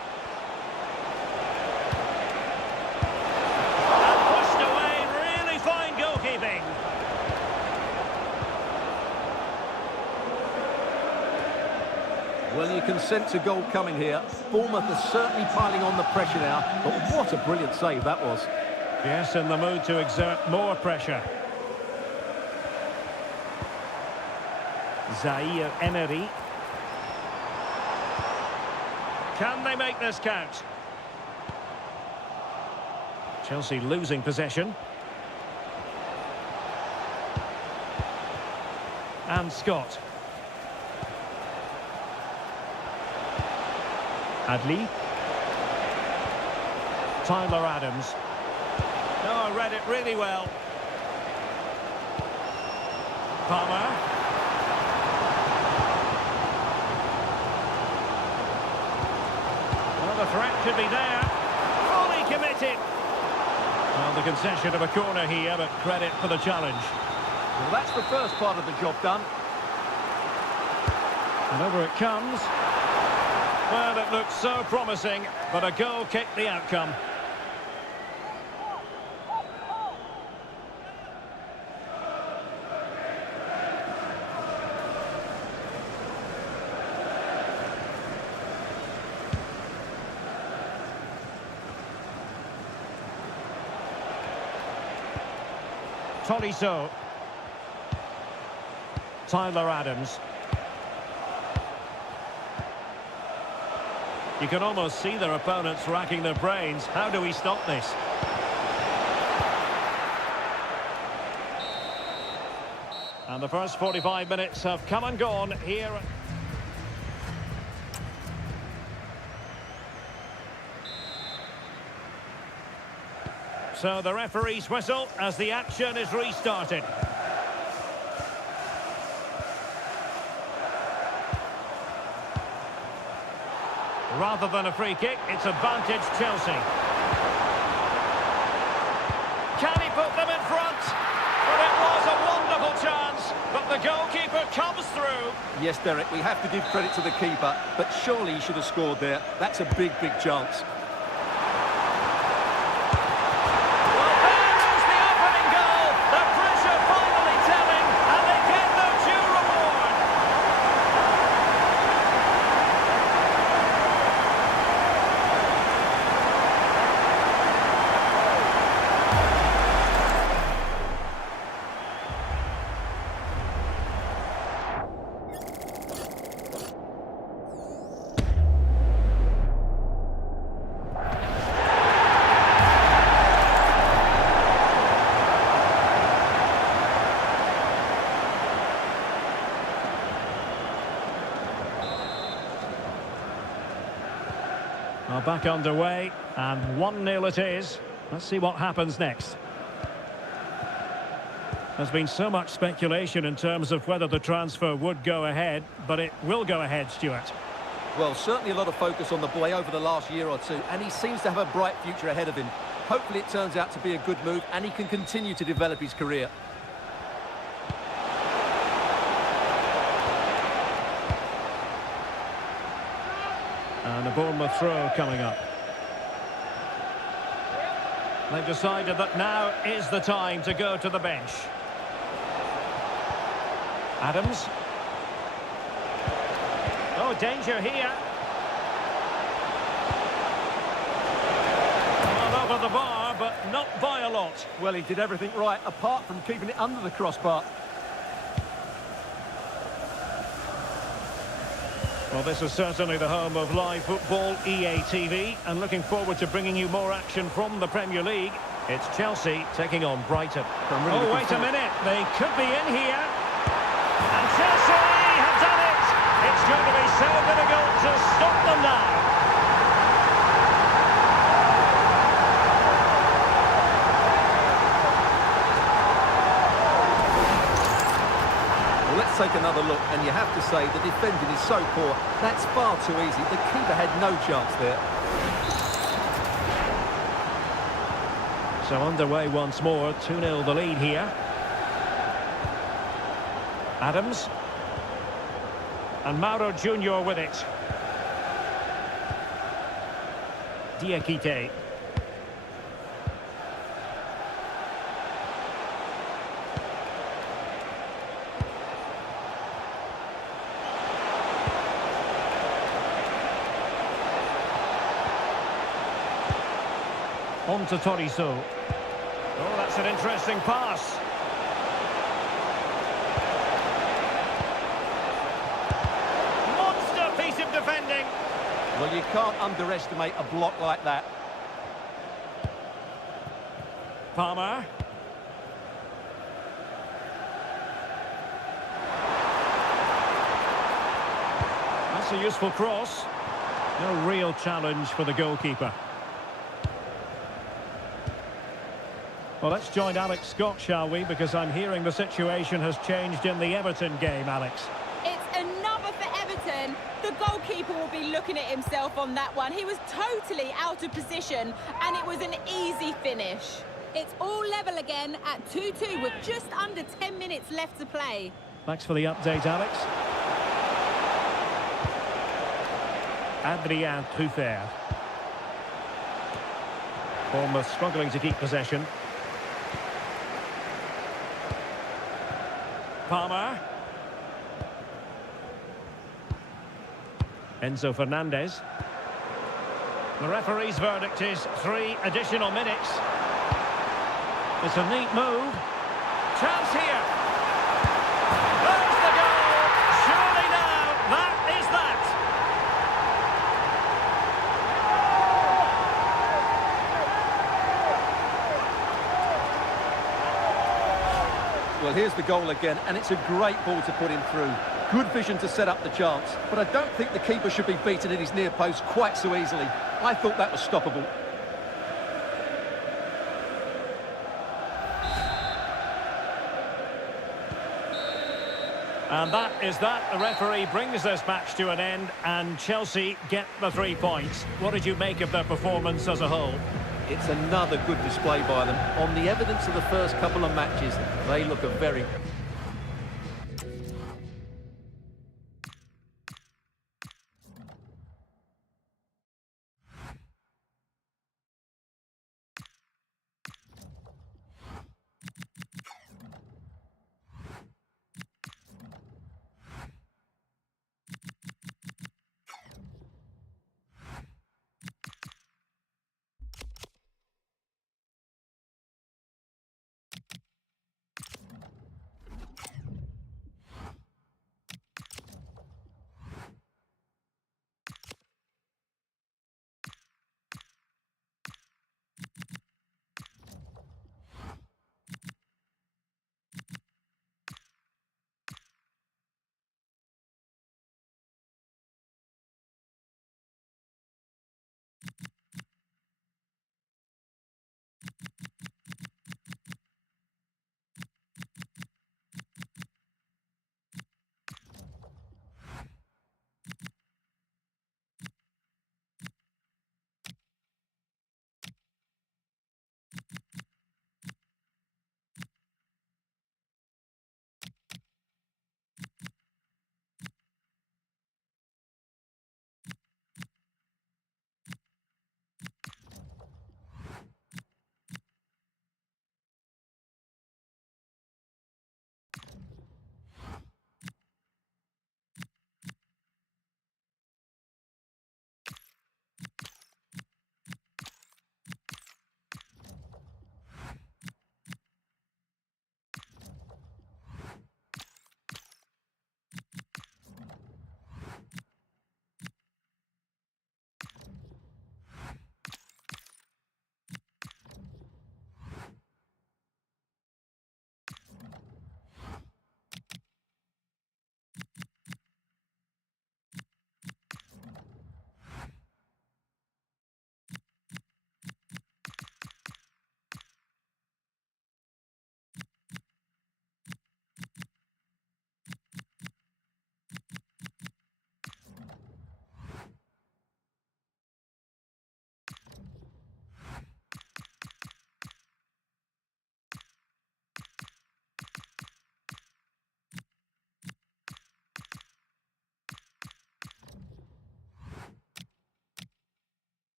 Well, you can sense a goal coming here. Bournemouth are certainly piling on the pressure now, but what a brilliant save that was. Yes, in the mood to exert more pressure. Zaire Emery. Can they make this count? Chelsea losing possession. And Scott. Adli. Tyler Adams. No, I read it really well. Palmer. Well, the threat could be there. Fully committed. Well, the concession of a corner here, but credit for the challenge. Well, that's the first part of the job done. And over it comes. Well, it looked so promising, but a goal kicked the outcome. Tolisso. Tyler Adams. You can almost see their opponents racking their brains. How do we stop this? And the first 45 minutes have come and gone here. So the referee's whistle as the action is restarted. Rather than a free kick, it's advantage Chelsea. Can he put them in front? But it was a wonderful chance, but the goalkeeper comes through. Yes, Derek, we have to give credit to the keeper, but surely he should have scored there. That's a big, big chance. Well, back underway, and 1-0 it is. Let's see what happens next. There's been so much speculation in terms of whether the transfer would go ahead, but it will go ahead, Stuart. Well, certainly a lot of focus on the boy over the last year or two, and he seems to have a bright future ahead of him. Hopefully it turns out to be a good move, and he can continue to develop his career. And a Bournemouth throw coming up. They've decided that now is the time to go to the bench. Adams. Oh, danger here. Well, over the bar, but not by a lot. Well, he did everything right, apart from keeping it under the crossbar. Well, this is certainly the home of live football, EA TV, and looking forward to bringing you more action from the Premier League. It's Chelsea taking on Brighton. Oh, wait a minute, they could be in here. And Chelsea have done it! It's going to be so difficult to stop them now. Well, let's take another look, and you have to say the defending is so poor. That's far too easy. The keeper had no chance there. So underway once more, 2-0 the lead here. Adams. And Mauro Junior with it. Diakite. On to Tolisso. Oh, that's an interesting pass. Monster piece of defending. Well, you can't underestimate a block like that. Palmer. That's a useful cross. No real challenge for the goalkeeper. Well, let's join Alex Scott, shall we? Because I'm hearing the situation has changed in the Everton game, Alex. It's another for Everton. The goalkeeper will be looking at himself on that one. He was totally out of position, and it was an easy finish. It's all level again at 2-2 with just under 10 minutes left to play. Thanks for the update, Alex. Adrien Truffert. Bournemouth struggling to keep possession. Palmer. Enzo Fernandez. The referee's verdict is 3 additional minutes. It's a neat move. Chance here. There's the goal. Surely now, that is that. Well, here's the goal again, and it's a great ball to put him through. Good vision to set up the chance, but I don't think the keeper should be beaten in his near post quite so easily. I thought that was stoppable. And that is that. The referee brings this match to an end, and Chelsea get the 3 points. What did you make of their performance as a whole? It's another good display by them. On the evidence of the first couple of matches, they look a very...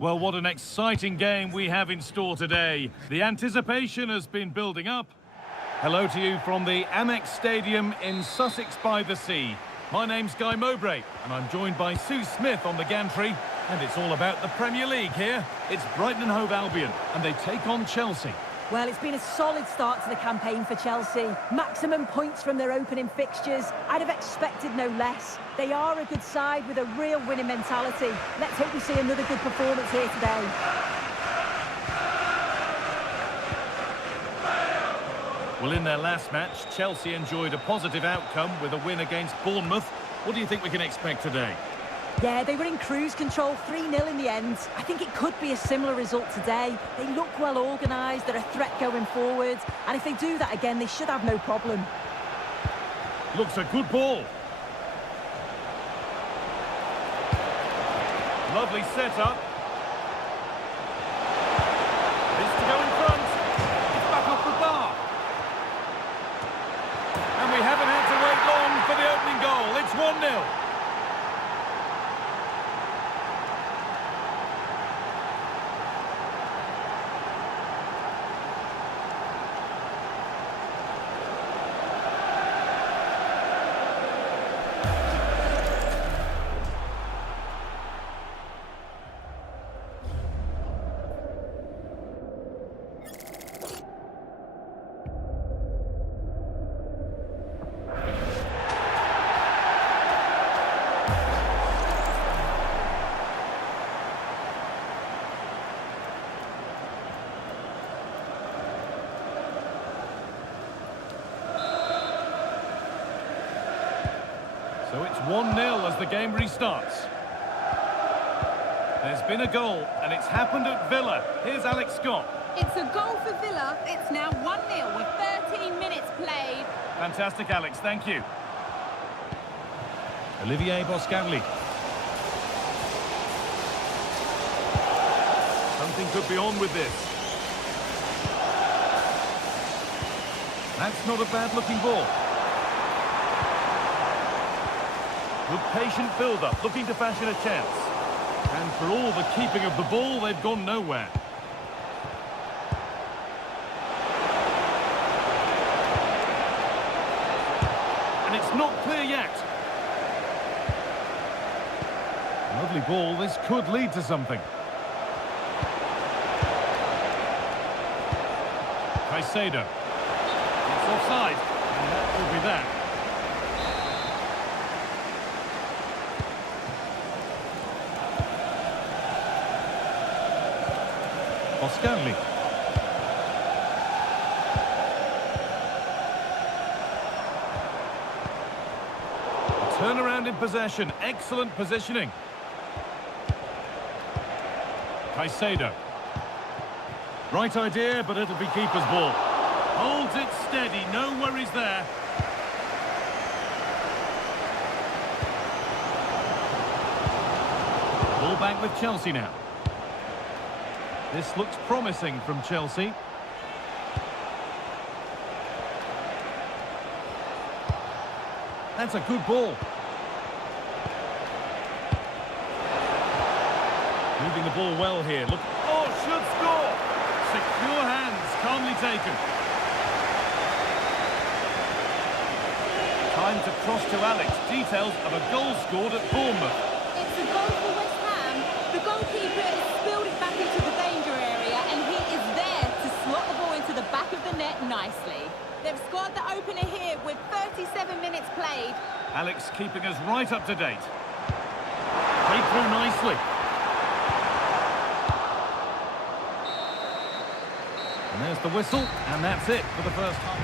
Well, what an exciting game we have in store today. The anticipation has been building up. Hello to you from the Amex Stadium in Sussex by the Sea. My name's Guy Mowbray, and I'm joined by Sue Smith on the gantry. And it's all about the Premier League here. It's Brighton and Hove Albion, and they take on Chelsea. Well, it's been a solid start to the campaign for Chelsea. Maximum points from their opening fixtures. I'd have expected no less. They are a good side with a real winning mentality. Let's hope we see another good performance here today. Well, in their last match, Chelsea enjoyed a positive outcome with a win against Bournemouth. What do you think we can expect today? Yeah, they were in cruise control 3-0 in the end. I think it could be a similar result today. They look well organised, they're a threat going forward, and if they do that again, they should have no problem. Looks a good ball. Lovely setup. It's to go in front. It's back off the bar. And we haven't had to wait long for the opening goal. It's 1-0. So it's 1-0 as the game restarts. There's been a goal, and it's happened at Villa. Here's Alex Scott. It's a goal for Villa. It's now 1-0 with 13 minutes played. Fantastic, Alex. Thank you. Olivier Boscanli. Something could be on with this. That's not a bad-looking ball. Good patient build-up, looking to fashion a chance. And for all the keeping of the ball, they've gone nowhere. And it's not clear yet. Lovely ball, this could lead to something. Caicedo. It's offside, and that will be that. Boscanli. Turnaround in possession. Excellent positioning. Caicedo. Right idea, but it'll be keeper's ball. Holds it steady. No worries there. Ball back with Chelsea now. This looks promising from Chelsea. That's a good ball. Moving the ball well here. Look. Oh, should score. Secure hands, calmly taken. Time to cross to Alex. Details of a goal scored at Bournemouth. It's a goal for West Ham. The goalkeeper has spilled it back into the danger area, and he is there to slot the ball into the back of the net nicely. They've scored the opener here with 37 minutes played. Alex keeping us right up to date. Played through nicely. And there's the whistle, and that's it for the first half.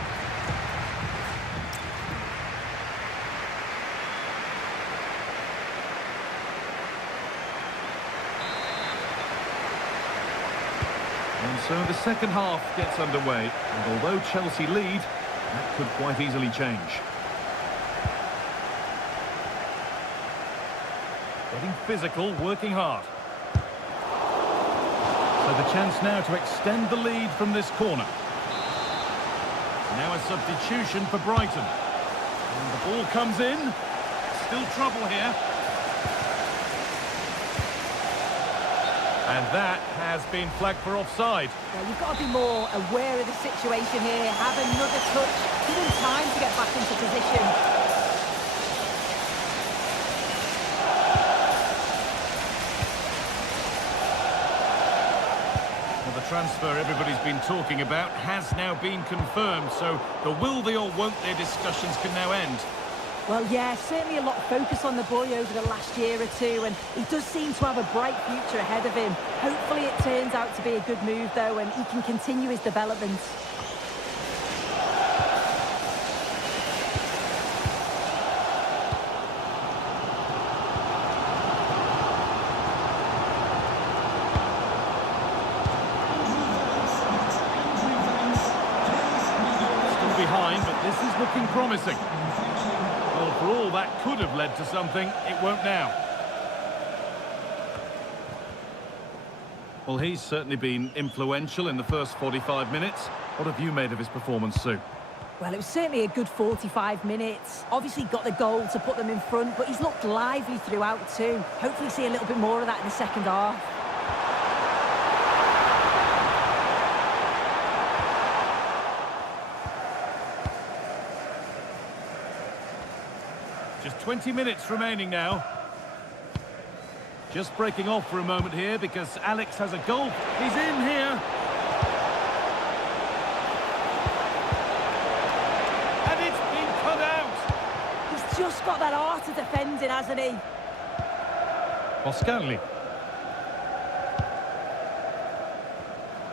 And so the second half gets underway, and although Chelsea lead, that could quite easily change. Getting physical, working hard. So the chance now to extend the lead from this corner. Now a substitution for Brighton. And the ball comes in. Still trouble here. And that has been flagged for offside. Well, you've got to be more aware of the situation here. Have another touch. Give him time to get back into position. Well, the transfer everybody's been talking about has now been confirmed, so the will they or won't they discussions can now end. Well, yeah, certainly a lot of focus on the boy over the last year or two, and he does seem to have a bright future ahead of him. Hopefully it turns out to be a good move, though, and he can continue his development. Still behind, but this is looking promising. Well, for all that could have led to something, it won't now. Well, he's certainly been influential in the first 45 minutes. What have you made of his performance, Sue? Well, it was certainly a good 45 minutes. Obviously got the goal to put them in front, but he's looked lively throughout too. Hopefully see a little bit more of that in the second half. Just 20 minutes remaining now. Just breaking off for a moment here because Alex has a goal. He's in here. And it's been cut out. He's just got that art of defending, hasn't he? Boscanli.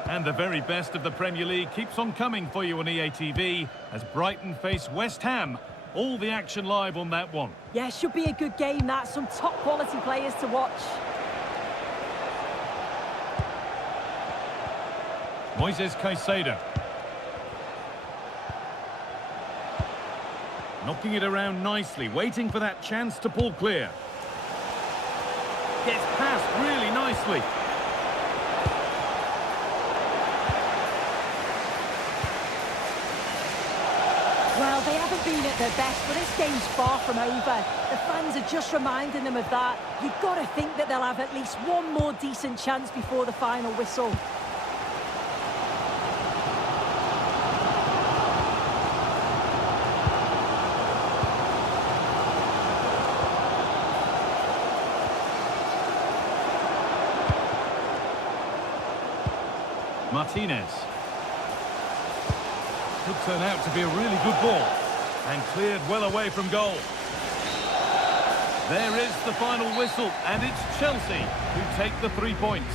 And the very best of the Premier League keeps on coming for you on EA TV as Brighton face West Ham. All the action live on that one. Yeah, should be a good game, that. Some top quality players to watch. Moises Caicedo. Knocking it around nicely, waiting for that chance to pull clear. Gets past really nicely. Well, they haven't been at their best, but this game's far from over. The fans are just reminding them of that. You've got to think that they'll have at least one more decent chance before the final whistle. Martinez. Could turn out to be a really good ball. And cleared well away from goal. There is the final whistle, and it's Chelsea who take the 3 points.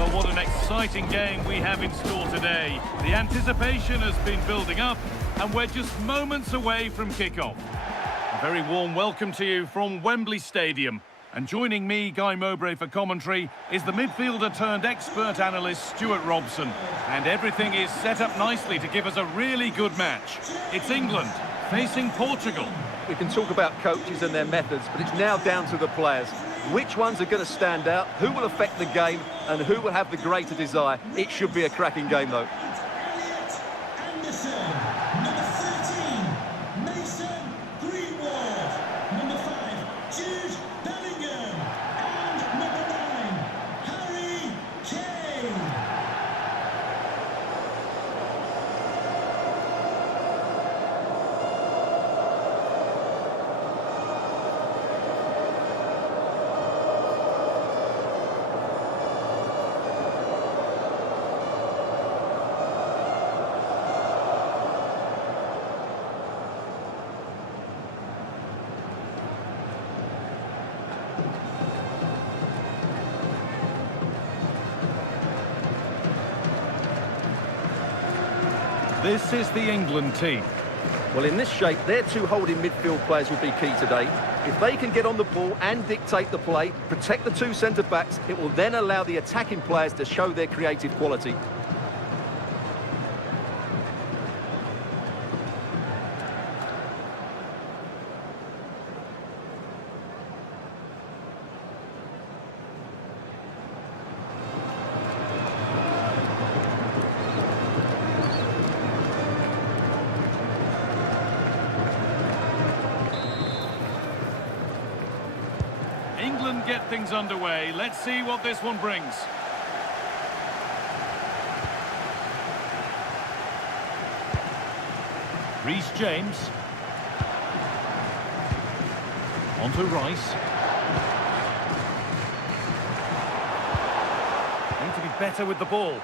Well, what an exciting game we have in store today. The anticipation has been building up, and we're just moments away from kickoff. A very warm welcome to you from Wembley Stadium. And joining me, Guy Mowbray, for commentary is the midfielder turned expert analyst Stuart Robson. And everything is set up nicely to give us a really good match. It's England facing Portugal. We can talk about coaches and their methods, but it's now down to the players. Which ones are going to stand out, who will affect the game, and who will have the greater desire. It should be a cracking game, though. Anderson, number 13, Mason Greenwood, number 5, Jude Bellingham, and number 9, Harry Kane. This is the England team. Well, in this shape, their two holding midfield players will be key today. If they can get on the ball and dictate the play, protect the two centre-backs, it will then allow the attacking players to show their creative quality. England get things underway. Let's see what this one brings. Reece James. On to Rice. Need to be better with the ball.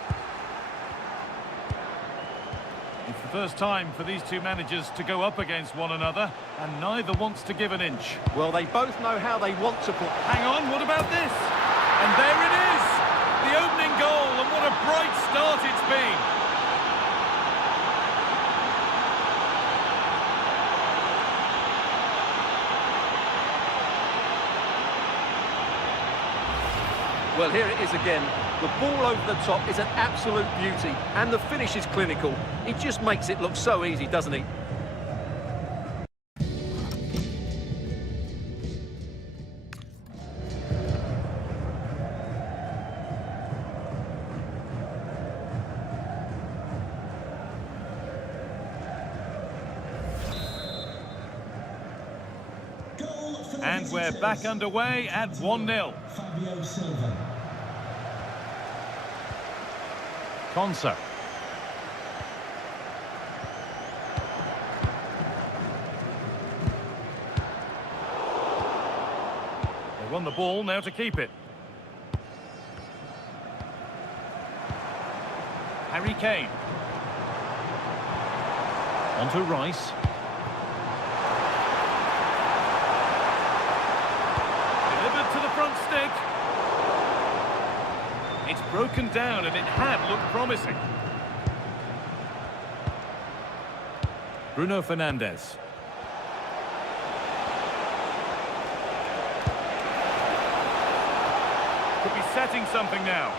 It's the first time for these two managers to go up against one another, and neither wants to give an inch. Well, they both know how they want to play. Hang on, what about this? And there it is! The opening goal, and what a bright start it's been! Well, here it is again. The ball over the top is an absolute beauty, and the finish is clinical. It just makes it look so easy, doesn't it? Goal for the And we're visitors. back underway at 1-0. Fabio Silva. Konsa. They won the ball, now to keep it. Harry Kane. On to Rice. Delivered to the front stick. It's broken down, and it had looked promising. Bruno Fernandes. Could be setting something now.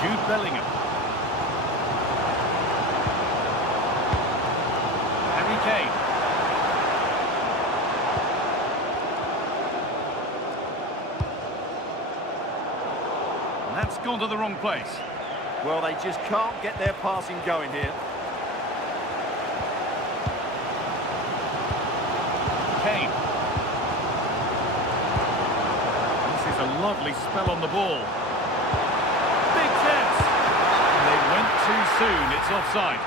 Jude Bellingham. Harry Kane. And that's gone to the wrong place. Well, they just can't get their passing going here. Kane. This is a lovely spell on the ball. Big chance. And they went too soon. It's offside.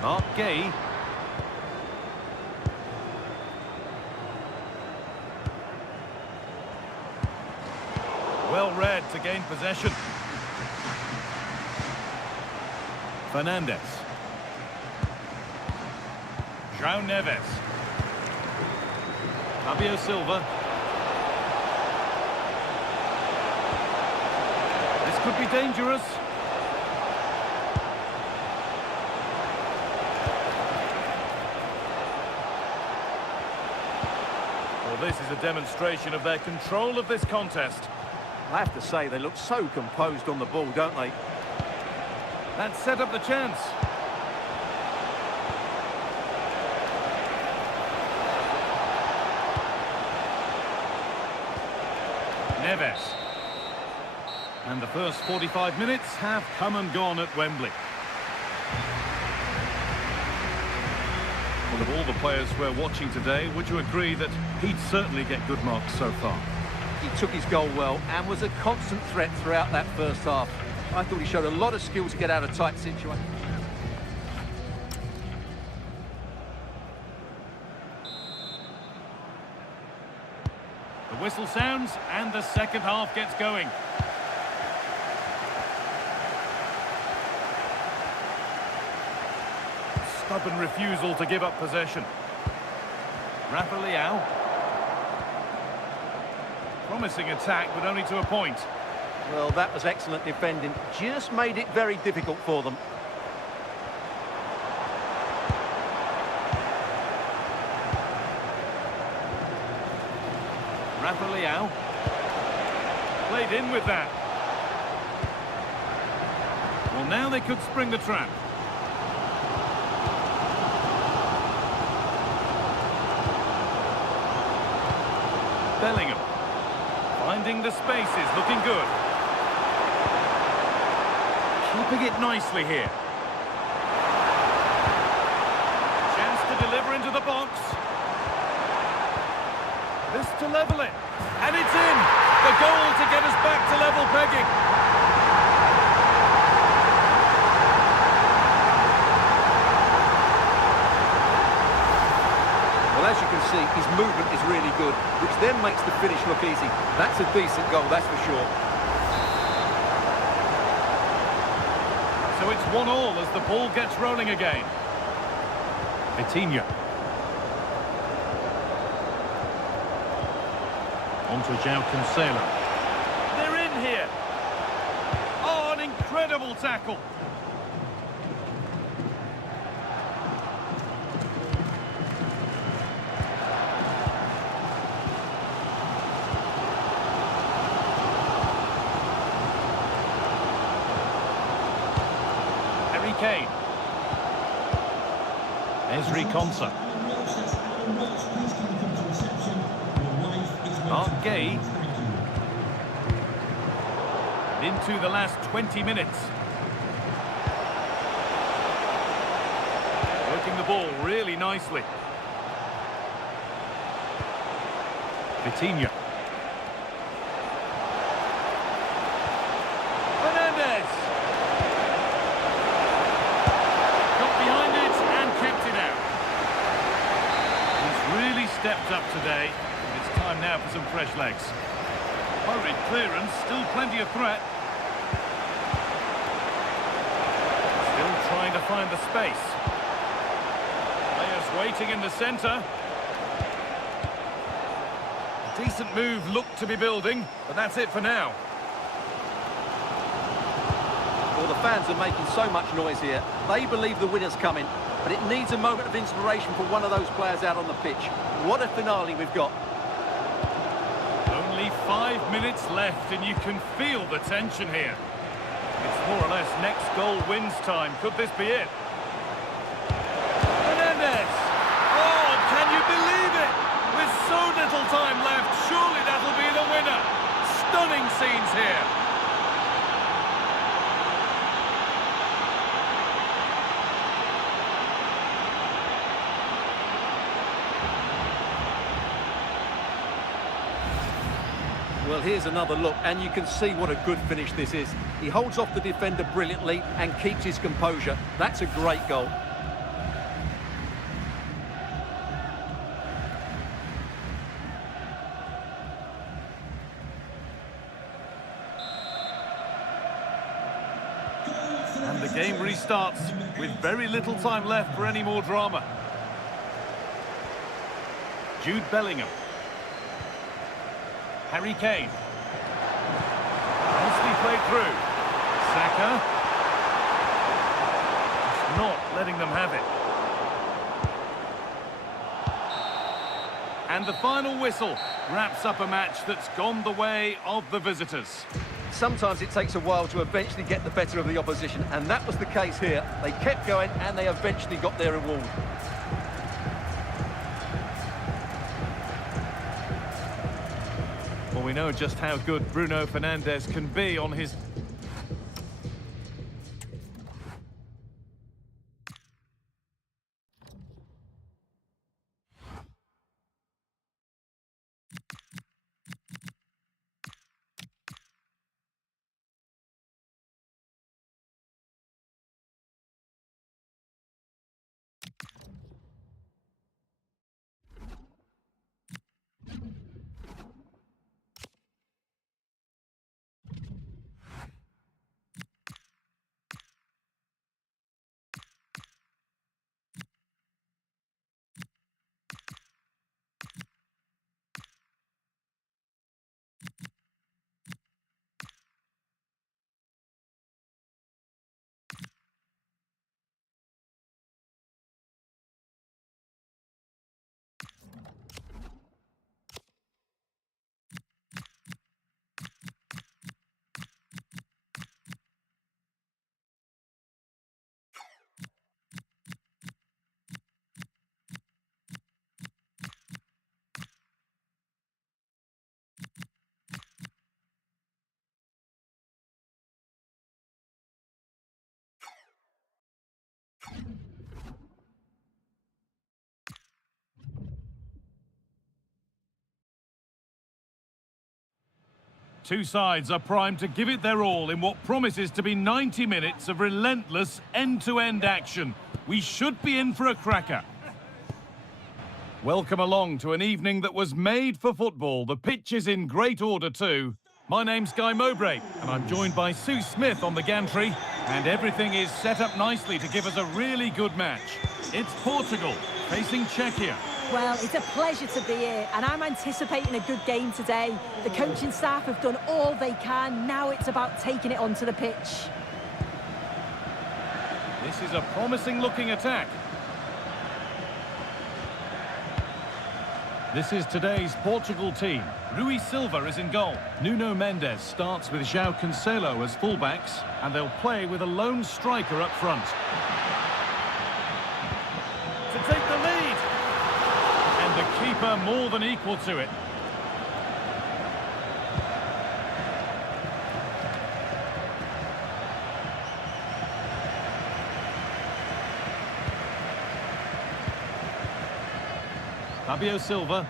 Mark Gay. Well read to gain possession. Fernandez. João Neves. Fabio Silva. This could be dangerous. Well, this is a demonstration of their control of this contest. I have to say, they look so composed on the ball, don't they? That set up the chance. Neves. And the first 45 minutes have come and gone at Wembley. Well, of all the players we're watching today, would you agree that he'd certainly get good marks so far? He took his goal well and was a constant threat throughout that first half. I thought he showed a lot of skill to get out of tight situations. The whistle sounds and the second half gets going. Stubborn refusal to give up possession. Rafa Leão. Promising attack, but only to a point. Well, that was excellent defending. Just made it very difficult for them. Rafa Leão. Played in with that. Well, now they could spring the trap. Bellingham. Finding the spaces, looking good. Keeping it nicely here. Chance to deliver into the box. This to level it. And it's in! The goal to get us back to level pegging. Well, as you can see, his movement is really good, which then makes the finish look easy. That's a decent goal, that's for sure. So it's 1-1 as the ball gets rolling again. Vitinha. On to João Cancelo. They're in here. Oh, an incredible tackle. Harry Kane. Ezri Konsa. Mark Gay. Into the last 20 minutes. Working the ball really nicely. Vitinha. Fernandez. Got behind it and kept it out. He's really stepped up today. It's time now for some fresh legs. Hurried clearance, still plenty of threat. Still trying to find the space. Players waiting in the centre. A decent move looked to be building, but that's it for now. Well, the fans are making so much noise here. They believe the winner's coming, but it needs a moment of inspiration for one of those players out on the pitch. What a finale we've got. Only 5 minutes left and you can feel the tension here. It's more or less next goal wins time. Could this be it? Fernandez! Oh, can you believe it? With so little time left, surely that'll be the winner. Stunning scenes here. Well, here's another look, and you can see what a good finish this is. He holds off the defender brilliantly and keeps his composure. That's a great goal. game restarts with very little time left for any more drama. Jude Bellingham. Harry Kane. Nicely played through. Saka. Just not letting them have it. And the final whistle wraps up a match that's gone the way of the visitors. Sometimes it takes a while to eventually get the better of the opposition, and that was the case here. They kept going and they eventually got their reward. Well, we know just how good Bruno Fernandes can be on his... Two sides are primed to give it their all in what promises to be 90 minutes of relentless end-to-end action. We should be in for a cracker. Welcome along to an evening that was made for football. The pitch is in great order too. My name's Guy Mowbray, and I'm joined by Sue Smith on the gantry, and everything is set up nicely to give us a really good match. It's Portugal facing Czechia. Well, it's a pleasure to be here, and I'm anticipating a good game today. The coaching staff have done all they can. Now it's about taking it onto the pitch. This is a promising-looking attack. This is today's Portugal team. Rui Silva is in goal. Nuno Mendes starts with João Cancelo as fullbacks, and they'll play with a lone striker up front. To take the lead. And the keeper more than equal to it. Fabio Silva.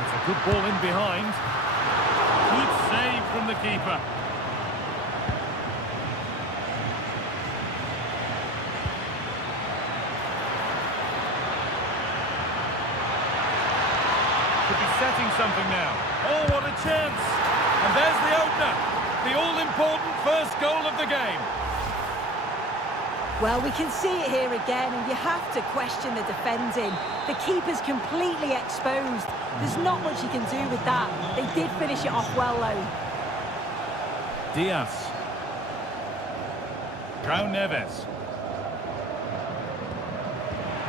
It's a good ball in behind. Good save from the keeper. Could be setting something now. Oh, what a chance! And there's the opener. The all-important first goal of the game. Well, we can see it here again, and you have to question the defending. The keeper's completely exposed. There's not much you can do with that. They did finish it off well, though. Diaz. João Neves.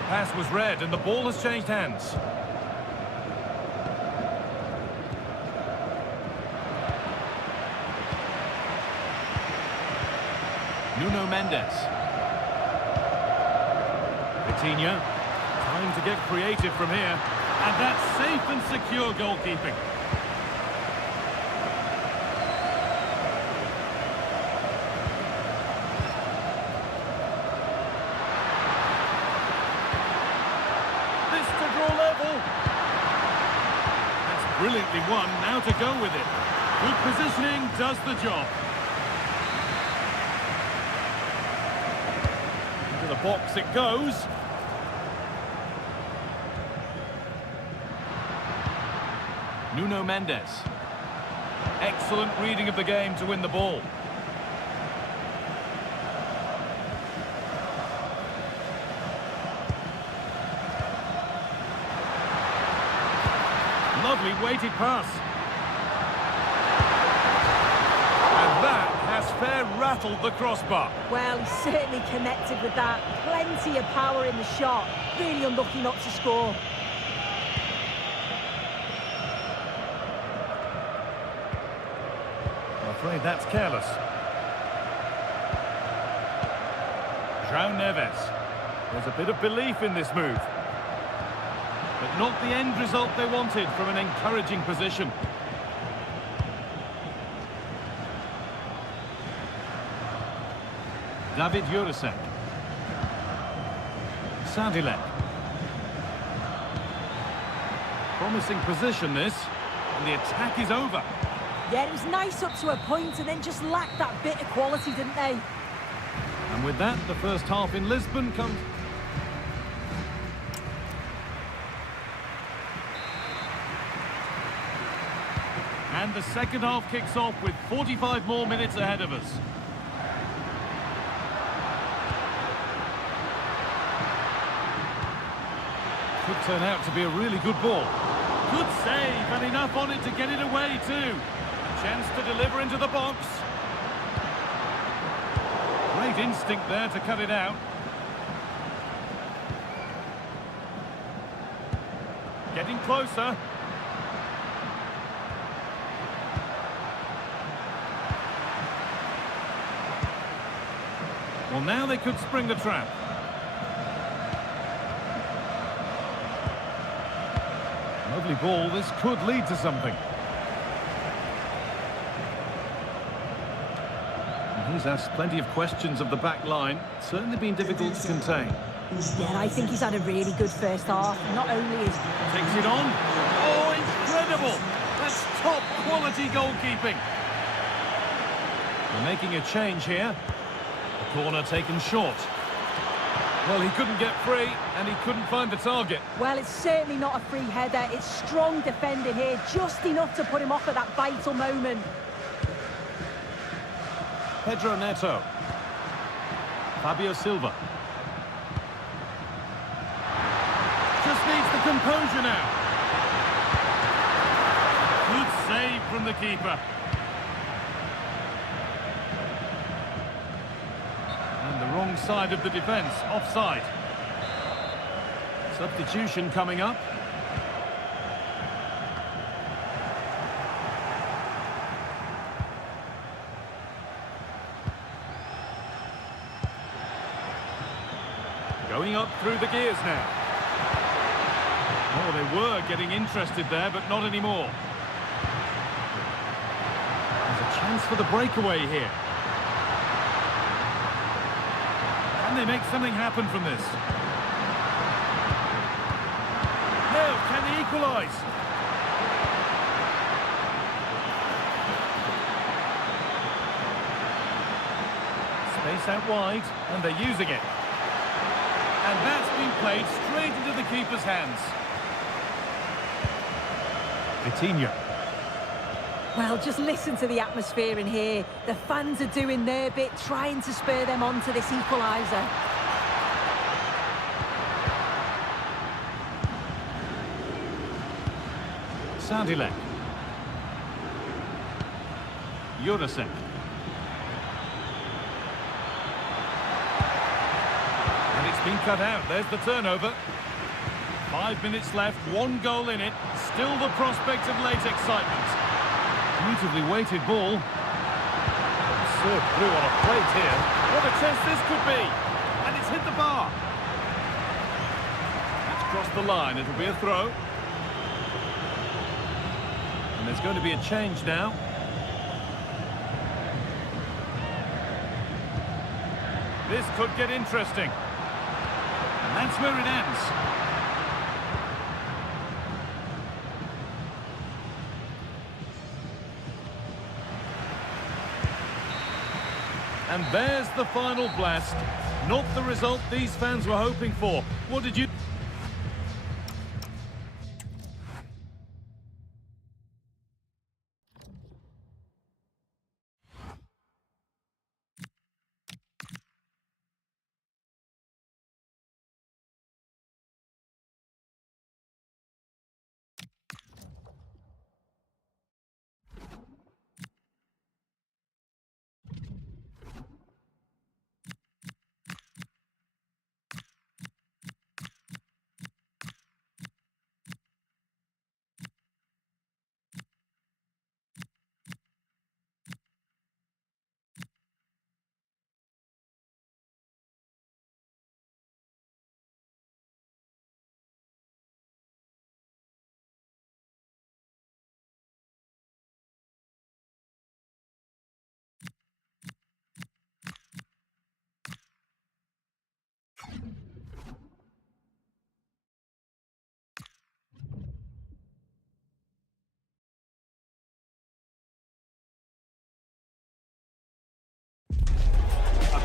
Pass was read, and the ball has changed hands. Nuno Mendes. Vitinha, time to get creative from here, and that's safe and secure goalkeeping. This to draw level. That's brilliantly won, now to go with it. Good positioning does the job. Into the box it goes. Nuno Mendes. Excellent reading of the game to win the ball. Lovely weighted pass. And that has fair rattled the crossbar. Well, he certainly connected with that. Plenty of power in the shot. Really unlucky not to score. I'm afraid that's careless. João Neves. There's a bit of belief in this move. But not the end result they wanted from an encouraging position. David Jurasek. Sadilek. Promising position this, and the attack is over. Yeah, it was nice up to a point and then just lacked that bit of quality, didn't they? And with that, the first half in Lisbon comes... And the second half kicks off with 45 more minutes ahead of us. Could turn out to be a really good ball. Good save, and enough on it to get it away too. A chance to deliver into the box. Great instinct there to cut it out. Getting closer. Well, now they could spring the trap. Lovely ball, this could lead to something. And he's asked plenty of questions of the back line. Certainly been difficult to contain. Yeah, I think he's had a really good first half. Not only is... Takes it on. Oh, incredible! That's top quality goalkeeping. They're making a change here. The corner taken short. Well, he couldn't get free, and he couldn't find the target. Well, it's certainly not a free header. It's strong defending here, just enough to put him off at that vital moment. Pedro Neto. Fabio Silva. Just needs the composure now. Good save from the keeper. And the wrong side of the defence, offside. Substitution coming up. Going up through the gears now. Oh, they were getting interested there, but not anymore. There's a chance for the breakaway here. Can they make something happen from this? No, can they equalise? Space out wide, and they're using it. And that's been played straight into the keeper's hands. Vitinha. Well, just listen to the atmosphere in here. The fans are doing their bit, trying to spur them on to this equaliser. Sadilek. Jurasek. And it's been cut out. There's the turnover. 5 minutes left, 1 goal in it. Still the prospect of late excitement. Beautifully weighted ball. Served through on a plate here. What a chance this could be. And it's hit the bar. It's crossed the line. It'll be a throw. And there's going to be a change now. This could get interesting. And that's where it ends. And there's the final blast. Not the result these fans were hoping for. What did you...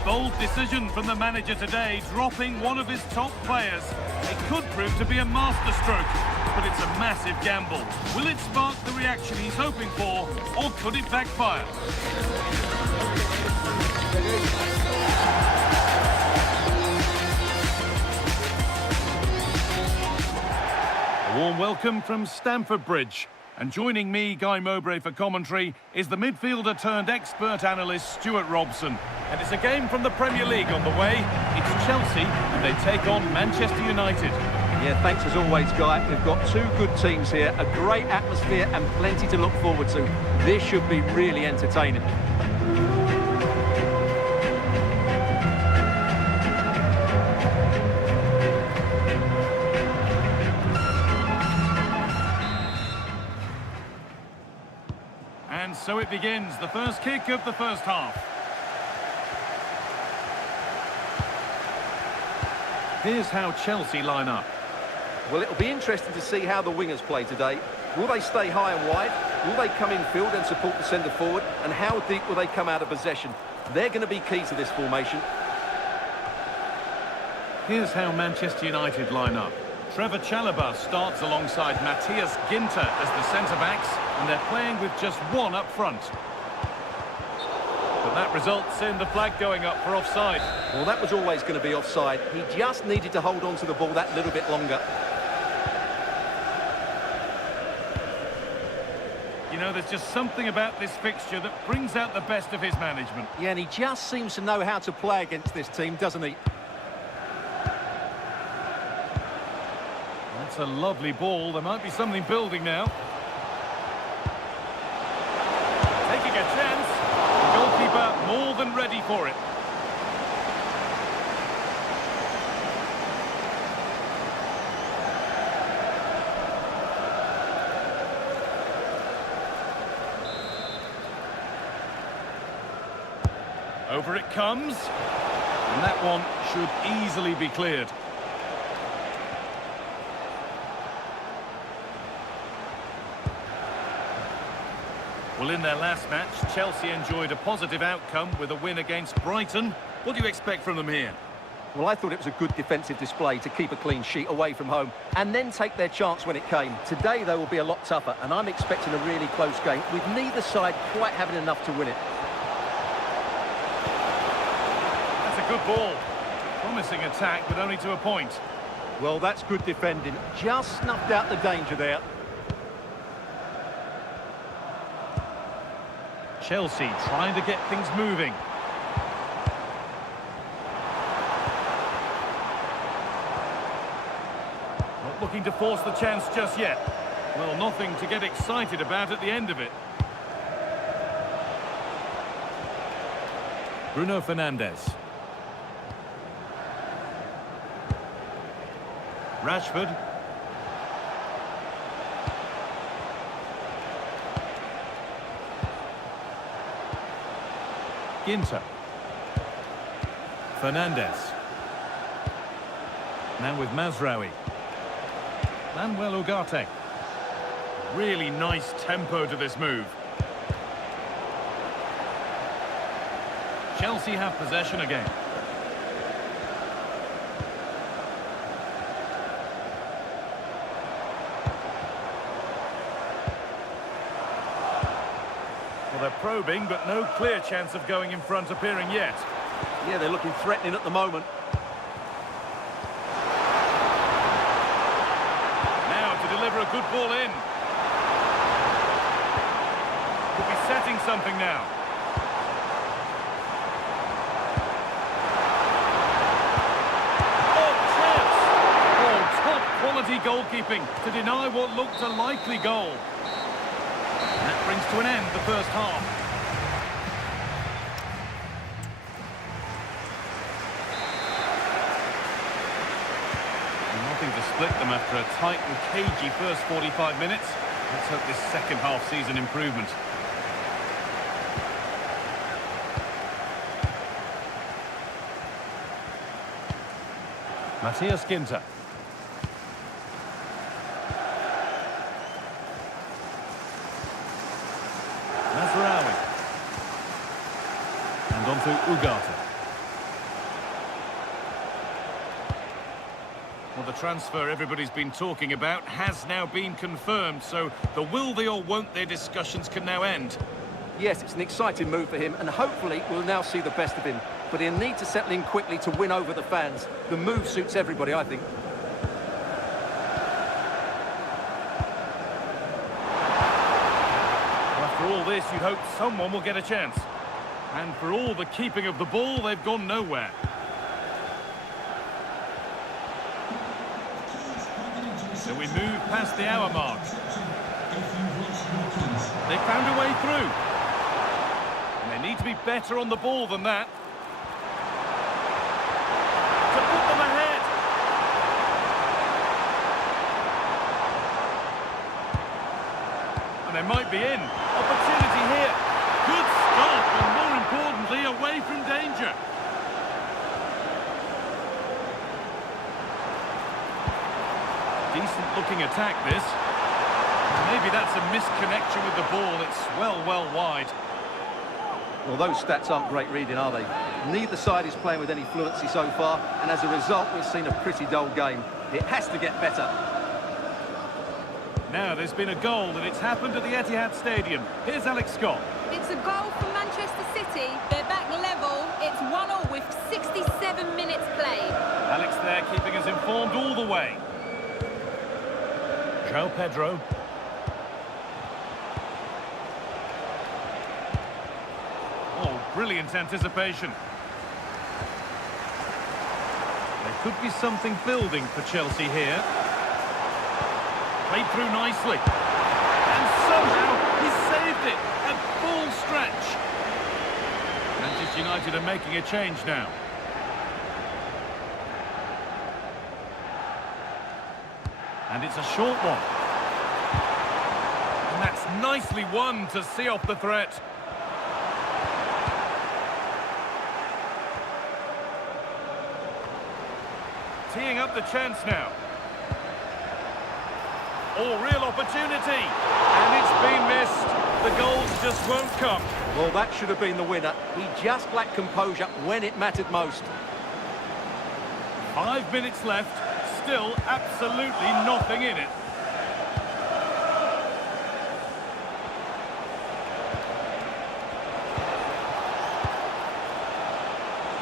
bold decision from the manager today, dropping one of his top players. It could prove to be a masterstroke, but it's a massive gamble. Will it spark the reaction he's hoping for, or could it backfire? A warm welcome from Stamford Bridge. And joining me, Guy Mowbray, for commentary is the midfielder turned expert analyst Stuart Robson. And it's a game from the Premier League on the way. It's Chelsea and they take on Manchester United. Yeah, thanks as always, Guy. We've got two good teams here, a great atmosphere and plenty to look forward to. This should be really entertaining. And so it begins, the first kick of the first half. Here's how Chelsea line up. Well, it'll be interesting to see how the wingers play today. Will they stay high and wide? Will they come in field and support the centre forward? And how deep will they come out of possession? They're going to be key to this formation. Here's how Manchester United line up. Trevor Chalobah starts alongside Matthias Ginter as the centre-backs, and they're playing with just one up front. But that results in the flag going up for offside. Well, that was always going to be offside. He just needed to hold on to the ball that little bit longer. You know, there's just something about this fixture that brings out the best of his management. Yeah, and he just seems to know how to play against this team, doesn't he? That's a lovely ball. There might be something building now. Taking a chance. The goalkeeper more than ready for it. Over it comes. And that one should easily be cleared. Well, in their last match, Chelsea enjoyed a positive outcome with a win against Brighton. What do you expect from them here? Well, I thought it was a good defensive display to keep a clean sheet away from home and then take their chance when it came. Today, they will be a lot tougher, and I'm expecting a really close game with neither side quite having enough to win it. That's a good ball. Promising attack, but only to a point. Well, that's good defending. Just snuffed out the danger there. Chelsea trying to get things moving. Not looking to force the chance just yet. Well, nothing to get excited about at the end of it. Bruno Fernandes. Rashford. Ginter. Fernandes. Now with Mazraoui. Manuel Ugarte. Really nice tempo to this move. Chelsea have possession again. Well, they're probing, but no clear chance of going in front appearing yet. Yeah, they're looking threatening at the moment. Now to deliver a good ball in. Could be setting something now. Oh, chance! Oh, top quality goalkeeping to deny what looked a likely goal. That brings to an end the first half. Nothing to split them after a tight and cagey first 45 minutes. Let's hope this second half sees an improvement. Matthias Ginter. Mazraoui. And on to Ugarte. Well, the transfer everybody's been talking about has now been confirmed, so the will they or won't they discussions can now end. Yes, it's an exciting move for him, and hopefully we'll now see the best of him. But he'll need to settle in quickly to win over the fans. The move suits everybody, I think. Well, after all this, you hope someone will get a chance. And for all the keeping of the ball, they've gone nowhere. So we move past the hour mark. They found a way through. And they need to be better on the ball than that. To put them ahead. And they might be in. Opportunity here. Good stop, and more importantly, away from danger. Decent looking attack, this. Maybe that's a misconnection with the ball. It's well wide. Well, those stats aren't great reading, are they? Neither side is playing with any fluency so far, and as a result, we've seen a pretty dull game. It has to get better. Now, there's been a goal, and it's happened at the Etihad Stadium. Here's Alex Scott. It's a goal for Manchester City. They're back level. It's 1-1 with 67 minutes played. Alex there keeping us informed all the way. João Pedro. Oh, brilliant anticipation. There could be something building for Chelsea here. Played through nicely. And somehow he saved it at full stretch. Manchester United are making a change now. And it's a short one. And that's nicely won to see off the threat. Teeing up the chance now. Oh, real opportunity. And it's been missed. The goals just won't come. Well, that should have been the winner. He just lacked composure when it mattered most. 5 minutes left. Still absolutely nothing in it.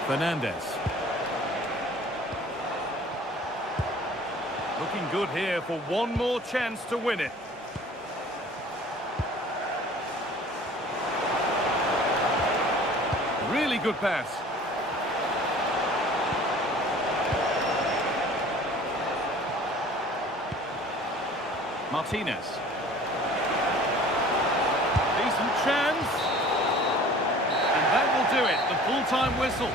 Fernandez. Looking good here for one more chance to win it. Really good pass. Martinez. Decent chance. And that will do it. The full-time whistle.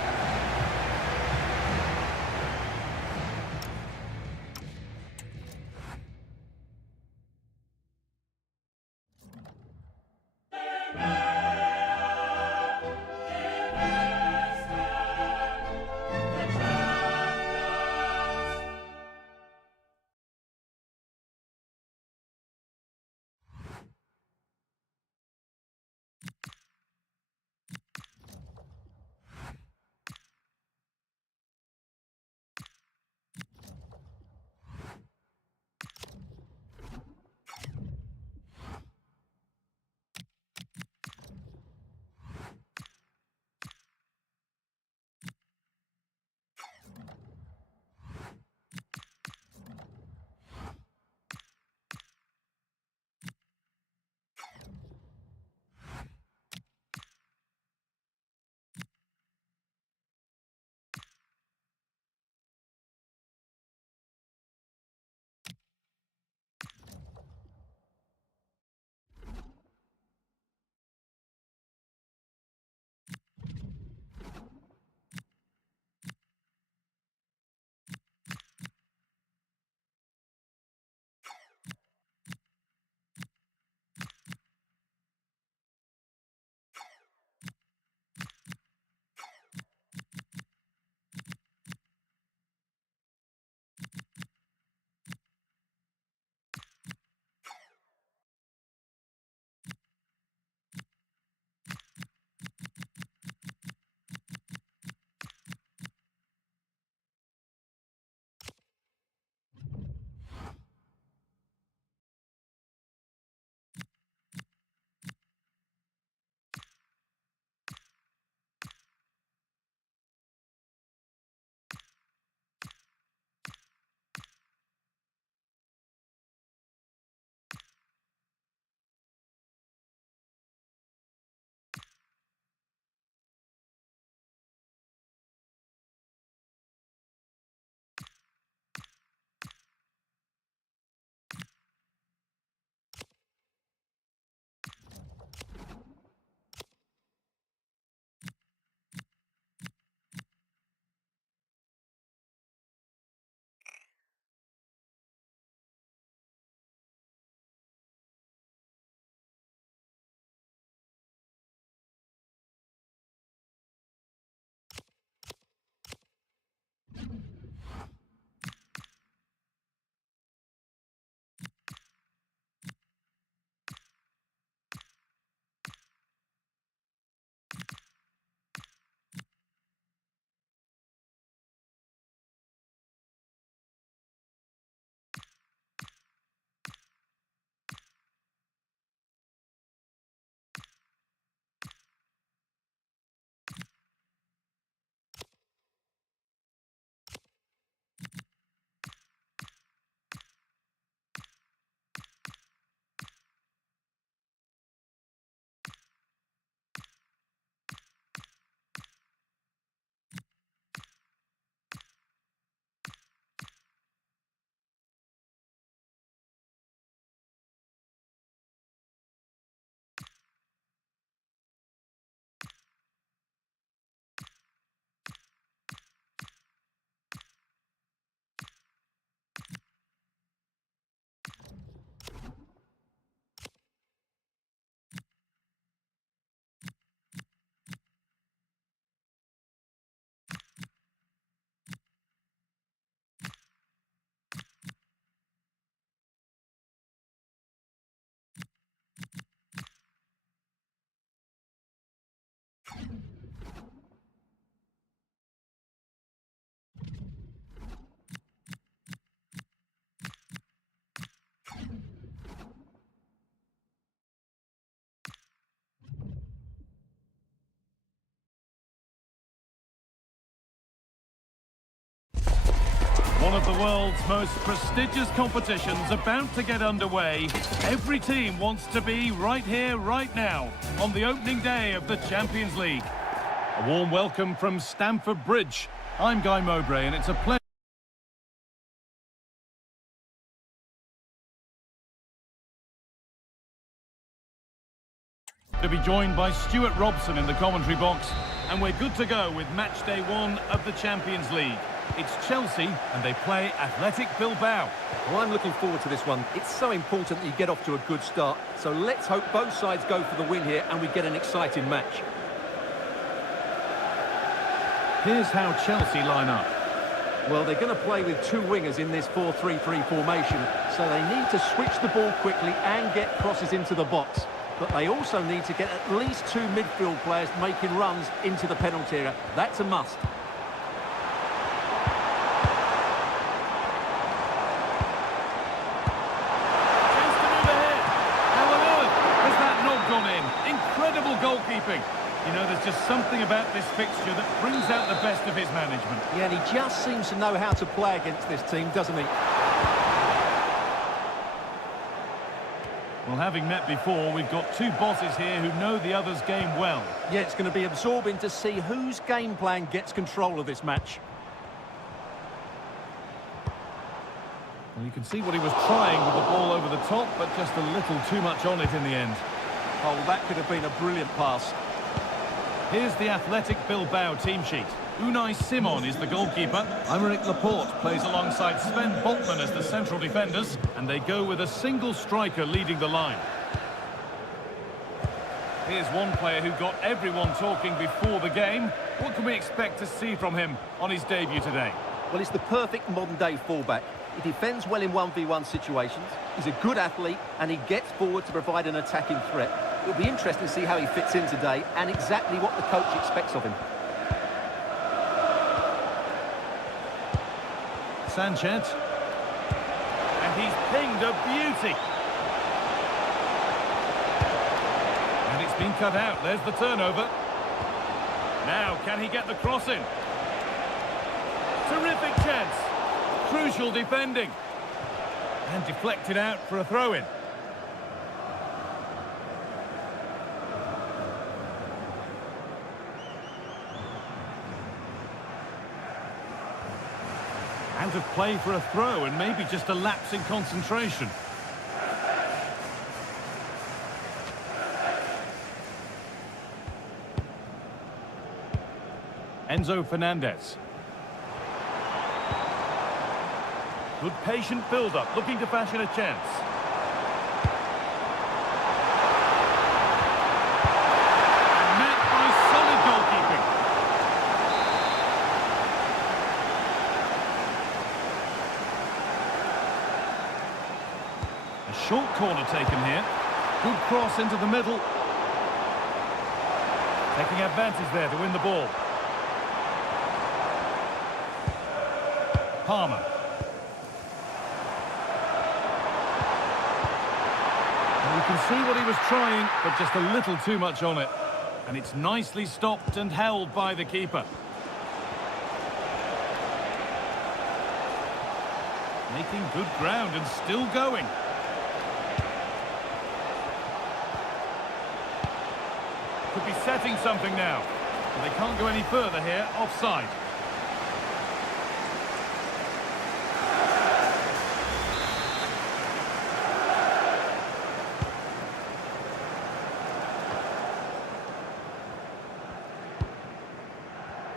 One of the world's most prestigious competitions about to get underway. Every team wants to be right here, right now, on the opening day of the Champions League. A warm welcome from Stamford Bridge. I'm Guy Mowbray, and it's a pleasure to be joined by Stuart Robson in the commentary box, and we're good to go with match day 1 of the Champions League. It's Chelsea and they play Athletic Bilbao. Well, I'm looking forward to this one. It's so important that you get off to a good start. So let's hope both sides go for the win here and we get an exciting match. Here's how Chelsea line up. Well, they're going to play with 2 wingers in this 4-3-3 formation, so they need to switch the ball quickly and get crosses into the box. But they also need to get at least 2 midfield players making runs into the penalty area. That's a must. Chance to move ahead. How on earth has that not gone in? Incredible goalkeeping. You know, there's just something about this fixture that brings out the best of his management. Yeah, and he just seems to know how to play against this team, doesn't he? Well, having met before, we've got 2 bosses here who know the other's game well. Yeah, it's going to be absorbing to see whose game plan gets control of this match. Well, you can see what he was trying with the ball over the top, but just a little too much on it in the end. Oh, that could have been a brilliant pass. Here's the Athletic Bilbao team sheet. Unai Simon is the goalkeeper. Aymeric Laporte plays alongside Sven Botman as the central defenders, and they go with a single striker leading the line. Here's one player who got everyone talking before the game. What can we expect to see from him on his debut today? Well, he's the perfect modern-day fullback. He defends well in 1v1 situations, he's a good athlete, and he gets forward to provide an attacking threat. It'll be interesting to see how he fits in today and exactly what the coach expects of him. Sanchez. And he's pinged a beauty. And it's been cut out. There's the turnover. Now, can he get the cross in? Terrific chance. Crucial defending. And deflected out for a throw-in. Out of play for a throw, and maybe just a lapse in concentration. Enzo Fernandez. Good patient build-up, looking to fashion a chance. And met by solid goalkeeping. A short corner taken here. Good cross into the middle. Taking advantage there to win the ball. Palmer. And you can see what he was trying, but just a little too much on it. And it's nicely stopped and held by the keeper. Making good ground and still going. Could be setting something now. But they can't go any further here, offside.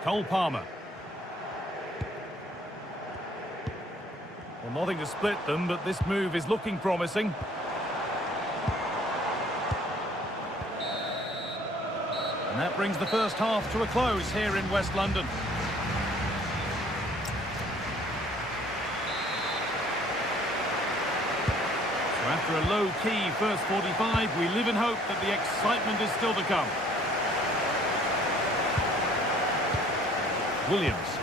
Cole Palmer. Well, nothing to split them, but this move is looking promising. And that brings the first half to a close here in West London. So after a low-key first 45, we live in hope that the excitement is still to come. Williams.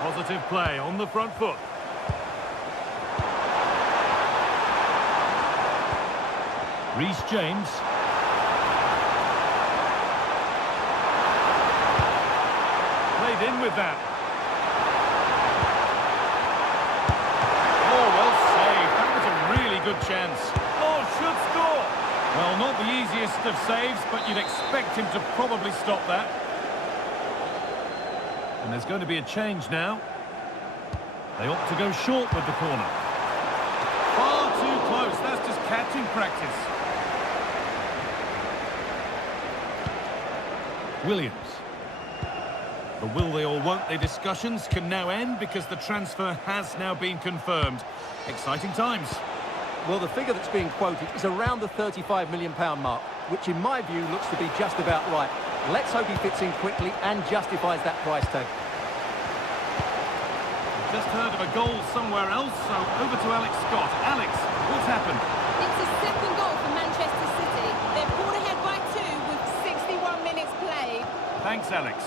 Positive play on the front foot. Reece James. Played in with that. Oh, well saved. That was a really good chance. Oh, should score. Well, not the easiest of saves, but you'd expect him to probably stop that. And there's going to be a change now. They opt to go short with the corner. Far too close. That's just catching practice. Williams. The will they or won't they discussions can now end because the transfer has now been confirmed. Exciting times. Well, the figure that's being quoted is around the £35 million mark, which in my view looks to be just about right. Let's hope he fits in quickly and justifies that price tag. Just heard of a goal somewhere else, so over to Alex Scott. Alex, what's happened? It's a second goal for Manchester City. They're pulled ahead by 2 with 61 minutes played. Thanks, Alex.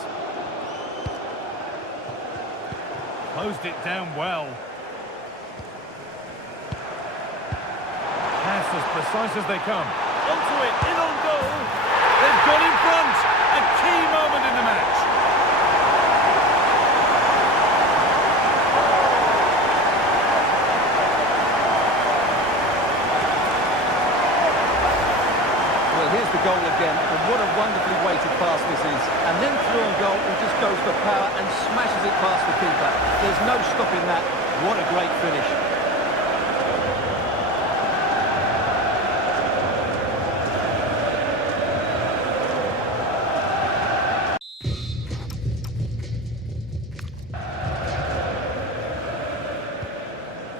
Closed it down well. Pass as precise as they come. Onto it, in on goal. They've got in front. A key moment in the match. Well, here's the goal again, and what a wonderfully weighted pass this is. And then through on goal, he just goes for power and smashes it past the keeper. There's no stopping that. What a great finish.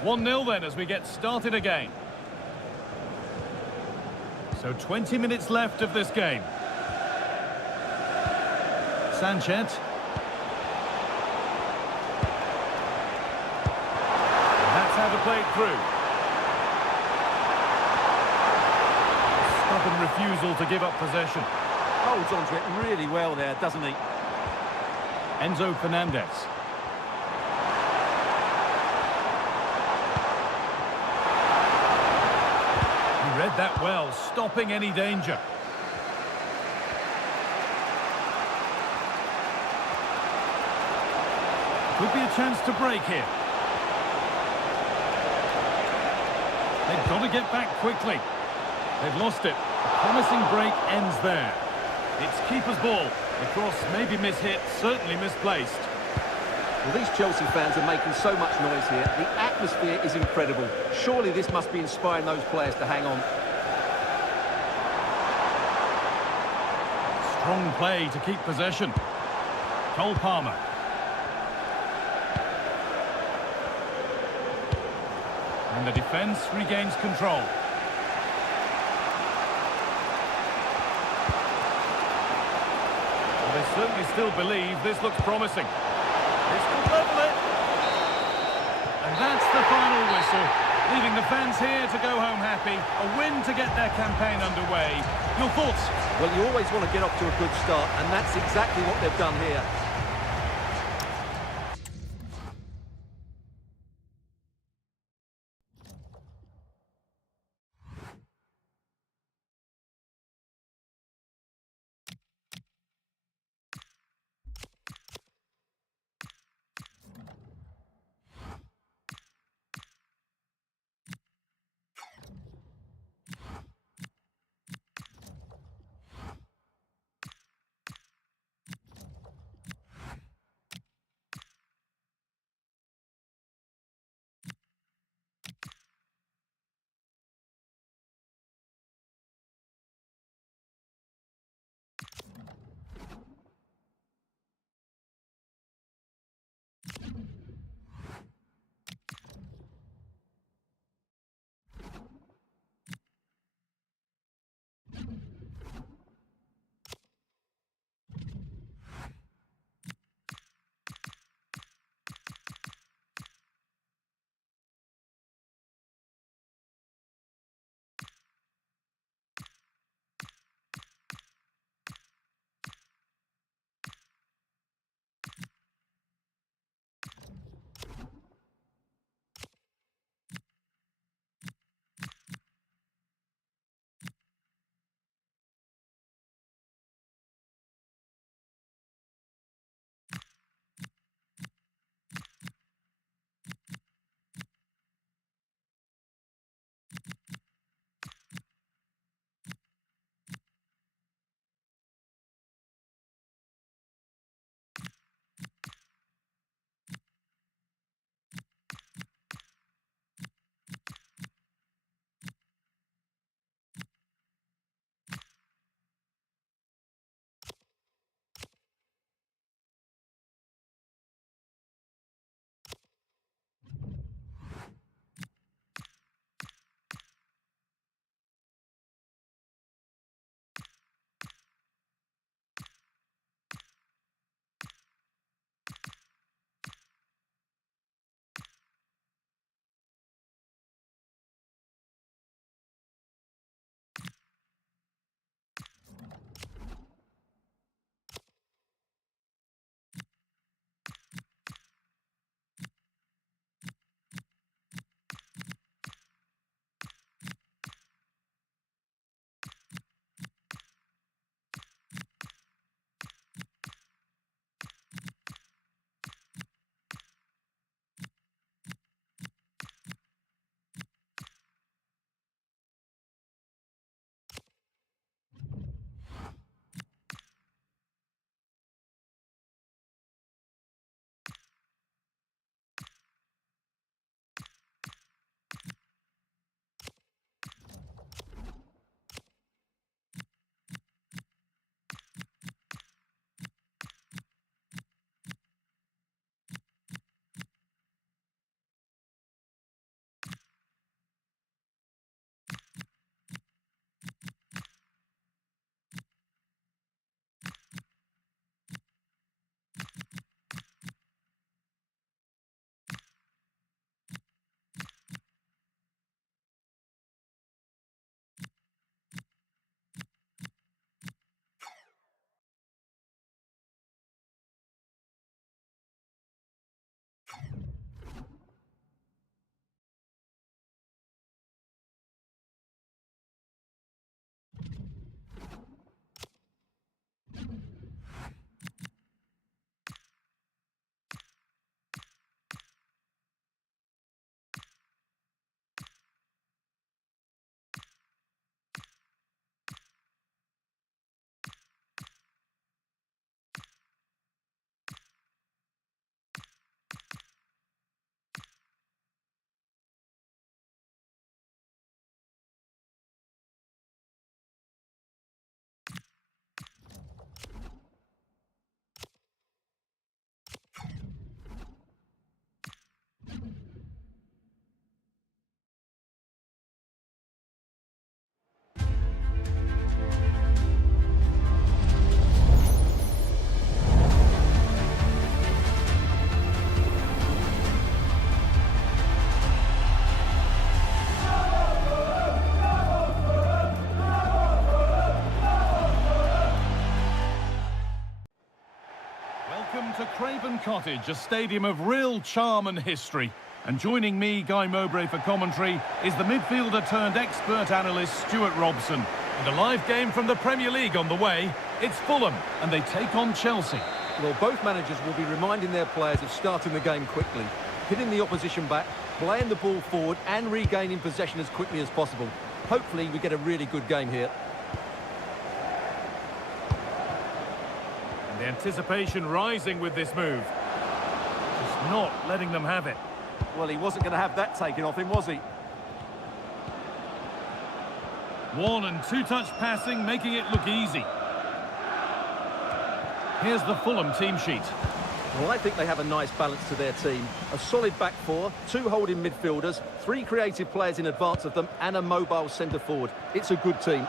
One 0 then as we get started again. So 20 minutes left of this game. Sanchez. That's how to play it through. Stubborn refusal to give up possession. Holds onto it really well there, doesn't he? Enzo Fernandez. He read that well, stopping any danger. Could be a chance to break here. They've got to get back quickly. They've lost it. A promising break ends there. It's keeper's ball. The cross may be mishit, certainly misplaced. Well, these Chelsea fans are making so much noise here. The atmosphere is incredible. Surely this must be inspiring those players to hang on. Strong play to keep possession. Cole Palmer. And the defence regains control. Well, they certainly still believe this looks promising. This could level it. And that's the final whistle, leaving the fans here to go home happy. A win to get their campaign underway. Your thoughts? Well, you always want to get off to a good start, and that's exactly what they've done here. Craven Cottage, a stadium of real charm and history. And joining me, Guy Mowbray, for commentary is the midfielder turned expert analyst Stuart Robson. And a live game from the Premier League on the way. It's Fulham, and they take on Chelsea. Well, both managers will be reminding their players of starting the game quickly, hitting the opposition back, playing the ball forward and regaining possession as quickly as possible. Hopefully we get a really good game here. And the anticipation rising with this move. Just not letting them have it. Well, he wasn't going to have that taken off him, was he? One and two-touch passing, making it look easy. Here's the Fulham team sheet. Well, I think they have a nice balance to their team. A solid back four, two holding midfielders, three creative players in advance of them, and a mobile centre-forward. It's a good team.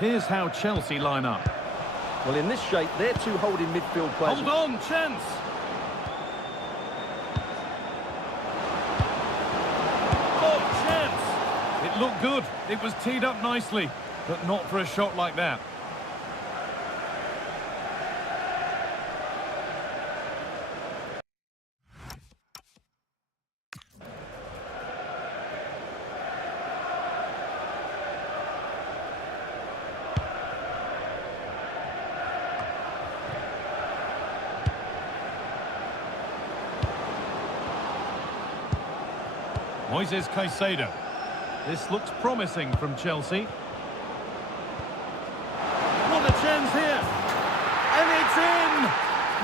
Here's how Chelsea line up. Well, in this shape, they're two holding midfield players. Hold on, chance! Oh, chance! It looked good. It was teed up nicely, but not for a shot like that. Moises Caicedo. This looks promising from Chelsea. What a chance here! And it's in!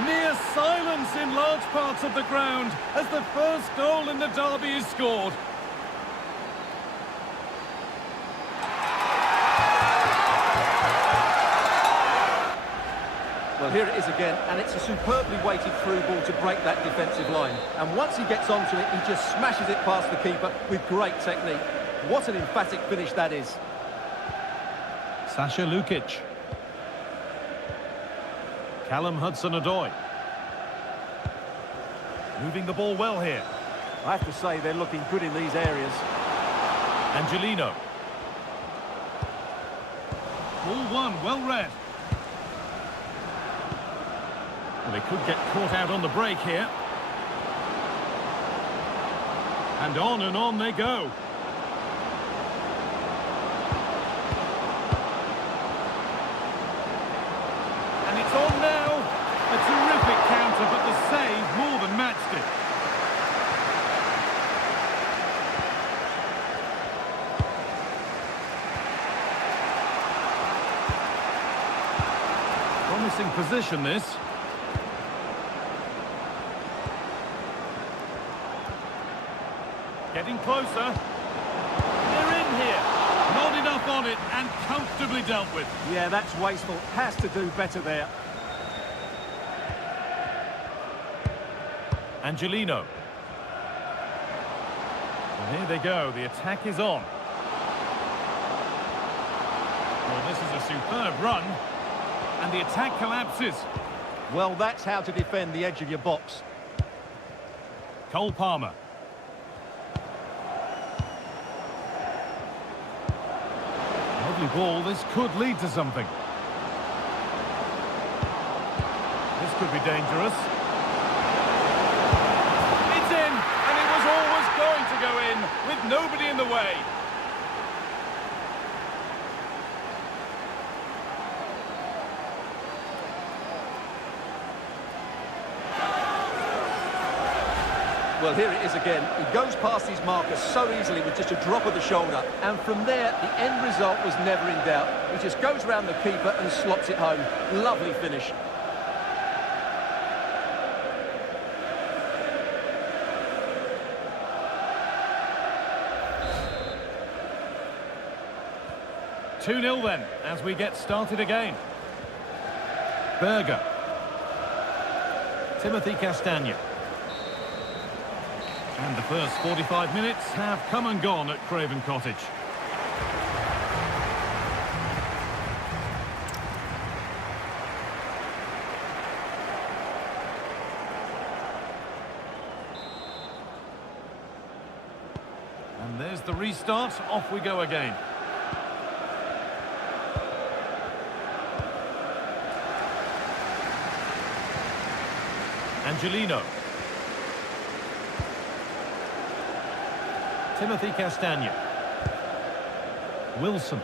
Near silence in large parts of the ground as the first goal in the derby is scored. Well, here it is again, and it's a superbly weighted through ball to break that defensive line. And once he gets onto it, he just smashes it past the keeper with great technique. What an emphatic finish that is. Sasha Lukic. Callum Hudson-Odoi. Moving the ball well here. I have to say, they're looking good in these areas. Angelino. Ball one, well read. Well, they could get caught out on the break here. And on they go. And it's on now. A terrific counter, but the save more than matched it. Promising position, this. Getting closer. They're in here. Not enough on it and comfortably dealt with. Yeah, that's wasteful. Has to do better there. Angelino. And here they go. The attack is on. Well, this is a superb run. And the attack collapses. Well, that's how to defend the edge of your box. Cole Palmer. Lovely ball. This could lead to something. This could be dangerous. It's in, and it was always going to go in with nobody in the way. Well, here it is again. He goes past his marker so easily with just a drop of the shoulder. And from there, the end result was never in doubt. He just goes round the keeper and slots it home. Lovely finish. Two 2-0 then, as we get started again. Berger. Timothy Castagne. And the first 45 minutes have come and gone at Craven Cottage. And there's the restart. Off we go again. Angelino. Timothy Castagne. Wilson.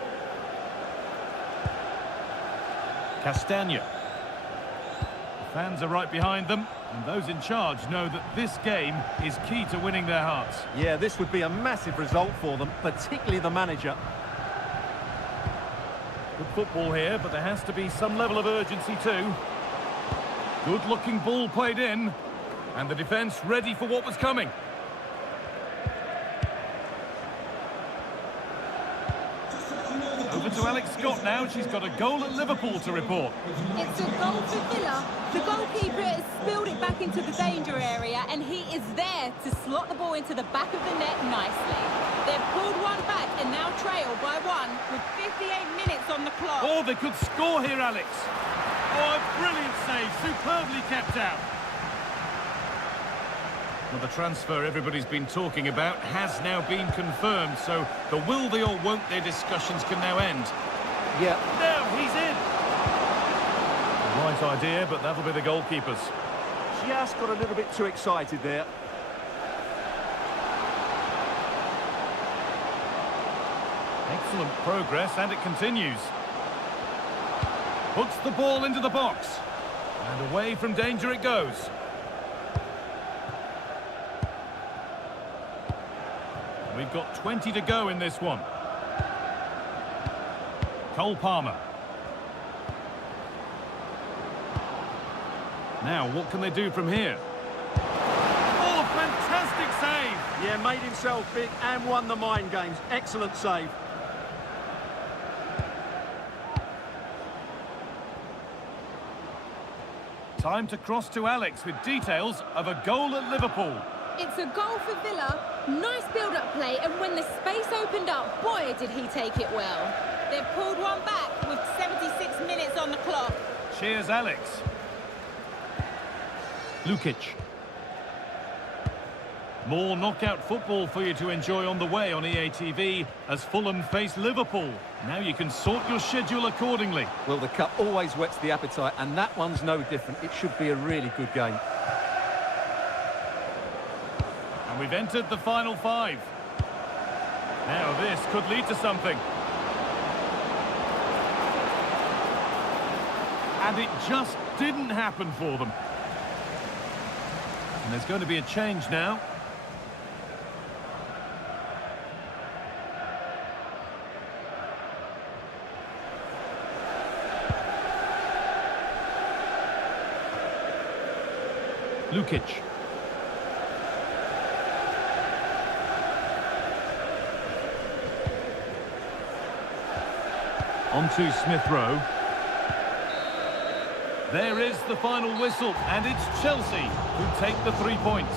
Castagne. The fans are right behind them, and those in charge know that this game is key to winning their hearts. Yeah, this would be a massive result for them, particularly the manager. Good football here, but there has to be some level of urgency too. Good-looking ball played in, and the defence ready for what was coming. Over to Alex Scott now. She's got a goal at Liverpool to report. It's a goal for Villa. The goalkeeper has spilled it back into the danger area, and he is there to slot the ball into the back of the net nicely. They've pulled one back and now trail by one with 58 minutes on the clock. Oh, they could score here, Alex. Oh, a brilliant save. Superbly kept out. Well, the transfer everybody's been talking about has now been confirmed, so the will they or won't they discussions can now end. Yeah. Now he's in. Right idea, but that'll be the goalkeeper's. Just got a little bit too excited there. Excellent progress, and it continues. Puts the ball into the box. And away from danger it goes. We've got 20 to go in this one. Cole Palmer. Now, what can they do from here? Oh, fantastic save! Yeah, made himself big and won the mind games. Excellent save. Time to cross to Alex with details of a goal at Liverpool. It's a goal for Villa. Nice build-up play, and when the space opened up, boy, did he take it well. They've pulled one back with 76 minutes on the clock. Cheers, Alex. Lukic. More knockout football for you to enjoy on the way on EA TV as Fulham face Liverpool. Now you can sort your schedule accordingly. Well, the cup always whets the appetite, and that one's no different. It should be a really good game. And we've entered the final five. Now this could lead to something. And it just didn't happen for them. And there's going to be a change now. Lukic. On to Smith Rowe. There is the final whistle, and it's Chelsea who take the 3 points.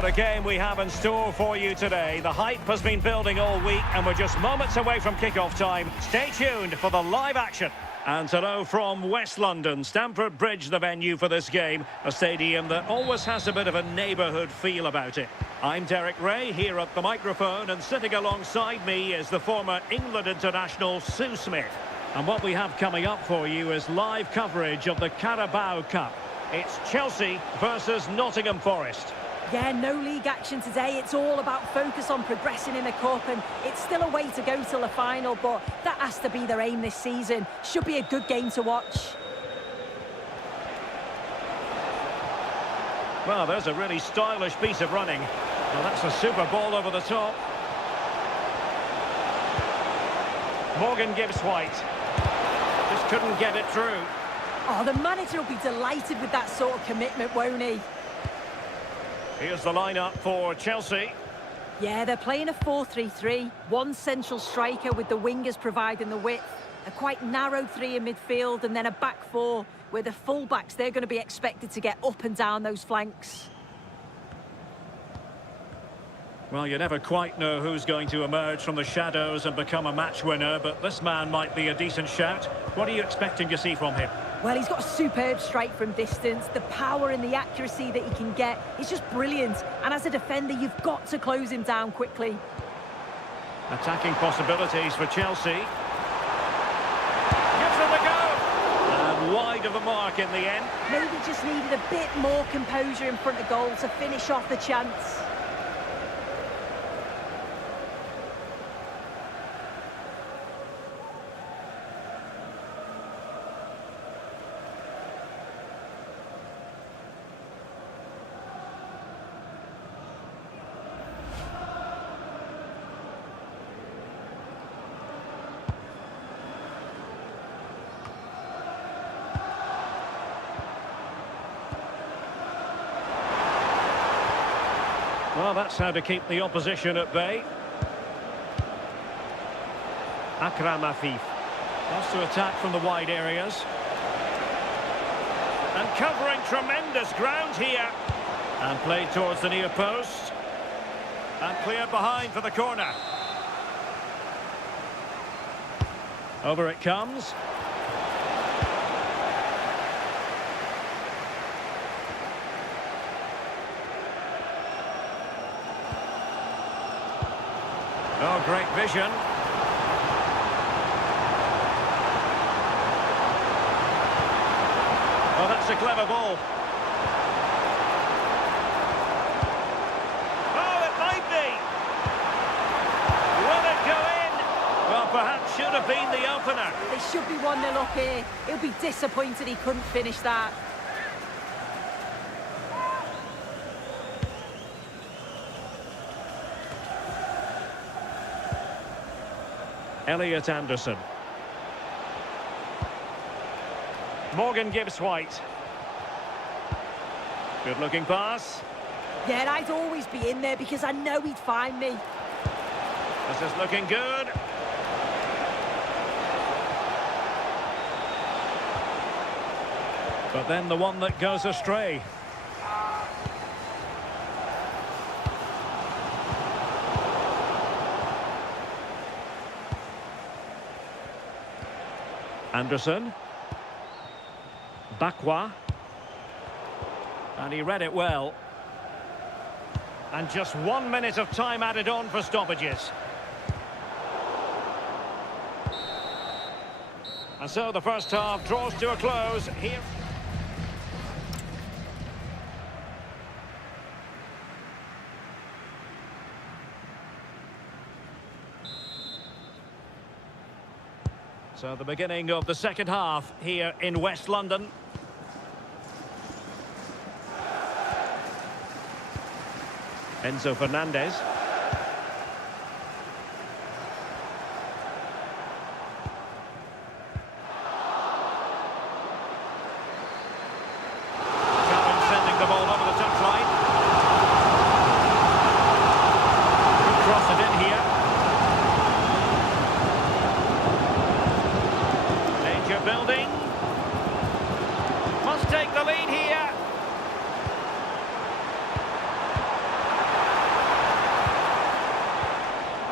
What a game we have in store for you today. The hype has been building all week and we're just moments away from kick-off time. Stay tuned for the live action. And hello from West London, Stamford Bridge the venue for this game, a stadium that always has a bit of a neighbourhood feel about it. I'm Derek Ray here at the microphone, and sitting alongside me is the former England international Sue Smith. And what we have coming up for you is live coverage of the Carabao Cup. It's Chelsea versus Nottingham Forest. Yeah, no league action today. It's all about focus on progressing in the Cup, and it's still a way to go till the final, but that has to be their aim this season. Should be a good game to watch. Well, there's a really stylish piece of running. Well, that's a super ball over the top. Morgan Gibbs-White. Just couldn't get it through. Oh, the manager will be delighted with that sort of commitment, won't he? Here's the lineup for Chelsea. Yeah, they're playing a 4-3-3. One central striker with the wingers providing the width. A quite narrow three in midfield, and then a back four where the full-backs, they're going to be expected to get up and down those flanks. Well, you never quite know who's going to emerge from the shadows and become a match winner, but this man might be a decent shout. What are you expecting to see from him? Well, he's got a superb strike from distance. The power and the accuracy that he can get is just brilliant. And as a defender, you've got to close him down quickly. Attacking possibilities for Chelsea. Gives them a go! And wide of the mark in the end. Maybe just needed a bit more composure in front of goal to finish off the chance. Well, that's how to keep the opposition at bay. Akram Afif wants to attack from the wide areas. And covering tremendous ground here. And played towards the near post. And cleared behind for the corner. Over it comes. Oh, great vision. Oh, that's a clever ball. Oh, it might be. Will it go in? Well, perhaps should have been the opener. They should be 1-0 up here. He'll be disappointed he couldn't finish that. Elliot Anderson. Morgan Gibbs-White. Good looking pass. Yeah, I'd always be in there because I know he'd find me. This is looking good. But then the one that goes astray. Anderson. Bakwa. And he read it well. And just 1 minute of time added on for stoppages. And so the first half draws to a close here. So the beginning of the second half here in West London. Enzo Fernandez. Chapman sending the ball over the touchline. Could cross it in here. Danger building. Must take the lead here.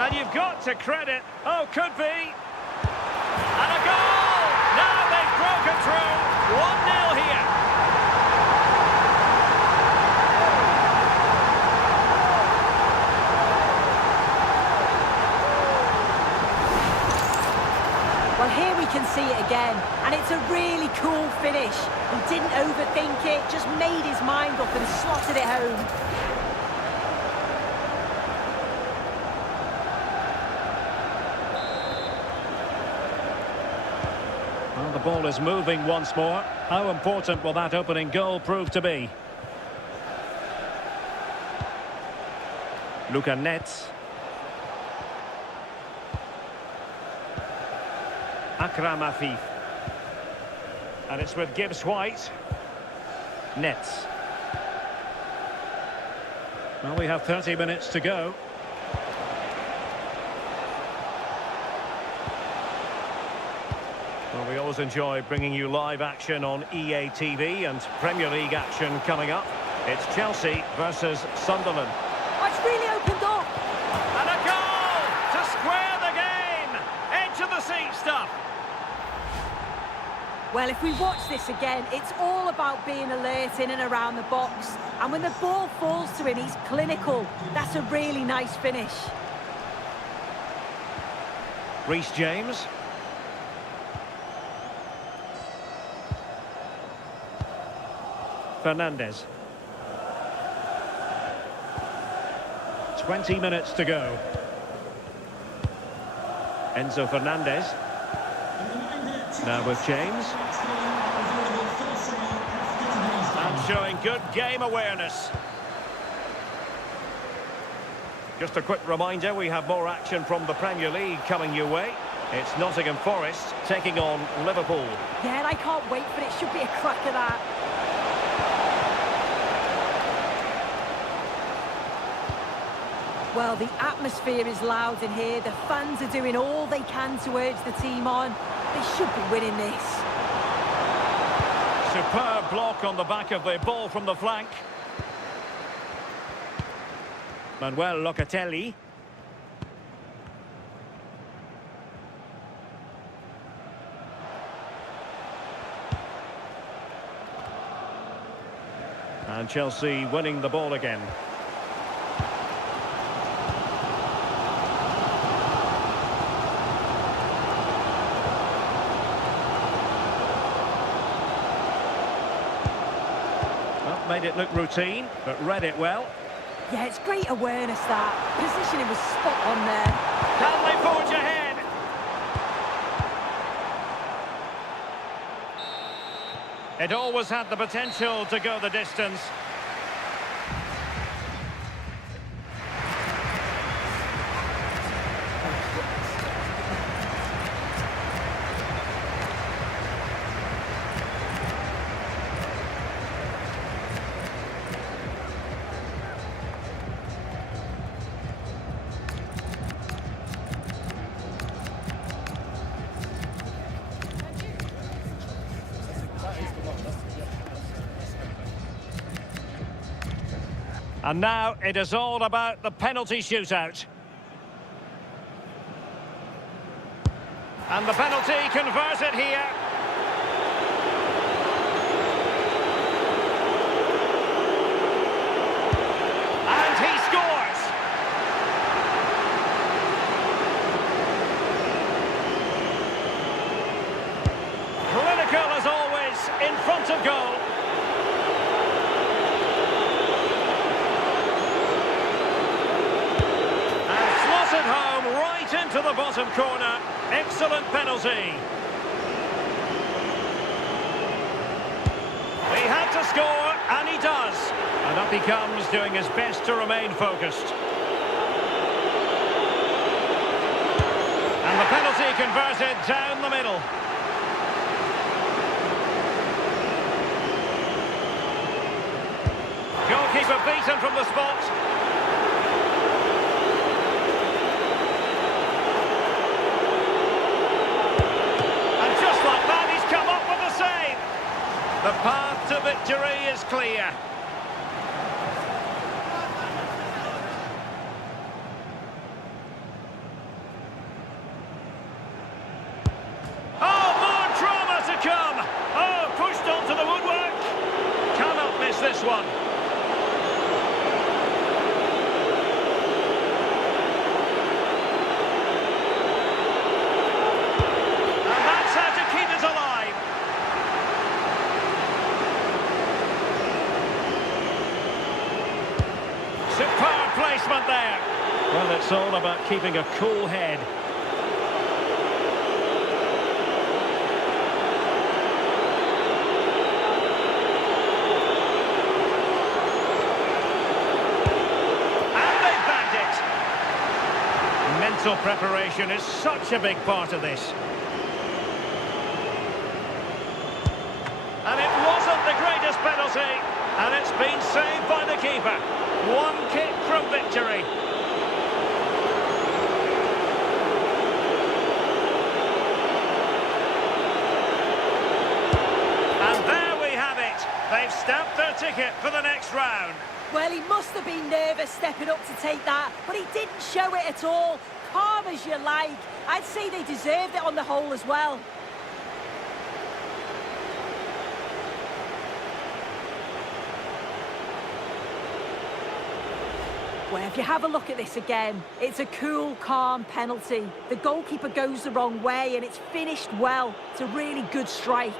And you've got to credit. Oh, could be. And a goal! Now they've broken through. 1-0 here. Well, here we can see it again, and it's a really cool finish. He didn't overthink it, just made his mind up and slotted it home. Well, the ball is moving once more. How important will that opening goal prove to be? Luca Netz. Akram Afif. And it's with Gibbs White. Netz. Well, we have 30 minutes to go. Well, we always enjoy bringing you live action on EA TV and Premier League action coming up. It's Chelsea versus Sunderland. Oh, it's really opened up. And a goal to square the game. Edge of the seat stuff. Well, if we watch this again, it's all about being alert in and around the box. And when the ball falls to him, he's clinical. That's a really nice finish. Reece James. Fernandes. 20 minutes to go. Enzo Fernandez. Now with James. And showing good game awareness. Just a quick reminder, we have more action from the Premier League coming your way. It's Nottingham Forest taking on Liverpool. Yeah, and I can't wait for it. Should be a cracker, that. Well, the atmosphere is loud in here. The fans are doing all they can to urge the team on. They should be winning this. Superb block on the back of the ball from the flank. Manuel Locatelli. And Chelsea winning the ball again. Made it look routine, but read it well. Yeah, it's great awareness, that. Positioning was spot on there. Can they forge ahead? It always had the potential to go the distance. And now it is all about the penalty shootout. And the penalty converted here. And he scores. Clinical as always in front of goal. Home right into the bottom corner. Excellent penalty. He had to score, and he does. And up he comes, doing his best to remain focused. And the penalty converted down the middle. Goalkeeper beaten from the spot. The path to victory is clear. one. And that's how to keep it alive. Superb placement there. Well, it's all about keeping a cool head. Mental preparation is such a big part of this. And it wasn't the greatest penalty, and it's been saved by the keeper. One kick from victory. And there we have it. They've stamped their ticket for the next round. Well, he must have been nervous stepping up to take that, but he didn't show it at all. Calm as you like. I'd say they deserved it on the whole as well. Well, if you have a look at this again, it's a cool, calm penalty. The goalkeeper goes the wrong way and it's finished well. It's a really good strike.